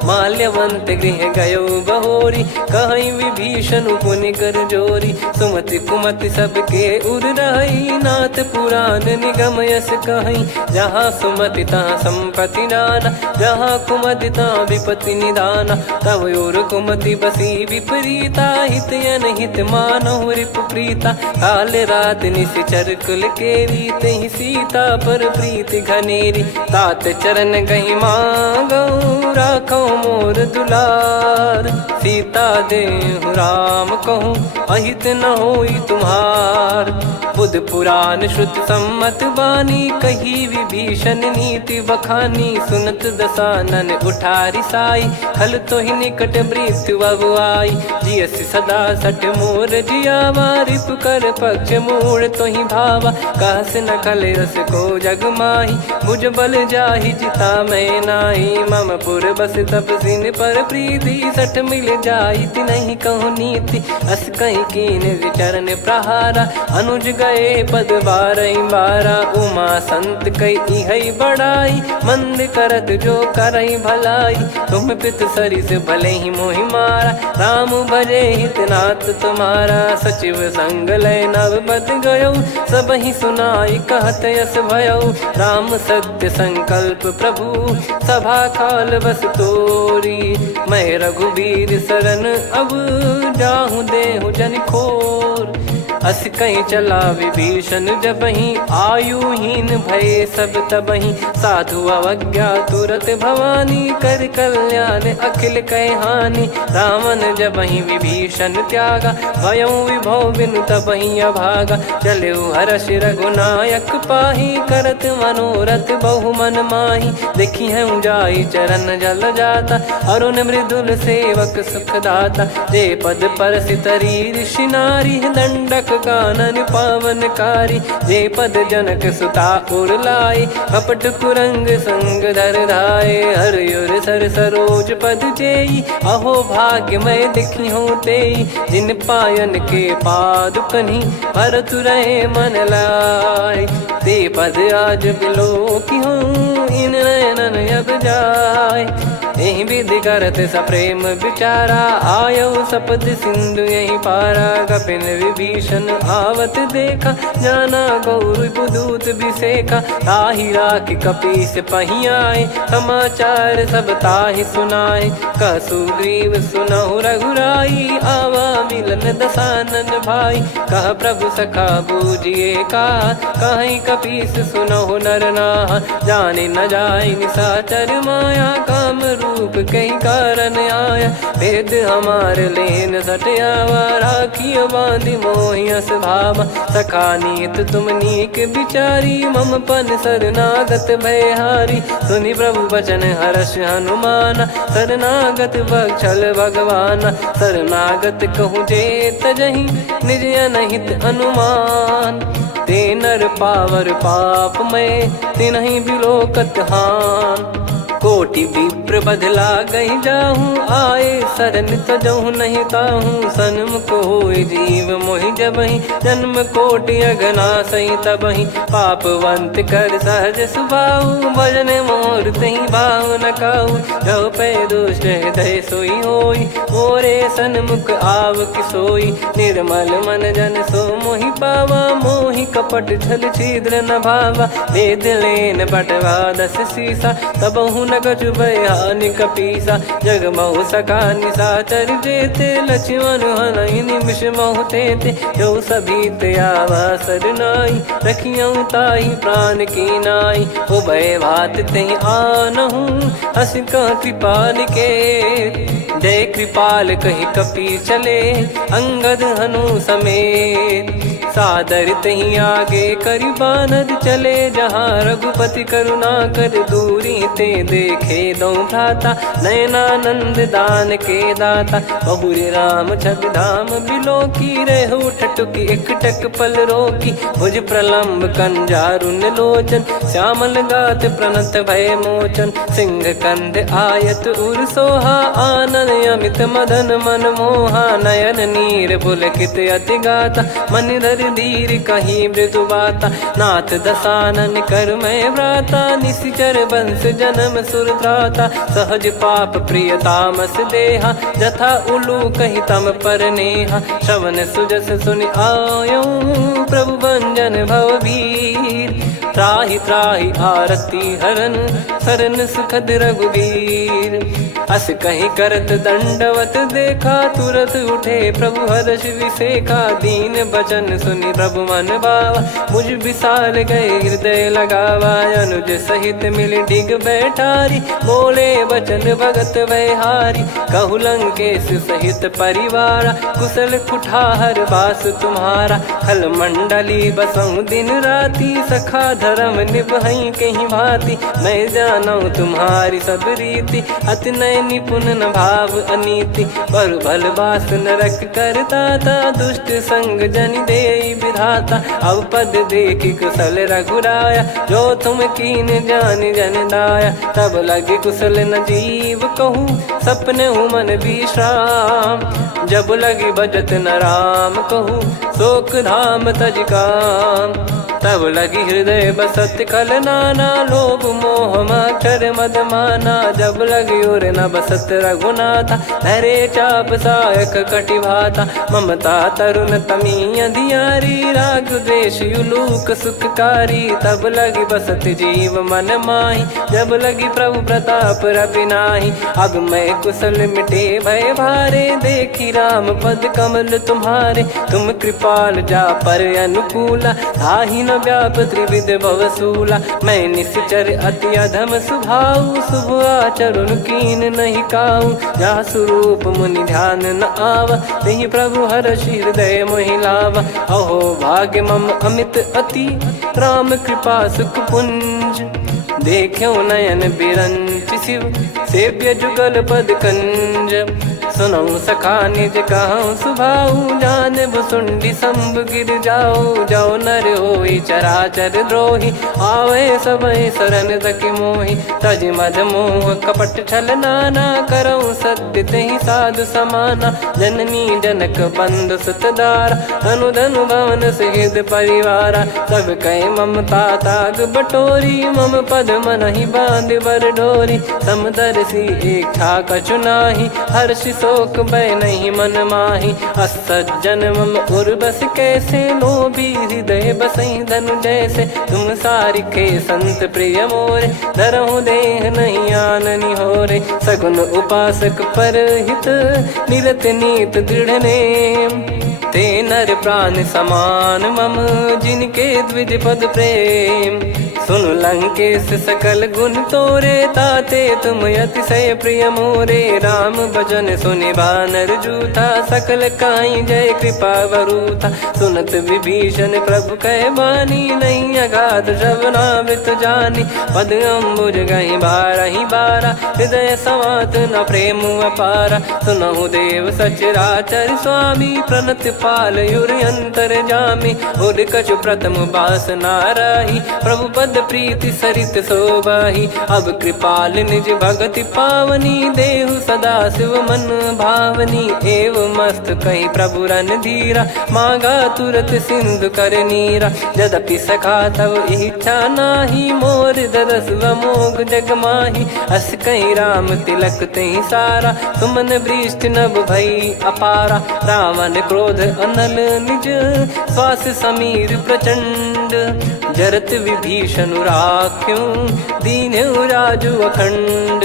माल्यवंत गृह गयो बहोरी कहीं विभीषण पुनि कर जोरी सुमति कुमति सबके उर रही नाथ पुराण निगम यस कहीं जहाँ सुमति तहाँ संपत्ति नाना जहाँ कुमति तहाँ विपत्ति निदाना तव और कुमति बसी विपरीता हित अनहित मानहु रिपु प्रीता काल रात निशिचर कुल केरी तहि सीता पर प्रीति घनेरी तात चरण गहि मांगऊ राखो मोर दुलार सीता देहु राम कहूँ अहित न होई तुम्हार बुध पुराण श्रुत सम्मत बानी कही विभीषण नीति बखानी सुनत दसानन उठारी साई खल तो ही निकट मृत्यु अब आई जियस सदा सठ मोर जियावा रिप कर पक्ष मूड़ तो ही भावा कहस न खल रस को जग माही भुज बल जाहि जिता मैं नाई मम पुर बस तप सिन पर प्रीति सठ मिल जाई ति नहीं कहूँ नीति अस कहीं कीन विचरण प्रहारा अनुज गए पद बारई बारा उमा संत कई है बड़ाई मंद करत जो करई भलाई तुम पित सरिस भले ही मोहि मारा राम भजे हितनाथ तुम्हारा सचिव संग लय नव बद गयो सब ही सुनाई कहत यस भयो राम सत्य संकल्प प्रभु सभा काल बस तोरी मैं रघुबीर शरण अब जाहूँ देहु जन खोर अस कहीं चला विभीषण जब ही आयुहीन भय सब तबही साधु अवज्ञा तुरत भवानी कर कल्याण अखिल कह हानि रावण जब ही विभीषण त्यागा भयउ विभव बिनु तबही अभागा चले हर्ष रघुनायक पाही करत मनोरथ बहु मन माही देखी है जाई चरण जल जाता अरुण मृदुल सेवक सुखदाता जे पद पर सितरी ऋषि नारी दंडक कानन पावनकारी जे पद जनक सुता उर लाई कपट कुरंग संग धर धाये हरियुर सर सरोज पद जेई अहो भाग्य मैं दिखी हूँ तेई जिन पायन के पादुकनी भरत रहे मन लाई ते पद आज बिलो की हूँ इन नयनन अब जाय यही विधि करत सप्रेम विचारा आयो सपद सिंधु यही पारा कपिल विभीषण आवत देखा जाना गौर बुदूत बिसेखा ताहि राखि कपीस पही आए समाचार सब ताहि सुनाए कह सुग्रीव सुनहु रघुराई आवा मिलन दसानन भाई कह प्रभु सखा बूझिए का कहीं कपीस सुनहु नर नाहा जाने न जाय निशाचर माया काम रूप कई कारण आया। भेद हमार लेन सटयावा, राखियो बांधि मोहियस भावा। सखा नीत तुम नीक बिचारी, मम पन शरणागत भयहारी। सुनि प्रभु वचन हर्ष हनुमाना, शरणागत बक्षल भगवाना। शरणागत कहूँ जे तजहि, निज अनहित अनुमान। ते नर पावर पाप में, तिन्हि बिलोकत हान। कोटि विप्र बदला गई जाहूँ, आए शरण तजहु नहीं ताहूँ। सन्मुख होय जीव मोहि जबहि, जन्म कोटि अगना सही तबहि। पापवंत कर सहज सुभाऊ, भजन मोर तहि भाव न काऊ। जो पै दुष्ट हृदय सोई होई, मोरे सन्मुख आव किसोई। निर्मल मन जन सो मोहि पावा, मोहि कपट छल छिद्र न भावा। वेद लेन बटवा 10 सीसा, तबहु न कछु भयानि कपीसा। जग महु सका निशाचर जेते, लक्ष्मण हनहि निमिष महु तेते। जो सभी ते आवा सरनाई, रखियऊँ ताहि प्राण की नाई। उभय भात तेहि आनहु, हस कह कृपाल के। जय कृपाल कहि कपि चले, अंगद हनु समेत। सादर तही आगे करि बानर चले, जहाँ रघुपति करुणा कर दूरी ते देखे दो भ्राता। नयनानंद दान के दाता, बहुरी राम छवि धाम बिलो की। रेहु ठटुकी एकटक पल रोकी, भुज प्रलम्ब कंजारुन लोचन। श्यामल गात प्रणत भय मोचन, सिंह कंद आयत उर सोहा। आनन अमित मदन मन मोहा, नयन नीर पुलकित अति गाता। मन धर धीर कहीं मृदु बाता, नाथ दसानन कर मैं व्राता। निशिचर वंश जन्म सुर त्राता, सहज पाप प्रिय तामस देहा। जथा उलू कही तम पर नेहा, श्रवण सुजस सुनि आयो। प्रभु भंजन भववीर, त्राहि त्राहि आरती हरन। शरण सुखद रघुवीर, अस कहीं करत दंडवत देखा। तुरत उठे प्रभु हर्ष विसेखा, दीन बचन सुनि प्रभु मन भावा। मुझ विशाल गए हृदय लगावा, अनुज सहित मिल डिग बैठारी। बोले वचन भगत वैहारी, कहु लंकेश सहित परिवारा। कुशल कुठार बास तुम्हारा, खल मंडली बसऊं दिन राती। सखा धर्म निभई कहीं भांति, मैं जानू तुम्हारी सब रीति। अति नय निपुण न भाव अनीति, पर भल बास नरक करता था। दुष्ट संग जन दे विधाता, अब पद देखी कुशल रघुराया। जो तुम कीन जान जन दाया, तब लगे कुशल न जीव कहूँ। सपने मन विश्राम, जब लगी बजत न राम कहूँ। शोक धाम तज काम, तब लगी हृदय बसत खल नाना। लोभ मोह मकर मद माना, जब लगी उर न बसत रघुनाथा। धरे चाप सायक कटि भाता, ममता तरुण तमी अधियारी। राग द्वेष युलूक सुखकारी, तब लगी बसत जीव मन माही। जब लगी प्रभु प्रताप रवि नाही, अब मैं कुशल मिटे भय भारे। देखी राम पद कमल तुम्हारे, तुम कृपाल जा पर अनुकूला। ताहि न व्याप त्रिविध भवसूला, मैं निश्चर अति अधम सुभाऊ। शुभ आचरण कीन नहीं काऊ, जा स्वरूप मुनि ध्यान न आवा। नहीं प्रभु हर्ष हृदय मोहि लावा। अहो भाग्य मम अमित अति, राम कृपा सुख पुंज। देखो नयन बिरंच शिव, सेव्य जुगल पद कंज। सुनऊ सखा निज कहूँ सुभाऊ, जान भुसुंडी संभ गिर जाओ। जाओ नर होई चराचर द्रोही, आवे सबय शरण तकी मोहि। तज मद मोह कपट छल नाना, करऊँ सत्य तेहि साधु समाना। जननी जनक बंधु सुतदारा, धनु धनु भवन सहित परिवारा। सब कहे ममता ताग बटोरी, मम पद मनहि बांध बर डोरी। समदर्शी इच्छा कछु नाही, हर्षि शोक भय नहीं मन माही। असज्जन मम उर बस कैसे, लोभी हृदय बसई धनु जैसे। तुम सारिखे संत प्रिय मोरे, धरहु देह नहीं आननि होरे। सगुन उपासक पर हित, निरत नीत दृढ़ नेम। ते नर प्राण समान मम, जिनके द्विज पद प्रेम। सुन लंकेश सकल गुण तोरे, ताते तुम अतिशय प्रिय मोरे। राम भजन सुनि बानर जूथा, सकल काई जय कृपा वरूथा। सुनत विभीषण प्रभु कह बानी, नहीं अगाध श्रवणामृत जानी। पद अम्बुज गहि बारहि बारा, हृदय समात न प्रेम अपारा। सुनहु देव सचराचर स्वामी, प्रणत पाल युर अंतर जामी। उर कछु प्रथम बास नाराही, प्रभु पद प्रीति सरित शोभाही। अब कृपाल निज भगति पावनी, देहु सदा शिव मन भावनी। एव मस्त कही प्रभु रन धीरा, मांगा तुरत सिंधु कर नीरा। यद्यपि सखा तब इच्छा नाही, मोर दरस मोग जग माही। अस कहीं राम तिलक तही सारा, सुमन वृष्ट नभ भई अपारा। रावण क्रोध अनल निज, श्वास समीर प्रचंड। जरत विभीषण राख्यों, दीन्हु राजु अखंड।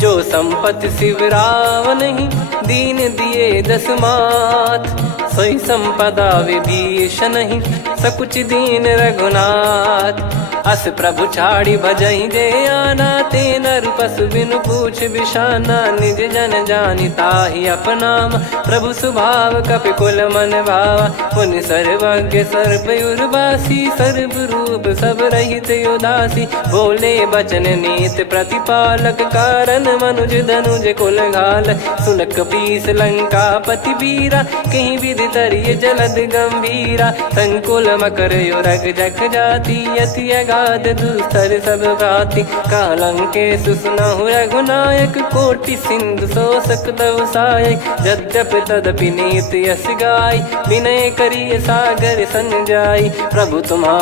जो संपत्ति शिव रावण ही, दीन दिए दस मात। सोई संपदा विभीषण ही, सकुच दीन रघुनाथ। अस प्रभु छाड़ी भजई जे आना, ते नर पशु बिनु पूछ बिशाना। निज जन जानि ताहि अपनाम, प्रभु स्वभाव कपि कुल मन भावा। पुनि सर्वज्ञ सर्वयुर्वासी, सर्व रूप सब रहित उदासी। बोले बचन नीत प्रतिपालक, कारण मनुज धनुज कुल घाल। सुन कपीस लंका पति वीरा, कहीं विधि तरिय जलद गंभीरा। संकुल मकर युरग जग जाति, अति अगाध दुस्तर सब भांति। कालंकेश सुनहु रघुनायक, कोटि सिंधु शोषक तव सहायक। यद्यपि तदपि नीति यस गाई, विनय करिय सागर सन जाई। प्रभु तुम्हारा